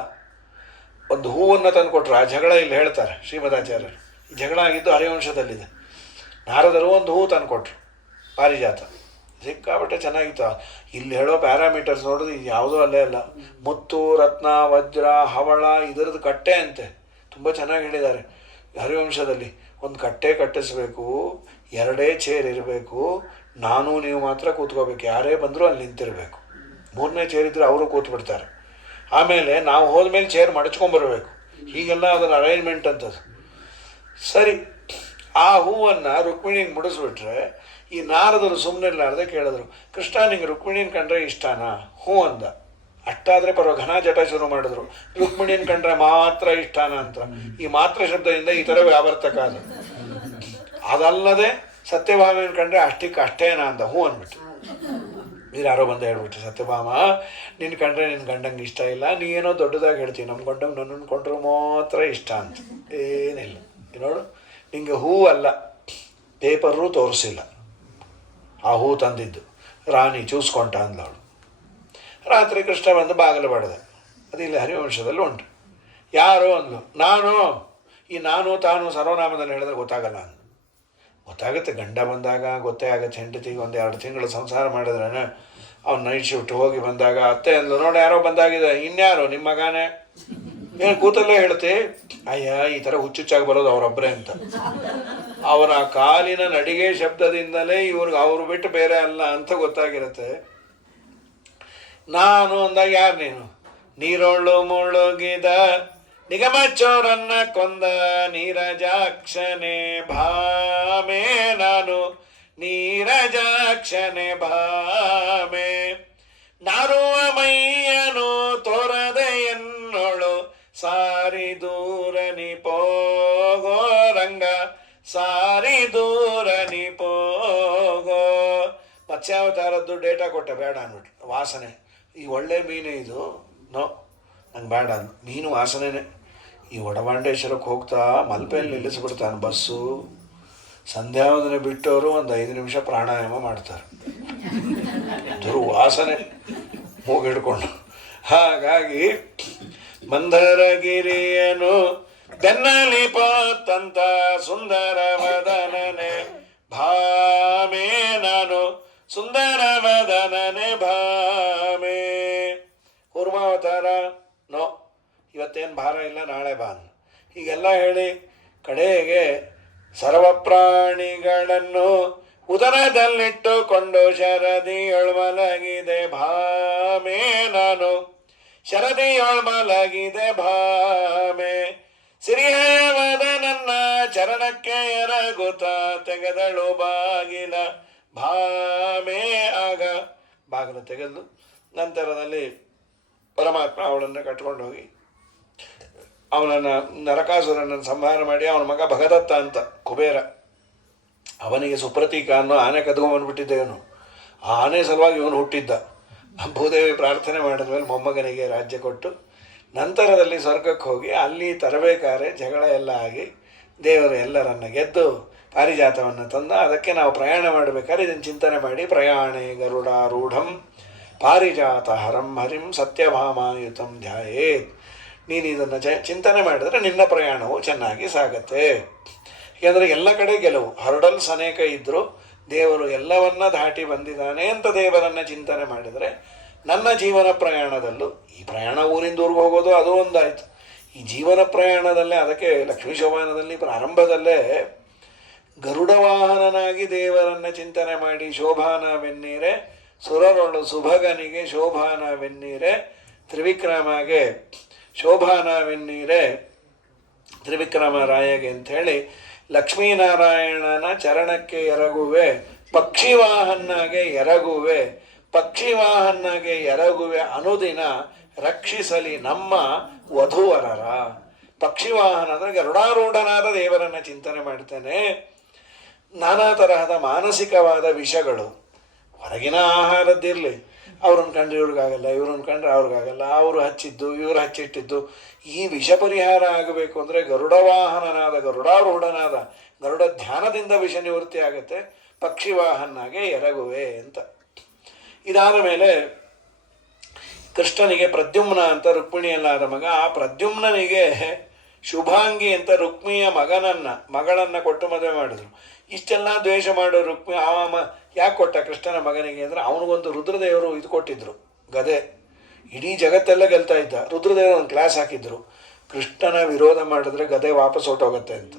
ಒಂದು ಹೂವನ್ನು ತಂದು ಕೊಟ್ಟರು. ಆ ಜಗಳ ಇಲ್ಲಿ ಹೇಳ್ತಾರೆ ಶ್ರೀಮದಾಚಾರ್ಯರು. ಈ ಜಗಳ ಆಗಿದ್ದು ಹರಿವಂಶದಲ್ಲಿದೆ. ನಾರದರು ಒಂದು ಹೂ ತಂದು ಕೊಟ್ಟರು, ಪಾರಿಜಾತ. ಸಿಕ್ಕಾಪಟ್ಟೆ ಚೆನ್ನಾಗಿತ್ತು. ಇಲ್ಲಿ ಹೇಳೋ ಪ್ಯಾರಾಮೀಟರ್ಸ್ ನೋಡಿದ್ರೆ ಇದು ಯಾವುದೂ ಅಲ್ಲೇ ಅಲ್ಲ. ಮುತ್ತು, ರತ್ನ, ವಜ್ರ, ಹವಳ ಇದರದ್ದು ಕಟ್ಟೆ ಅಂತೆ. ತುಂಬ ಚೆನ್ನಾಗಿ ಹೇಳಿದ್ದಾರೆ ಹರಿವಂಶದಲ್ಲಿ. ಒಂದು ಕಟ್ಟೆ ಕಟ್ಟಿಸ್ಬೇಕು, 2 ಚೇರ್ ಇರಬೇಕು, ನಾನು ನೀವು ಮಾತ್ರ ಕೂತ್ಕೋಬೇಕು, ಯಾರೇ ಬಂದರೂ ಅಲ್ಲಿ ನಿಂತಿರಬೇಕು. 3ನೇ ಚೇರ್ ಇದ್ದರೆ ಅವರು ಕೂತ್ಬಿಡ್ತಾರೆ. ಆಮೇಲೆ ನಾವು ಹೋದ್ಮೇಲೆ ಚೇರ್ ಮಡಚ್ಕೊಂಬರ್ಬೇಕು. ಹೀಗೆಲ್ಲ ಅದರ ಅರೇಂಜ್ಮೆಂಟ್ ಅಂತದ್ದು. ಸರಿ, ಆ ಹೂವನ್ನು ರುಕ್ಮಿಣಿಗೆ ಮುಡಿಸ್ಬಿಟ್ರೆ ಈ ನಾರದರು ಸುಮ್ಮನೆ ಇರಲಾರ್ದೆ ಕೇಳಿದ್ರು, ಕೃಷ್ಣ ನಿಂಗೆ ರುಕ್ಮಿಣಿನ ಕಂಡ್ರೆ ಇಷ್ಟನಾ? ಹ್ಞೂ ಅಂದ. ಅಷ್ಟಾದರೆ ಪರವಾಗಿ ಘನ ಜಟ ಶುರು ಮಾಡಿದ್ರು, ರುಕ್ಮಿಣಿನ ಕಂಡ್ರೆ ಮಾತ್ರ ಇಷ್ಟನಾ ಅಂತ. ಈ ಮಾತ್ರ ಶಬ್ದದಿಂದ ಈ ಥರ ವ್ಯಾವರ್ತಕ ಅದು. ಅದಲ್ಲದೆ ಸತ್ಯಭಾಮನ ಕಂಡ್ರೆ ಅಷ್ಟೇನಾ ಅಂತ. ಹ್ಞೂ ಅಂದ್ಬಿಟ್ಟು ನೀರು ಯಾರೋ ಬಂದು ಹೇಳ್ಬಿಟ್ರು, ಸತ್ಯಭಾಮ ನಿನ್ನ ಕಂಡ್ರೆ ನಿನ್ನ ಗಂಡಂಗೆ ಇಷ್ಟ ಇಲ್ಲ, ನೀ ಏನೋ ದೊಡ್ಡದಾಗಿ ಹೇಳ್ತೀವಿ, ನಮ್ಮ ಗಂಡಂಗೆ ನನ್ನನ್ನು ಕೊಂಡ್ರು ಮಾತ್ರ ಇಷ್ಟ ಅಂತ. ಏನಿಲ್ಲ, ನೋಡು ನಿಂಗೆ ಹೂ ಅಲ್ಲ, ಪೇಪರೂ ತೋರಿಸಿಲ್ಲ, ಆ ಹೂ ತಂದಿದ್ದು ರಾಣಿ ಚೂಸ್ಕೊಂಟ ಅಂದವಳು. ರಾತ್ರಿ ಕೃಷ್ಣ ಬಂದು ಬಾಗಿಲು ಬಡ್ದೆ. ಅದಿಲ್ಲ ಹರಿವಂಶದಲ್ಲಿ ಉಂಟು. ಯಾರು ಅಂದ್ಲು, ನಾನು. ಈ ನಾನು ತಾನು ಸರ್ವನಾಮದಲ್ಲಿ ಹೇಳಿದ್ರೆ ಗೊತ್ತಾಗಲ್ಲ ಅಂದು. ಗೊತ್ತಾಗುತ್ತೆ, ಗಂಡ ಬಂದಾಗ ಗೊತ್ತೇ ಆಗುತ್ತೆ. ಹೆಂಡತಿಗೆ 1-2 ತಿಂಗಳು ಸಂಸಾರ ಮಾಡಿದ್ರೆ ಅವ್ನು ನೈಟ್ ಶಿಫ್ಟ್ ಹೋಗಿ ಬಂದಾಗ ಅತ್ತೆ ಅಂದ್ಲು, ನೋಡಿ ಯಾರೋ ಬಂದಾಗಿದೆ. ಇನ್ಯಾರು? ನಿಮ್ಮ ಮಗನೇ. ಏನು ಕೂತಲ್ಲೇ ಹೇಳ್ತಿ? ಅಯ್ಯ, ಈ ಥರ ಹುಚ್ಚುಚ್ಚಾಗಿ ಬರೋದು ಅವರೊಬ್ಬರೇ ಅಂತ. ಅವರ ಕಾಲಿನ ನಡಿಗೆ ಶಬ್ದದಿಂದಲೇ ಇವ್ರಿಗೆ ಅವರು ಬಿಟ್ಟು ಬೇರೆ ಅಲ್ಲ ಅಂತ ಗೊತ್ತಾಗಿರುತ್ತೆ. ನಾನು ಅಂದಾಗ ಯಾರು ನೀನು? ನೀರೊಳ್ಳು ಮುಳುಗಿದ ನಿಗಮಚ್ಚೋರನ್ನ ಕೊಂದ ನೀರಜಾಕ್ಷನೆ ಭಾಮೆ ನಾನು, ನೀರಜಾಕ್ಷನೆ ಭಾಮೆ. ನಾರುವ ಮೈಯನು ತೋರದೆ ಎನ್ನೋಳು ಸಾರಿ ದೂರನಿ ಪೋಗೋ ರಂಗ, ಸಾರಿ ದೂರನಿ ಪೋಗೋ. ಮತ್ಸ್ಯಾವತಾರದ್ದು ಡೇಟಾ ಕೊಟ್ಟೆ, ಬೇಡ ಅಂದ್ಬಿಟ್ಟು. ವಾಸನೆ, ಈ ಒಳ್ಳೆ ಮೀನೇ ಇದು, ನೋ ನಂಗೆ ಬೇಡ ಅಂದು. ಮೀನು ವಾಸನೆನೇ. ಈ ವಡವಾಂಡೇಶ್ವರಕ್ಕೆ ಹೋಗ್ತಾ ಮಲ್ಪೆಯಲ್ಲಿ ನಿಲ್ಲಿಸ್ಬಿಡ್ತಾನೆ ಬಸ್ಸು. ಸಂಧ್ಯಾವಂದನೆ ಬಿಟ್ಟವರು 5 ನಿಮಿಷ ಪ್ರಾಣಾಯಾಮ ಮಾಡ್ತಾರೆ, ದುರ್ವಾಸನೆ ಮೂಗಿಡ್ಕೊಂಡು. ಹಾಗಾಗಿ ಮಂದರಗಿರಿಯನು ಬೆನ್ನಲಿ ಪಾತಂತ ಸುಂದರ ವದನನೆ ಭಾಮೆ ನಾನು, ಸುಂದರ ವದನನೆ ಭಾಮೆ. ಕೂರ್ಮಾವತಾರ ನೋ, ಇವತ್ತೇನು ಭಾರ ಇಲ್ಲ, ನಾಳೆ ಬಾ. ಹೀಗೆಲ್ಲ ಹೇಳಿ ಕಡೆಗೆ ಸರ್ವ ಪ್ರಾಣಿಗಳನ್ನು ಉದರದಲ್ಲಿಟ್ಟುಕೊಂಡು ಶರದಿಯೊಳು ಮಲಗಿದೆ ಭಾಮೆ ನಾನು, ಶರದಿಯೊಳ್ ಮಲಗಿದೆ ಭಾಮೆ ಸಿರಿಹೇವದ ನನ್ನ ಚರಣಕ್ಕೆ ಎರಗುತ್ತ ತೆಗೆದಳು ಬಾಗಿಲ ಭಾಮೆ. ಆಗ ಬಾಗಿಲು ತೆಗೆದು ನಂತರದಲ್ಲಿ ಪರಮಾತ್ಮ ಅವಳನ್ನು ಕಟ್ಕೊಂಡು ಹೋಗಿ ಅವನನ್ನು ನರಕಾಸುರನನ್ನು ಸಂಹಾರ ಮಾಡಿ ಅವನ ಮಗ ಭಗದತ್ತ ಅಂತ ಕುಬೇರ, ಅವನಿಗೆ ಸುಪ್ರತೀಕ ಅನ್ನೋ ಆನೆ ಕದ್ಕೊಂಡ್ಬಂದ್ಬಿಟ್ಟಿದ್ದೇವನು. ಆ ಆನೆ ಸಲುವಾಗಿ ಇವನು ಹುಟ್ಟಿದ್ದ. ಭೂದೇವಿ ಪ್ರಾರ್ಥನೆ ಮಾಡಿದ ಮೇಲೆ ಮೊಮ್ಮಗನಿಗೆ ರಾಜ್ಯ ಕೊಟ್ಟು ನಂತರದಲ್ಲಿ ಸ್ವರ್ಗಕ್ಕೆ ಹೋಗಿ ಅಲ್ಲಿ ತರಬೇಕಾದ್ರೆ ಜಗಳ ಎಲ್ಲ ಆಗಿ ದೇವರು ಎಲ್ಲರನ್ನು ಗೆದ್ದು ಪಾರಿಜಾತವನ್ನು ತಂದ. ಅದಕ್ಕೆ ನಾವು ಪ್ರಯಾಣ ಮಾಡಬೇಕಾದ್ರೆ ಇದನ್ನು ಚಿಂತನೆ ಮಾಡಿ ಪ್ರಯಾಣೆ ಗರುಡಾರೂಢಂ ಪಾರಿಜಾತ ಹರಂ ಹರಿಂ ಸತ್ಯಭಾಮಾಯುತಂ ಧ್ಯಾಯೇತ್. ನೀನು ಇದನ್ನು ಚಿಂತನೆ ಮಾಡಿದ್ರೆ ನಿನ್ನ ಪ್ರಯಾಣವು ಚೆನ್ನಾಗಿ ಸಾಗತ್ತೆ. ಯಾಕೆಂದರೆ ಎಲ್ಲ ಕಡೆ ಗೆಲುವು, ಹರ್ಡಲ್ಸ್ ಅನೇಕ ಇದ್ದರೂ ದೇವರು ಎಲ್ಲವನ್ನ ದಾಟಿ ಬಂದಿದ್ದಾನೆ ಅಂತ ದೇವರನ್ನು ಚಿಂತನೆ ಮಾಡಿದರೆ ನನ್ನ ಜೀವನ ಪ್ರಯಾಣದಲ್ಲೂ, ಈ ಪ್ರಯಾಣ ಊರಿಂದ ಊರಿಗೆ ಹೋಗೋದು ಅದು ಒಂದಾಯಿತು, ಈ ಜೀವನ ಪ್ರಯಾಣದಲ್ಲೇ ಅದಕ್ಕೆ ಲಕ್ಷ್ಮೀ ಶೋಭಾನದಲ್ಲಿ ಪ್ರಾರಂಭದಲ್ಲೇ ಗರುಡ ವಾಹನನಾಗಿ ದೇವರನ್ನು ಚಿಂತನೆ ಮಾಡಿ ಶೋಭಾನವೆನ್ನೀರೆ ಸುರರೊಳು ಸುಭಗನಿಗೆ ಶೋಭಾನವೆನ್ನೀರೆ ತ್ರಿವಿಕ್ರಮಗೆ ಶೋಭಾನವೆನ್ನೀರೆ ತ್ರಿವಿಕ್ರಮರಾಯಗೆ ಅಂಥೇಳಿ ಲಕ್ಷ್ಮೀನಾರಾಯಣನ ಚರಣಕ್ಕೆ ಎರಗುವೆ ಪಕ್ಷಿವಾಹನ್ನಾಗೆ ಎರಗುವೆ ಪಕ್ಷಿವಾಹನ್ನಾಗೆ ಎರಗುವೆ ಅನುದಿನ ರಕ್ಷಿಸಲಿ ನಮ್ಮ ವಧುವರರ. ಪಕ್ಷಿವಾಹನ ಅಂದರೆ ಗರುಡಾರೂಢನಾದ ದೇವರನ್ನು ಚಿಂತನೆ ಮಾಡ್ತೇನೆ. ನಾನಾ ತರಹದ ಮಾನಸಿಕವಾದ ವಿಷಗಳು, ಹೊರಗಿನ ಆಹಾರದ್ದಿರಲಿ, ಅವ್ರನ್ನ ಕಂಡ್ರೆ ಇವ್ರಿಗಾಗಲ್ಲ, ಇವ್ರನ್ನ ಕಂಡ್ರೆ ಅವ್ರಿಗಾಗಲ್ಲ, ಅವರು ಹಚ್ಚಿದ್ದು ಇವ್ರು ಹಚ್ಚಿಟ್ಟಿದ್ದು, ಈ ವಿಷ ಪರಿಹಾರ ಆಗಬೇಕು ಅಂದರೆ ಗರುಡವಾಹನನಾದ ಗರುಡಾರೂಢನಾದ ಗರುಡ ಧ್ಯಾನದಿಂದ ವಿಷ ನಿವೃತ್ತಿ ಆಗುತ್ತೆ. ಪಕ್ಷಿವಾಹನಾಗೆ ಎರಗುವೆ ಅಂತ. ಇದಾದ ಮೇಲೆ ಕೃಷ್ಣನಿಗೆ ಪ್ರದ್ಯುಮ್ನ ಅಂತ ರುಕ್ಮಿಣಿಯಲ್ಲಾದ ಮಗ, ಆ ಪ್ರದ್ಯುಮ್ನನಿಗೆ ಶುಭಾಂಗಿ ಅಂತ ರುಕ್ಮಿಯ ಮಗಳನ್ನು ಕೊಟ್ಟು ಮದುವೆ ಮಾಡಿದ್ರು. ಇಷ್ಟೆಲ್ಲ ದ್ವೇಷ ಮಾಡೋ ರುಕ್ಮಿ ಯಾಕೆ ಕೊಟ್ಟ ಕೃಷ್ಣನ ಮಗನಿಗೆ ಅಂದರೆ ಅವನಿಗೊಂದು ರುದ್ರದೇವರು ಇದು ಕೊಟ್ಟಿದ್ರು, ಗದೆ. ಇಡೀ ಜಗತ್ತೆಲ್ಲ ಗೆಲ್ತಾ ಇದ್ದ. ರುದ್ರದೇವರು ಒಂದು ಕ್ಲಾಸ್ ಹಾಕಿದ್ರು, ಕೃಷ್ಣನ ವಿರೋಧ ಮಾಡಿದ್ರೆ ಗದೆ ವಾಪಸ್ ಹೊಟ್ಟೋಗುತ್ತೆ ಅಂತ.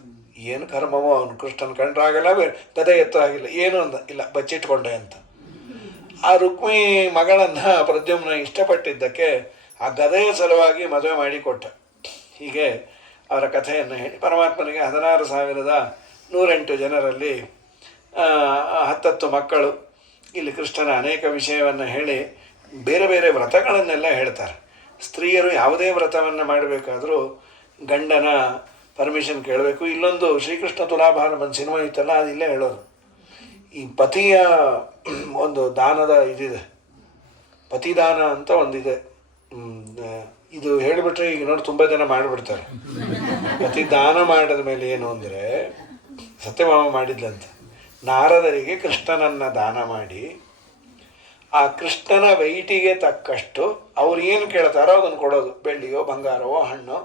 ಏನು ಕರ್ಮವೋ ಅವನು, ಕೃಷ್ಣನ ಕಂಡ್ರಾಗಲ್ಲ, ಗದೆ ಎತ್ತ ಆಗಿಲ್ಲ, ಏನು ಅಂದ ಇಲ್ಲ, ಬಚ್ಚಿಟ್ಕೊಂಡೆ ಅಂತ. ಆ ರುಕ್ಮಿ ಮಗಳನ್ನು ಪ್ರದ್ಯುಮ್ನ ಇಷ್ಟಪಟ್ಟಿದ್ದಕ್ಕೆ ಆ ಗದೆಯ ಸಲುವಾಗಿ ಮದುವೆ ಮಾಡಿಕೊಟ್ಟ. ಹೀಗೆ ಅವರ ಕಥೆಯನ್ನು ಹೇಳಿ ಪರಮಾತ್ಮನಿಗೆ 16,108 ಜನರಲ್ಲಿ 10 ಮಕ್ಕಳು. ಇಲ್ಲಿ ಕೃಷ್ಣನ ಅನೇಕ ವಿಷಯವನ್ನು ಹೇಳಿ ಬೇರೆ ಬೇರೆ ವ್ರತಗಳನ್ನೆಲ್ಲ ಹೇಳ್ತಾರೆ. ಸ್ತ್ರೀಯರು ಯಾವುದೇ ವ್ರತವನ್ನು ಮಾಡಬೇಕಾದರೂ ಗಂಡನ ಪರ್ಮಿಷನ್ ಕೇಳಬೇಕು. ಇಲ್ಲೊಂದು ಶ್ರೀಕೃಷ್ಣ ತುಲಾಭಾರ ಒಂದು ಸಿನಿಮಾ ಇತ್ತಲ್ಲ, ಅದು ಇಲ್ಲೇ ಹೇಳೋದು. ಈ ಪತಿಯ ಒಂದು ದಾನದ ಇದಿದೆ, ಪತಿದಾನ ಅಂತ ಒಂದಿದೆ. ಇದು ಹೇಳಿಬಿಟ್ರೆ ಈಗ ನೋಡಿ ತುಂಬ ಜನ ಮಾಡಿಬಿಡ್ತಾರೆ. ಪತಿದಾನ ಮಾಡಿದ ಮೇಲೆ ಏನು ಅಂದರೆ, ಸತ್ಯಭಾಮ ಮಾಡಿದ್ಲಂತೆ, ನಾರದರಿಗೆ ಕೃಷ್ಣನನ್ನು ದಾನ ಮಾಡಿ ಆ ಕೃಷ್ಣನ ವೆಯ್ಟಿಗೆ ತಕ್ಕಷ್ಟು ಅವ್ರು ಏನು ಕೇಳ್ತಾರೋ ಅದನ್ನು ಕೊಡೋದು. ಬೆಳ್ಳಿಯೋ ಬಂಗಾರವೋ ಹಣ್ಣೋ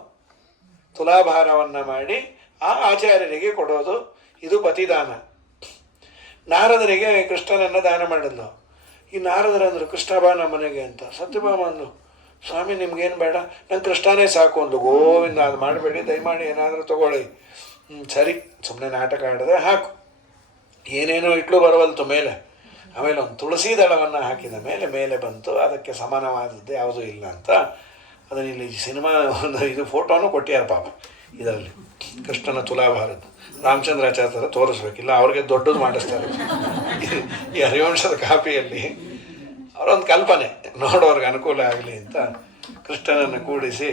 ತುಲಾಭಾರವನ್ನು ಮಾಡಿ ಆ ಆಚಾರ್ಯರಿಗೆ ಕೊಡೋದು. ಇದು ಪತಿದಾನ. ನಾರದರಿಗೆ ಕೃಷ್ಣನನ್ನು ದಾನ ಮಾಡಿದ್ಲು. ಈ ನಾರದರಂದರು ಕೃಷ್ಣ ಬಾ ನಮ್ಮ ಮನೆಗೆ ಅಂತ. ಸತ್ಯಭಾಮ ಅಂದ್ಲು, ಸ್ವಾಮಿ ನಿಮ್ಗೇನು ಬೇಡ, ನಂಗೆ ಕೃಷ್ಣನೇ ಸಾಕು ಒಂದು. ಗೋವಿಂದ ಅದು ಮಾಡಬೇಡಿ, ದಯಮಾಡಿ ಏನಾದರೂ ತೊಗೊಳ್ಳಿ. ಸರಿ, ಸುಮ್ಮನೆ ನಾಟಕ ಆಡಿದ್ರೆ ಹಾಕು. ಏನೇನೋ ಇಟ್ಲು ಬರವಲ್ತು ಮೇಲೆ. ಆಮೇಲೆ ಒಂದು ತುಳಸಿ ದಳವನ್ನು ಹಾಕಿದ ಮೇಲೆ ಬಂತು. ಅದಕ್ಕೆ ಸಮಾನವಾದದ್ದು ಯಾವುದೂ ಇಲ್ಲ ಅಂತ ಅದನ್ನು ಇಲ್ಲಿ ಸಿನಿಮಾ ಒಂದು ಇದು ಫೋಟೋನು ಕೊಟ್ಟಿದ್ದಾರೆ ಪಾಪ ಇದರಲ್ಲಿ, ಕೃಷ್ಣನ ತುಲಾಭಾರದ್ದು. ರಾಮಚಂದ್ರಾಚಾರ್ಯರ ತೋರಿಸ್ಬೇಕಿಲ್ಲ, ಅವ್ರಿಗೆ ದೊಡ್ಡದು ಮಾಡಿಸ್ತಾರೆ. ಈ ಹರಿವಂಶದ ಕಾಪಿಯಲ್ಲಿ ಅವರೊಂದು ಕಲ್ಪನೆ ನೋಡೋರ್ಗೆ ಅನುಕೂಲ ಆಗಲಿ ಅಂತ ಕೃಷ್ಣನನ್ನು ಕೂಡಿಸಿ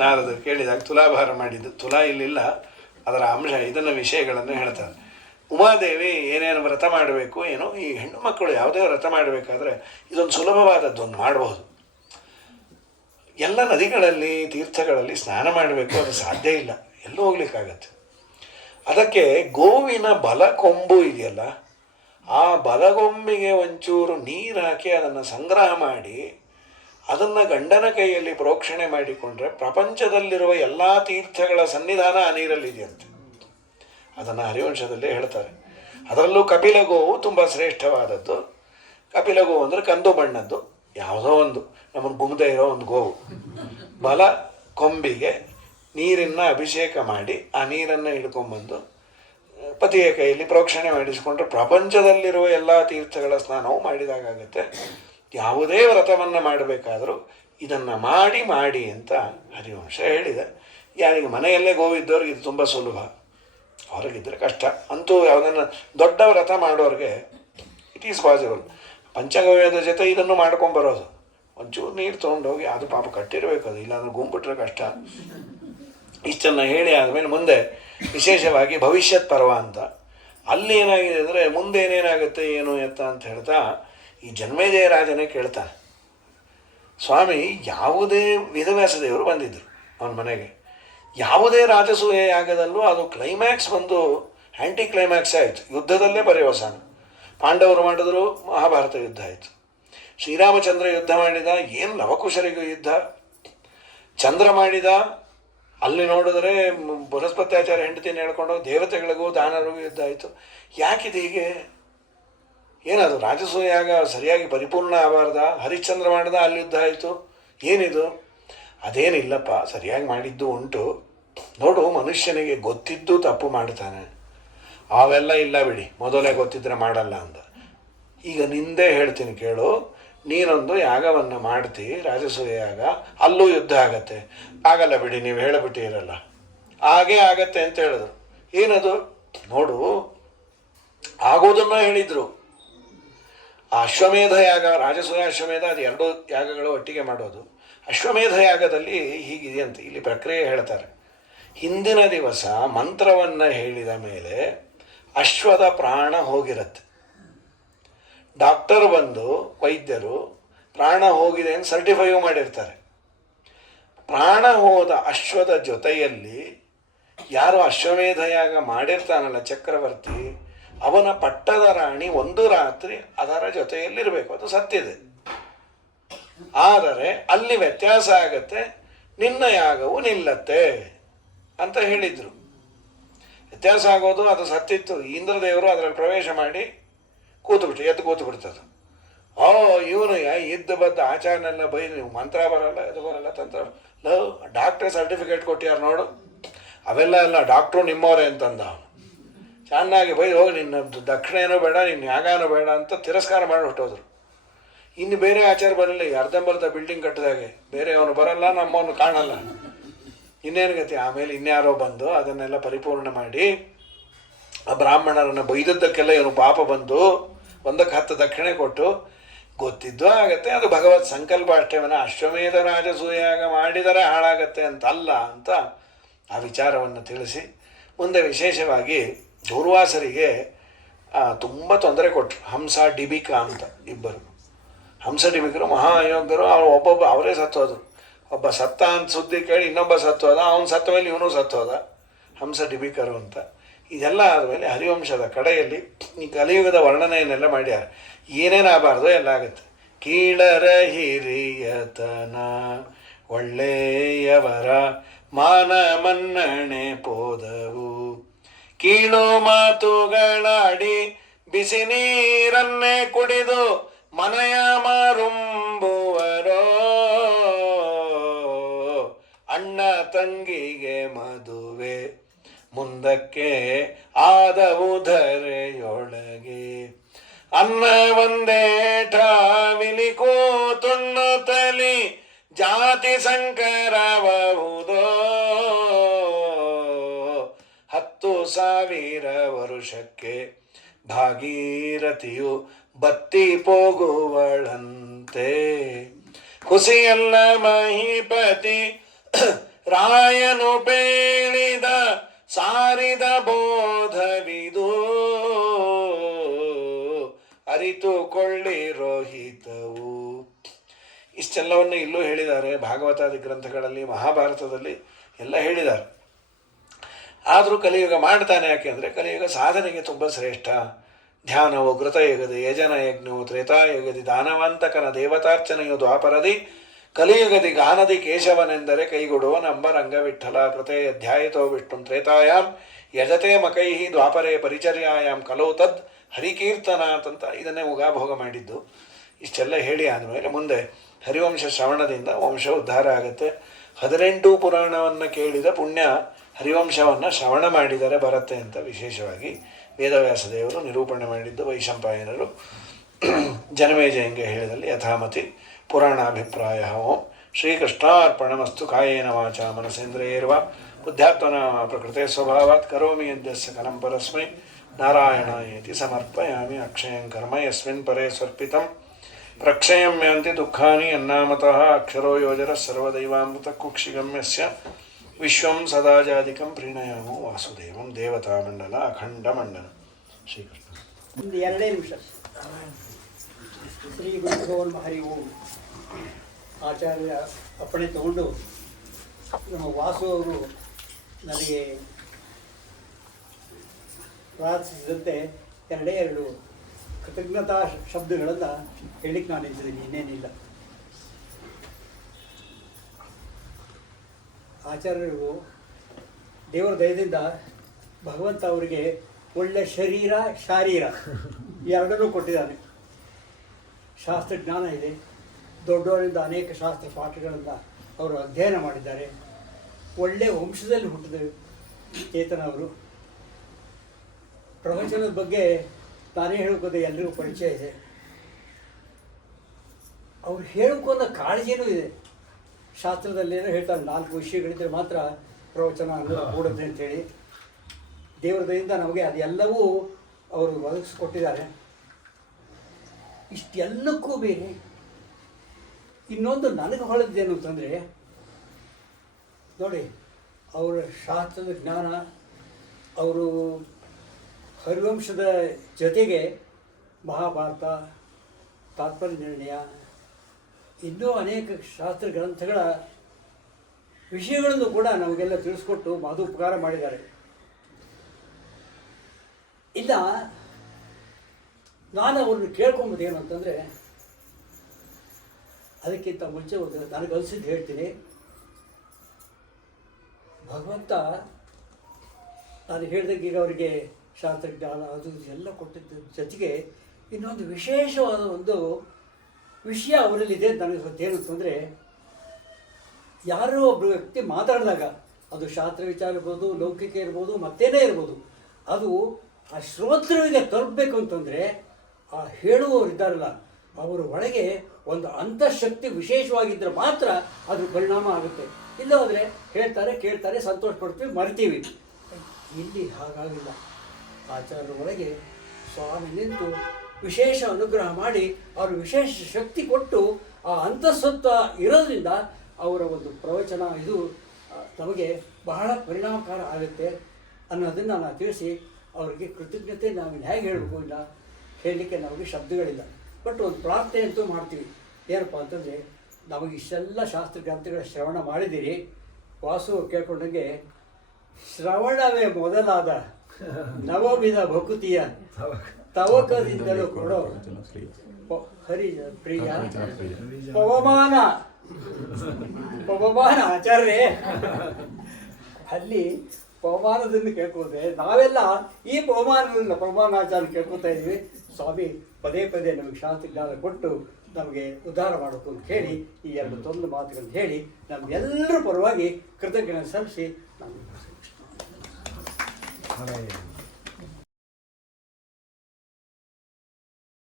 ನಾರದರು ಕೇಳಿದಾಗ ತುಲಾಭಾರ ಮಾಡಿದ್ದು. ತುಲಾ ಇಲ್ಲಿಲ್ಲ, ಅದರ ಅಂಶ ಇದನ್ನು ವಿಷಯಗಳನ್ನು ಹೇಳ್ತಾರೆ. ಉಮಾದೇವಿ ಏನೇನು ವ್ರತ ಮಾಡಬೇಕು ಏನೋ, ಈ ಹೆಣ್ಣು ಮಕ್ಕಳು ಯಾವುದೇ ವ್ರತ ಮಾಡಬೇಕಾದ್ರೆ ಇದೊಂದು ಸುಲಭವಾದದ್ದೊಂದು ಮಾಡಬಹುದು. ಎಲ್ಲ ನದಿಗಳಲ್ಲಿ ತೀರ್ಥಗಳಲ್ಲಿ ಸ್ನಾನ ಮಾಡಬೇಕು, ಅದು ಸಾಧ್ಯ ಇಲ್ಲ, ಎಲ್ಲೂ ಹೋಗ್ಲಿಕ್ಕಾಗತ್ತೆ. ಅದಕ್ಕೆ ಗೋವಿನ ಬಲಕೊಂಬು ಇದೆಯಲ್ಲ, ಆ ಬಲಗೊಂಬಿಗೆ ಒಂಚೂರು ನೀರು ಹಾಕಿ ಅದನ್ನು ಸಂಗ್ರಹ ಮಾಡಿ ಅದನ್ನು ಗಂಡನ ಕೈಯಲ್ಲಿ ಪ್ರೋಕ್ಷಣೆ ಮಾಡಿಕೊಂಡ್ರೆ ಪ್ರಪಂಚದಲ್ಲಿರುವ ಎಲ್ಲ ತೀರ್ಥಗಳ ಸನ್ನಿಧಾನ ಆ ನೀರಲ್ಲಿದೆಯಂತೆ. ಅದನ್ನು ಹರಿವಂಶದಲ್ಲೇ ಹೇಳ್ತಾರೆ. ಅದರಲ್ಲೂ ಕಪಿಲ ಗೋವು ತುಂಬ ಶ್ರೇಷ್ಠವಾದದ್ದು. ಕಪಿಲ ಗೋವು ಅಂದರೆ ಕಂದು ಬಣ್ಣದ್ದು, ಯಾವುದೋ ಒಂದು ನಮ್ಮನ್ನು ಗುಮ್ದೇ ಇರೋ ಒಂದು ಗೋವು. ಬಲ ಕೊಂಬಿಗೆ ನೀರನ್ನು ಅಭಿಷೇಕ ಮಾಡಿ ಆ ನೀರನ್ನು ಹಿಡ್ಕೊಂಬಂದು ಪತಿಯ ಕೈಯಲ್ಲಿ ಪ್ರೋಕ್ಷಣೆ ಮಾಡಿಸಿಕೊಂಡ್ರೆ ಪ್ರಪಂಚದಲ್ಲಿರುವ ಎಲ್ಲ ತೀರ್ಥಗಳ ಸ್ನಾನವು ಮಾಡಿದಾಗತ್ತೆ. ಯಾವುದೇ ವ್ರತವನ್ನು ಮಾಡಬೇಕಾದರೂ ಇದನ್ನು ಮಾಡಿ ಮಾಡಿ ಅಂತ ಹರಿವಂಶ ಹೇಳಿದೆ. ಯಾರಿಗೆ ಮನೆಯಲ್ಲೇ ಗೋವಿದ್ದವ್ರಿಗೆ ಇದು ತುಂಬ ಸುಲಭ, ಹೊರಗಿದ್ದರೆ ಕಷ್ಟ. ಅಂತೂ ಯಾವುದನ್ನು ದೊಡ್ಡ ವ್ರತ ಮಾಡೋರಿಗೆ ಇಟ್ ಈಸ್ ಪಾಸಿಬಲ್. ಪಂಚಗವ್ಯದ ಜೊತೆ ಇದನ್ನು ಮಾಡ್ಕೊಂಬರೋದು, ಒಂಚೂರು ನೀರು ತೊಗೊಂಡೋಗಿ, ಅದು ಪಾಪ ಕಟ್ಟಿರಬೇಕು, ಅದು ಇಲ್ಲಾಂದ್ರೆ ಗುಂಬಿಟ್ರೆ ಕಷ್ಟ. ಇಷ್ಟನ್ನು ಹೇಳಿ ಆದಮೇಲೆ ಮುಂದೆ ವಿಶೇಷವಾಗಿ ಭವಿಷ್ಯತ್ ಪರ್ವ ಅಂತ, ಅಲ್ಲಿ ಏನಾಗಿದೆ ಅಂದರೆ ಮುಂದೆ ಏನೇನಾಗುತ್ತೆ ಏನು ಎತ್ತ ಅಂತ ಹೇಳ್ತಾ ಈ ಜನ್ಮೇಜಯ ರಾಜನೇ ಕೇಳ್ತಾನೆ, ಸ್ವಾಮಿ ಯಾವುದೇ ವೇದವ್ಯಾಸ ದೇವರು ಬಂದಿದ್ದರು ಅವನ ಮನೆಗೆ, ಯಾವುದೇ ರಾಜಸೂಯ ಯಾಗದಲ್ಲೂ ಅದು ಕ್ಲೈಮ್ಯಾಕ್ಸ್ ಬಂದು ಆ್ಯಂಟಿ ಕ್ಲೈಮ್ಯಾಕ್ಸ್ ಆಯಿತು, ಯುದ್ಧದಲ್ಲೇ ಪರ್ಯವಸಾನ. ಪಾಂಡವರು ಮಾಡಿದ್ರು, ಮಹಾಭಾರತ ಯುದ್ಧ ಆಯಿತು. ಶ್ರೀರಾಮಚಂದ್ರ ಯುದ್ಧ ಮಾಡಿದ, ಏನು ಲವಕುಶರಿಗೂ ಯುದ್ಧ. ಚಂದ್ರ ಮಾಡಿದ, ಅಲ್ಲಿ ನೋಡಿದ್ರೆ ಬೃಹಸ್ಪತ್ಯಾಚಾರ್ಯ ಹೆಂಡತಿನ ಹೇಳ್ಕೊಂಡು ದೇವತೆಗಳಿಗೂ ದಾನರಿಗೂ ಯುದ್ಧ ಆಯಿತು. ಯಾಕಿದೆ ಹೀಗೆ? ಏನದು ರಾಜಸೂಯ ಯಾಗ ಸರಿಯಾಗಿ ಪರಿಪೂರ್ಣ ಆಗಬಾರ್ದ? ಹರಿಶ್ಚಂದ್ರ ಮಾಡಿದ, ಅಲ್ಲಿ ಯುದ್ಧ ಆಯಿತು, ಏನಿದು? ಅದೇನಿಲ್ಲಪ್ಪ, ಸರಿಯಾಗಿ ಮಾಡಿದ್ದು ಉಂಟು. ನೋಡು, ಮನುಷ್ಯನಿಗೆ ಗೊತ್ತಿದ್ದು ತಪ್ಪು ಮಾಡ್ತಾನೆ, ಅವೆಲ್ಲ ಇಲ್ಲ ಬಿಡಿ, ಮೊದಲೇ ಗೊತ್ತಿದ್ರೆ ಮಾಡಲ್ಲ ಅಂದ. ಈಗ ನಿಂದೇ ಹೇಳ್ತೀನಿ ಕೇಳು, ನೀನೊಂದು ಯಾಗವನ್ನು ಮಾಡ್ತಿ, ರಾಜಸೂಯ ಯಾಗ, ಅಲ್ಲೂ ಯುದ್ಧ ಆಗತ್ತೆ. ಆಗಲ್ಲ ಬಿಡಿ, ನೀವು ಹೇಳಿಬಿಟ್ಟಿರಲ್ಲ, ಹಾಗೇ ಆಗತ್ತೆ ಅಂತ ಹೇಳಿದ್ರು. ಏನದು? ನೋಡು, ಆಗೋದನ್ನು ಹೇಳಿದರು. ಆ ಅಶ್ವಮೇಧ ಯಾಗ, ರಾಜಸೂಯ ಅಶ್ವಮೇಧ, ಅದು ಎರಡು ಯಾಗಗಳು ಒಟ್ಟಿಗೆ ಮಾಡೋದು. ಅಶ್ವಮೇಧ ಯಾಗದಲ್ಲಿ ಹೀಗಿದೆಯಂತೆ, ಇಲ್ಲಿ ಪ್ರಕ್ರಿಯೆ ಹೇಳ್ತಾರೆ. ಹಿಂದಿನ ದಿವಸ ಮಂತ್ರವನ್ನು ಹೇಳಿದ ಮೇಲೆ ಅಶ್ವದ ಪ್ರಾಣ ಹೋಗಿರುತ್ತೆ. ಡಾಕ್ಟರ್ ಬಂದು, ವೈದ್ಯರು ಪ್ರಾಣ ಹೋಗಿದೆ ಅಂತ ಸರ್ಟಿಫೈಯೂ ಮಾಡಿರ್ತಾರೆ. ಪ್ರಾಣ ಹೋದ ಅಶ್ವದ ಜೊತೆಯಲ್ಲಿ ಯಾರು ಅಶ್ವಮೇಧ ಯಾಗ ಮಾಡಿರ್ತಾನಲ್ಲ ಚಕ್ರವರ್ತಿ, ಅವನ ಪಟ್ಟದ ರಾಣಿ ಒಂದು ರಾತ್ರಿ ಅದರ ಜೊತೆಯಲ್ಲಿರಬೇಕು. ಅದು ಸತ್ಯದೆ. ಆದರೆ ಅಲ್ಲಿ ವ್ಯತ್ಯಾಸ ಆಗತ್ತೆ, ನಿನ್ನ ಯಾಗವು ನಿಲ್ಲತ್ತೆ ಅಂತ ಹೇಳಿದರು. ವ್ಯತ್ಯಾಸ ಆಗೋದು ಅದು ಸತ್ತಿತ್ತು. ಇಂದ್ರದೇವರು ಅದರಲ್ಲಿ ಪ್ರವೇಶ ಮಾಡಿ ಎದ್ದು ಕೂತು ಬಿಡ್ತದೆ. ಇವನು ಇದ್ದು ಬದ್ದ ಆಚಾರನೆಲ್ಲ ಬೈದು, ನೀವು ಮಂತ್ರ ಬರಲ್ಲ, ಇದು ಬರಲ್ಲ, ತಂತ್ರ ಲವ್ ಡಾಕ್ಟ್ರ್ ಸರ್ಟಿಫಿಕೇಟ್ ಕೊಟ್ಟಿಯಾರು ನೋಡು, ಅವೆಲ್ಲ ಎಲ್ಲ ಡಾಕ್ಟ್ರು ನಿಮ್ಮವರೇ ಅಂತಂದ ಅವನು. ಚೆನ್ನಾಗಿ ಬೈದು, ಹೋಗಿ ನಿನ್ನ ದಕ್ಷಿಣೇನೂ ಬೇಡ, ನಿನ್ನ ಯಾಗಾನೂ ಬೇಡ ಅಂತ ತಿರಸ್ಕಾರ ಮಾಡಿ ಹೊಟ್ಟೋದ್ರು. ಇನ್ನು ಬೇರೆ ಆಚಾರ ಬರಲಿಲ್ಲ, ಅರ್ಧಂಬರ್ಧ ಬಿಲ್ಡಿಂಗ್ ಕಟ್ಟಿದಾಗೆ, ಬೇರೆ ಅವನು ಬರಲ್ಲ, ನಮ್ಮವನು ಕಾಣಲ್ಲ, ಇನ್ನೇನು ಗತಿ. ಆಮೇಲೆ ಇನ್ಯಾರೋ ಬಂದು ಅದನ್ನೆಲ್ಲ ಪರಿಪೂರ್ಣ ಮಾಡಿ ಆ ಬ್ರಾಹ್ಮಣರನ್ನು ಬೈದದ್ದಕ್ಕೆಲ್ಲ ಇವನು ಪಾಪ ಬಂದು 1/10 ದಕ್ಷಿಣೆ ಕೊಟ್ಟು, ಗೊತ್ತಿದ್ದೂ ಆಗತ್ತೆ, ಅದು ಭಗವತ್ ಸಂಕಲ್ಪ ಅಷ್ಟೇವನ, ಅಶ್ವಮೇಧ ರಾಜಸೂಯಾಗ ಮಾಡಿದರೆ ಹಾಳಾಗತ್ತೆ ಅಂತಲ್ಲ ಅಂತ ಆ ವಿಚಾರವನ್ನು ತಿಳಿಸಿ, ಮುಂದೆ ವಿಶೇಷವಾಗಿ ದೂರ್ವಾಸರಿಗೆ ತುಂಬ ತೊಂದರೆ ಕೊಟ್ಟರು. ಹಂಸ ಡಿಬಿಕ ಅಂತ ಇಬ್ಬರು. ಹಂಸ ಡಿಬಿಕರು ಮಹಾಯೋಗ್ಯರು, ಅವರು ಒಬ್ಬೊಬ್ಬ ಅವರೇ ಸತ್ತೋದು. ಒಬ್ಬ ಸತ್ತ ಅಂತ ಸುದ್ದಿ ಕೇಳಿ ಇನ್ನೊಬ್ಬ ಸತ್ತೋದ, ಅವನು ಸತ್ತ ಮೇಲೆ ಇವನು ಸತ್ತೋದ, ಹಂಸ ಡಿಬಿಕರು ಅಂತ. ಇದೆಲ್ಲ ಆದಮೇಲೆ ಹರಿವಂಶದ ಕಡೆಯಲ್ಲಿ ಈ ಕಲಿಯುಗದ ವರ್ಣನೆಯನ್ನೆಲ್ಲ ಮಾಡ್ಯಾರ. ಏನೇನಾಗಬಾರ್ದು ಎಲ್ಲ ಆಗುತ್ತೆ. ಕೀಳರ ಹಿರಿಯತನ ಒಳ್ಳೆಯವರ ಮಾನ ಮನ್ನಣೆ ಪೋದವು, ಕೀಳು ಮಾತುಗಳಾಡಿ ಬಿಸಿ ನೀರನ್ನೇ ಕುಡಿದು ಮನೆಯ ಮಾರುಂಬುವರೋ, ಅಣ್ಣ ತಂಗಿಗೆ ಮದುವೆ ಮುಂದಕ್ಕೆ ಆದವು ಧರೆಯೊಳಗೆ, ಅನ್ನ ಒಂದೇಟ ವಿಲಿಕೋ ತುಣ್ಣುತ್ತಲಿ ಜಾತಿ ಸಂಕರಬಹುದೋ, 10,000 ವರುಷಕ್ಕೆ ಭಾಗೀರಥಿಯು ಬತ್ತಿ ಹೋಗುವಳಂತೆ, ಕುಸಿಯಲ್ಲ ಮಹಿಪತಿ ರಾಯನು ಪೇಳಿದ ಸಾರಿದ ಬೋಧವಿದು, ಅರಿತುಕೊಳ್ಳಿ ರೋಹಿತವು. ಇಷ್ಟೆಲ್ಲವನ್ನು ಇಲ್ಲೂ ಹೇಳಿದ್ದಾರೆ. ಭಾಗವತಾದಿ ಗ್ರಂಥಗಳಲ್ಲಿ, ಮಹಾಭಾರತದಲ್ಲಿ ಎಲ್ಲ ಹೇಳಿದ್ದಾರೆ. ಆದರೂ ಕಲಿಯುಗ ಮಾಡ್ತಾನೆ. ಯಾಕೆಂದರೆ ಕಲಿಯುಗ ಸಾಧನೆಗೆ ತುಂಬ ಶ್ರೇಷ್ಠ. ಧ್ಯಾನವು ಕೃತಯುಗದಿ, ಯಜನ ಯಜ್ಞವು ತ್ರೇತಾಯುಗದಿ, ದಾನವಂತಕನ ದೇವತಾರ್ಚನೆಯು ದ್ವಾಪರದಿ, ಕಲಿಯುಗದಿ ಗಾನದಿ ಕೇಶವನೆಂದರೆ ಕೈಗೊಡುವ ನಂಬ ರಂಗವಿಠಲ, ಕೃತೆ ಅಧ್ಯಾಯತೋ ವಿಷ್ಣು ತ್ರೇತಾಯಾಮ್ ಯಜತೆ ಮಕೈ ದ್ವಾಪರೇ ಪರಿಚರ್ಯಾಯಾಮ್ ಕಲೋ ತದ್ ಹರಿಕೀರ್ತನಾಥ್ ಅಂತ ಇದನ್ನೇ ಉಗಾಭೋಗ ಮಾಡಿದ್ದು. ಇಷ್ಟೆಲ್ಲ ಹೇಳಿ ಆದಮೇಲೆ ಮುಂದೆ ಹರಿವಂಶ ಶ್ರವಣದಿಂದ ವಂಶ ಉದ್ಧಾರ ಆಗುತ್ತೆ. 18 ಪುರಾಣವನ್ನು ಕೇಳಿದ ಪುಣ್ಯ ಹರಿವಂಶವನ್ನು ಶ್ರವಣ ಮಾಡಿದರೆ ಬರುತ್ತೆ ಅಂತ ವಿಶೇಷವಾಗಿ ವೇದವ್ಯಾಸ ದೇವರು ನಿರೂಪಣೆ ಮಾಡಿದ್ದು. ವೈಶಂಪಾಯನರು ಜನಮೇಜಯಂಗೆ ಹೇಳಿದಲ್ಲಿ ಯಥಾಮತಿ ಪುರಾಣಾಭಿಪ್ರಾಯ ಓಂ ಶ್ರೀಕೃಷ್ಣಾರ್ಪಣಮಸ್ತು. ಕಾಯೇನ ವಾಚಾ ಮನಸೇಂದ್ರಿಯೈರ್ವಾ ಬುದ್ಧ್ಯಾತ್ಮನಾ ಪ್ರಕೃತೆ ಸ್ವಭಾವಾತ್ ಕರೋಮಿ ಯದ್ಯಸ್ಯ ಕಲಂ ಪರಸ್ಮೈ ನಾರಾಯಣಾಯೇತಿ ಸಮರ್ಪಯಾಮಿ. ಅಕ್ಷಯಂ ಕರ್ಮ ಯಸ್ಮಿನ್ ಪರೇ ಸ್ವರ್ಪಿತಂ ಪ್ರಕ್ಷಯಂ ಯಾಂತಿ ದುಃಖಾನಿ ಯನ್ನಾಮತಃ ಅಕ್ಷರೋ ಯೋಜರ ಸರ್ವದೈವಾಮೃತ ಕುಕ್ಷಿಗಮ್ಯಸ್ಯ ವಿಶ್ವಂ ಸದಾಜಾದಿಕಂ ಪ್ರೀಣಯಾಮೋ ವಾಸುದೇವಂ. ದೇವತಾಮಂಡಲ ಅಖಂಡಮಂಡಲ. ಶ್ರೀಕೃಷ್ಣ. ಒಂದು 2 ನಿಮಿಷ. ಶ್ರೀ ಗುರುಭ್ಯೋ ನಮಃ. ಹರಿ ಓಂ. ಆಚಾರ್ಯ ಅಪ್ಪಣೆ ತಗೊಂಡು ನಮ್ಮ ವಾಸು ಅವರು ನನಗೆ ಪ್ರಾರ್ಥಿಸಿದಂತೆ 2 ಕೃತಜ್ಞತಾ ಶಬ್ದಗಳನ್ನು ಹೇಳಿಕ್ಕೆ ನಾನು ನಿಂತಿದ್ದೀನಿ, ಇನ್ನೇನಿಲ್ಲ. ಆಚಾರ್ಯರು ದೇವರ ದಯದಿಂದ ಭಗವಂತ ಅವರಿಗೆ ಒಳ್ಳೆ ಶರೀರ ಶಾರೀರ ಎರಡನ್ನೂ ಕೊಟ್ಟಿದ್ದಾನೆ. ಶಾಸ್ತ್ರಜ್ಞಾನ ಇದೆ, ದೊಡ್ಡವರಿಂದ ಅನೇಕ ಶಾಸ್ತ್ರ ಪಾಠಗಳನ್ನು ಅವರು ಅಧ್ಯಯನ ಮಾಡಿದ್ದಾರೆ. ಒಳ್ಳೆಯ ವಂಶದಲ್ಲಿ ಹುಟ್ಟಿದ ಚೇತನ ಅವರು. ಪ್ರವಚನದ ಬಗ್ಗೆ ನಾನೇ ಹೇಳೋಕೋದೆ, ಎಲ್ರಿಗೂ ಪರಿಚಯ ಇದೆ. ಅವ್ರು ಹೇಳೋಕೋದ ಕಾಳಜಿನೂ ಇದೆ. ಶಾಸ್ತ್ರದಲ್ಲೇನೋ ಹೇಳ್ತಾರೆ, 4 ವಿಷಯಗಳಿದ್ದರೆ ಮಾತ್ರ ಪ್ರವಚನ ಕೂಡುತ್ತೆ ಅಂತೇಳಿ. ದೇವರ ದಯೆಯಿಂದ ನಮಗೆ ಅದೆಲ್ಲವೂ ಅವರು ಒದಗಿಸ್ಕೊಟ್ಟಿದ್ದಾರೆ. ಇಷ್ಟೆಲ್ಲಕ್ಕೂ ಬೇರೆ ಇನ್ನೊಂದು ನನಗೆ ಹೊಳೆದೇನು ಅಂತಂದರೆ, ನೋಡಿ, ಅವರ ಶಾಸ್ತ್ರದ ಜ್ಞಾನ, ಅವರು ಹರಿವಂಶದ ಜೊತೆಗೆ ಮಹಾಭಾರತ, ತಾತ್ಪರ್ಯ ನಿರ್ಣಯ, ಇನ್ನೂ ಅನೇಕ ಶಾಸ್ತ್ರ ಗ್ರಂಥಗಳ ವಿಷಯಗಳನ್ನು ಕೂಡ ನಮಗೆಲ್ಲ ತಿಳಿಸ್ಕೊಟ್ಟು ಮಹೋಪಕಾರ ಮಾಡಿದ್ದಾರೆ. ಇಲ್ಲ, ನಾನು ಅವ್ರನ್ನ ಕೇಳ್ಕೊಂಬೋದು ಏನು ಅಂತಂದರೆ, ಅದಕ್ಕಿಂತ ಮುಂಚೆ ಒಂದು ನನಗನ್ಸಿದ್ದು ಹೇಳ್ತೀನಿ. ಭಗವಂತ ನಾನು ಹೇಳಿದಾಗ ಈಗ ಅವರಿಗೆ ಶಾಸ್ತ್ರಜ್ಞಾನ ಅದು ಎಲ್ಲ ಕೊಟ್ಟಿದ್ದ ಜೊತೆಗೆ ಇನ್ನೊಂದು ವಿಶೇಷವಾದ ಒಂದು ವಿಷಯ ಅವರಲ್ಲಿದೆ. ನನಗೆ ಗೊತ್ತೇನು ಅಂತಂದರೆ, ಯಾರೋ ಒಬ್ಬರು ವ್ಯಕ್ತಿ ಮಾತಾಡಿದಾಗ, ಅದು ಶಾಸ್ತ್ರ ವಿಚಾರ ಇರ್ಬೋದು, ಲೌಕಿಕ ಇರ್ಬೋದು, ಮತ್ತೇನೇ ಇರ್ಬೋದು, ಅದು ಆ ಶ್ರೋತೃವಿಗೆ ತಲುಪಬೇಕು ಅಂತಂದರೆ ಆ ಹೇಳುವವರಿದ್ದಾರಲ್ಲ, ಅವರ ಒಳಗೆ ಒಂದು ಅಂತಃಶಕ್ತಿ ವಿಶೇಷವಾಗಿದ್ದರೆ ಮಾತ್ರ ಅದ್ರ ಪರಿಣಾಮ ಆಗುತ್ತೆ. ಇಲ್ಲವಾದರೆ ಹೇಳ್ತಾರೆ, ಕೇಳ್ತಾರೆ, ಸಂತೋಷ ಪಡ್ತೀವಿ, ಮರಿತೀವಿ. ಇಲ್ಲಿ ಹಾಗಾಗಿಲ್ಲ. ಆಚಾರ್ಯರ ಒಳಗೆ ಸ್ವಾಮಿ ನಿಂತು ವಿಶೇಷ ಅನುಗ್ರಹ ಮಾಡಿ ಅವರು ವಿಶೇಷ ಶಕ್ತಿ ಕೊಟ್ಟು ಆ ಅಂತಃಸತ್ವ ಇರೋದ್ರಿಂದ ಅವರ ಒಂದು ಪ್ರವಚನ ಇದು ನಮಗೆ ಬಹಳ ಪರಿಣಾಮಕಾರ ಆಗುತ್ತೆ ಅನ್ನೋದನ್ನು ನಾನು ತಿಳಿಸಿ ಅವರಿಗೆ ಕೃತಜ್ಞತೆ ನಾವು ಹೇಗೆ ಹೇಳಬೇಕು ಇಲ್ಲ, ಹೇಳಲಿಕ್ಕೆ ನಮಗೆ ಶಬ್ದಗಳಿಲ್ಲ. ಬಟ್ ಒಂದು ಪ್ರಾರ್ಥನೆ ಅಂತೂ ಮಾಡ್ತೀವಿ. ಏನಪ್ಪ ಅಂತಂದರೆ, ನಮಗೆ ಇಷ್ಟೆಲ್ಲ ಶಾಸ್ತ್ರ ಗ್ರಂಥಗಳ ಶ್ರವಣ ಮಾಡಿದ್ದೀರಿ. ವಾಸು ಕೇಳ್ಕೊಂಡಂಗೆ ಶ್ರವಣವೇ ಮೊದಲಾದ ನವವಿಧ ಭಕುತಿಯ ತವಕದಿಂದಲೂ ಕೊಡೋ ಹರಿ ಪ್ರಿಯ ಪವಮಾನ ಆಚಾರ್ಯರೇ. ಅಲ್ಲಿ ಪವಮಾನದಿಂದ ಕೇಳ್ಕೊಂಡ್ರೆ ನಾವೆಲ್ಲ ಈ ಪವಮಾನಾಚಾರ್ಯ ಕೇಳ್ಕೊತಾ ಇದ್ದೀವಿ. ಸ್ವಾಮಿ ಪದೇ ಪದೇ ನಮಗೆ ಶಾಸ್ತ್ರಜ್ಞಾನ ಕೊಟ್ಟು ನಮಗೆ ಉದ್ಧಾರ ಮಾಡಬೇಕು ಅಂತ ಹೇಳಿ ಈ 2 ತೊಂದು ಮಾತುಗಳನ್ನು ಹೇಳಿ ನಮಗೆಲ್ಲರ ಪರವಾಗಿ ಕೃತಜ್ಞತೆ ಸಲ್ಲಿಸಿ ನಾನು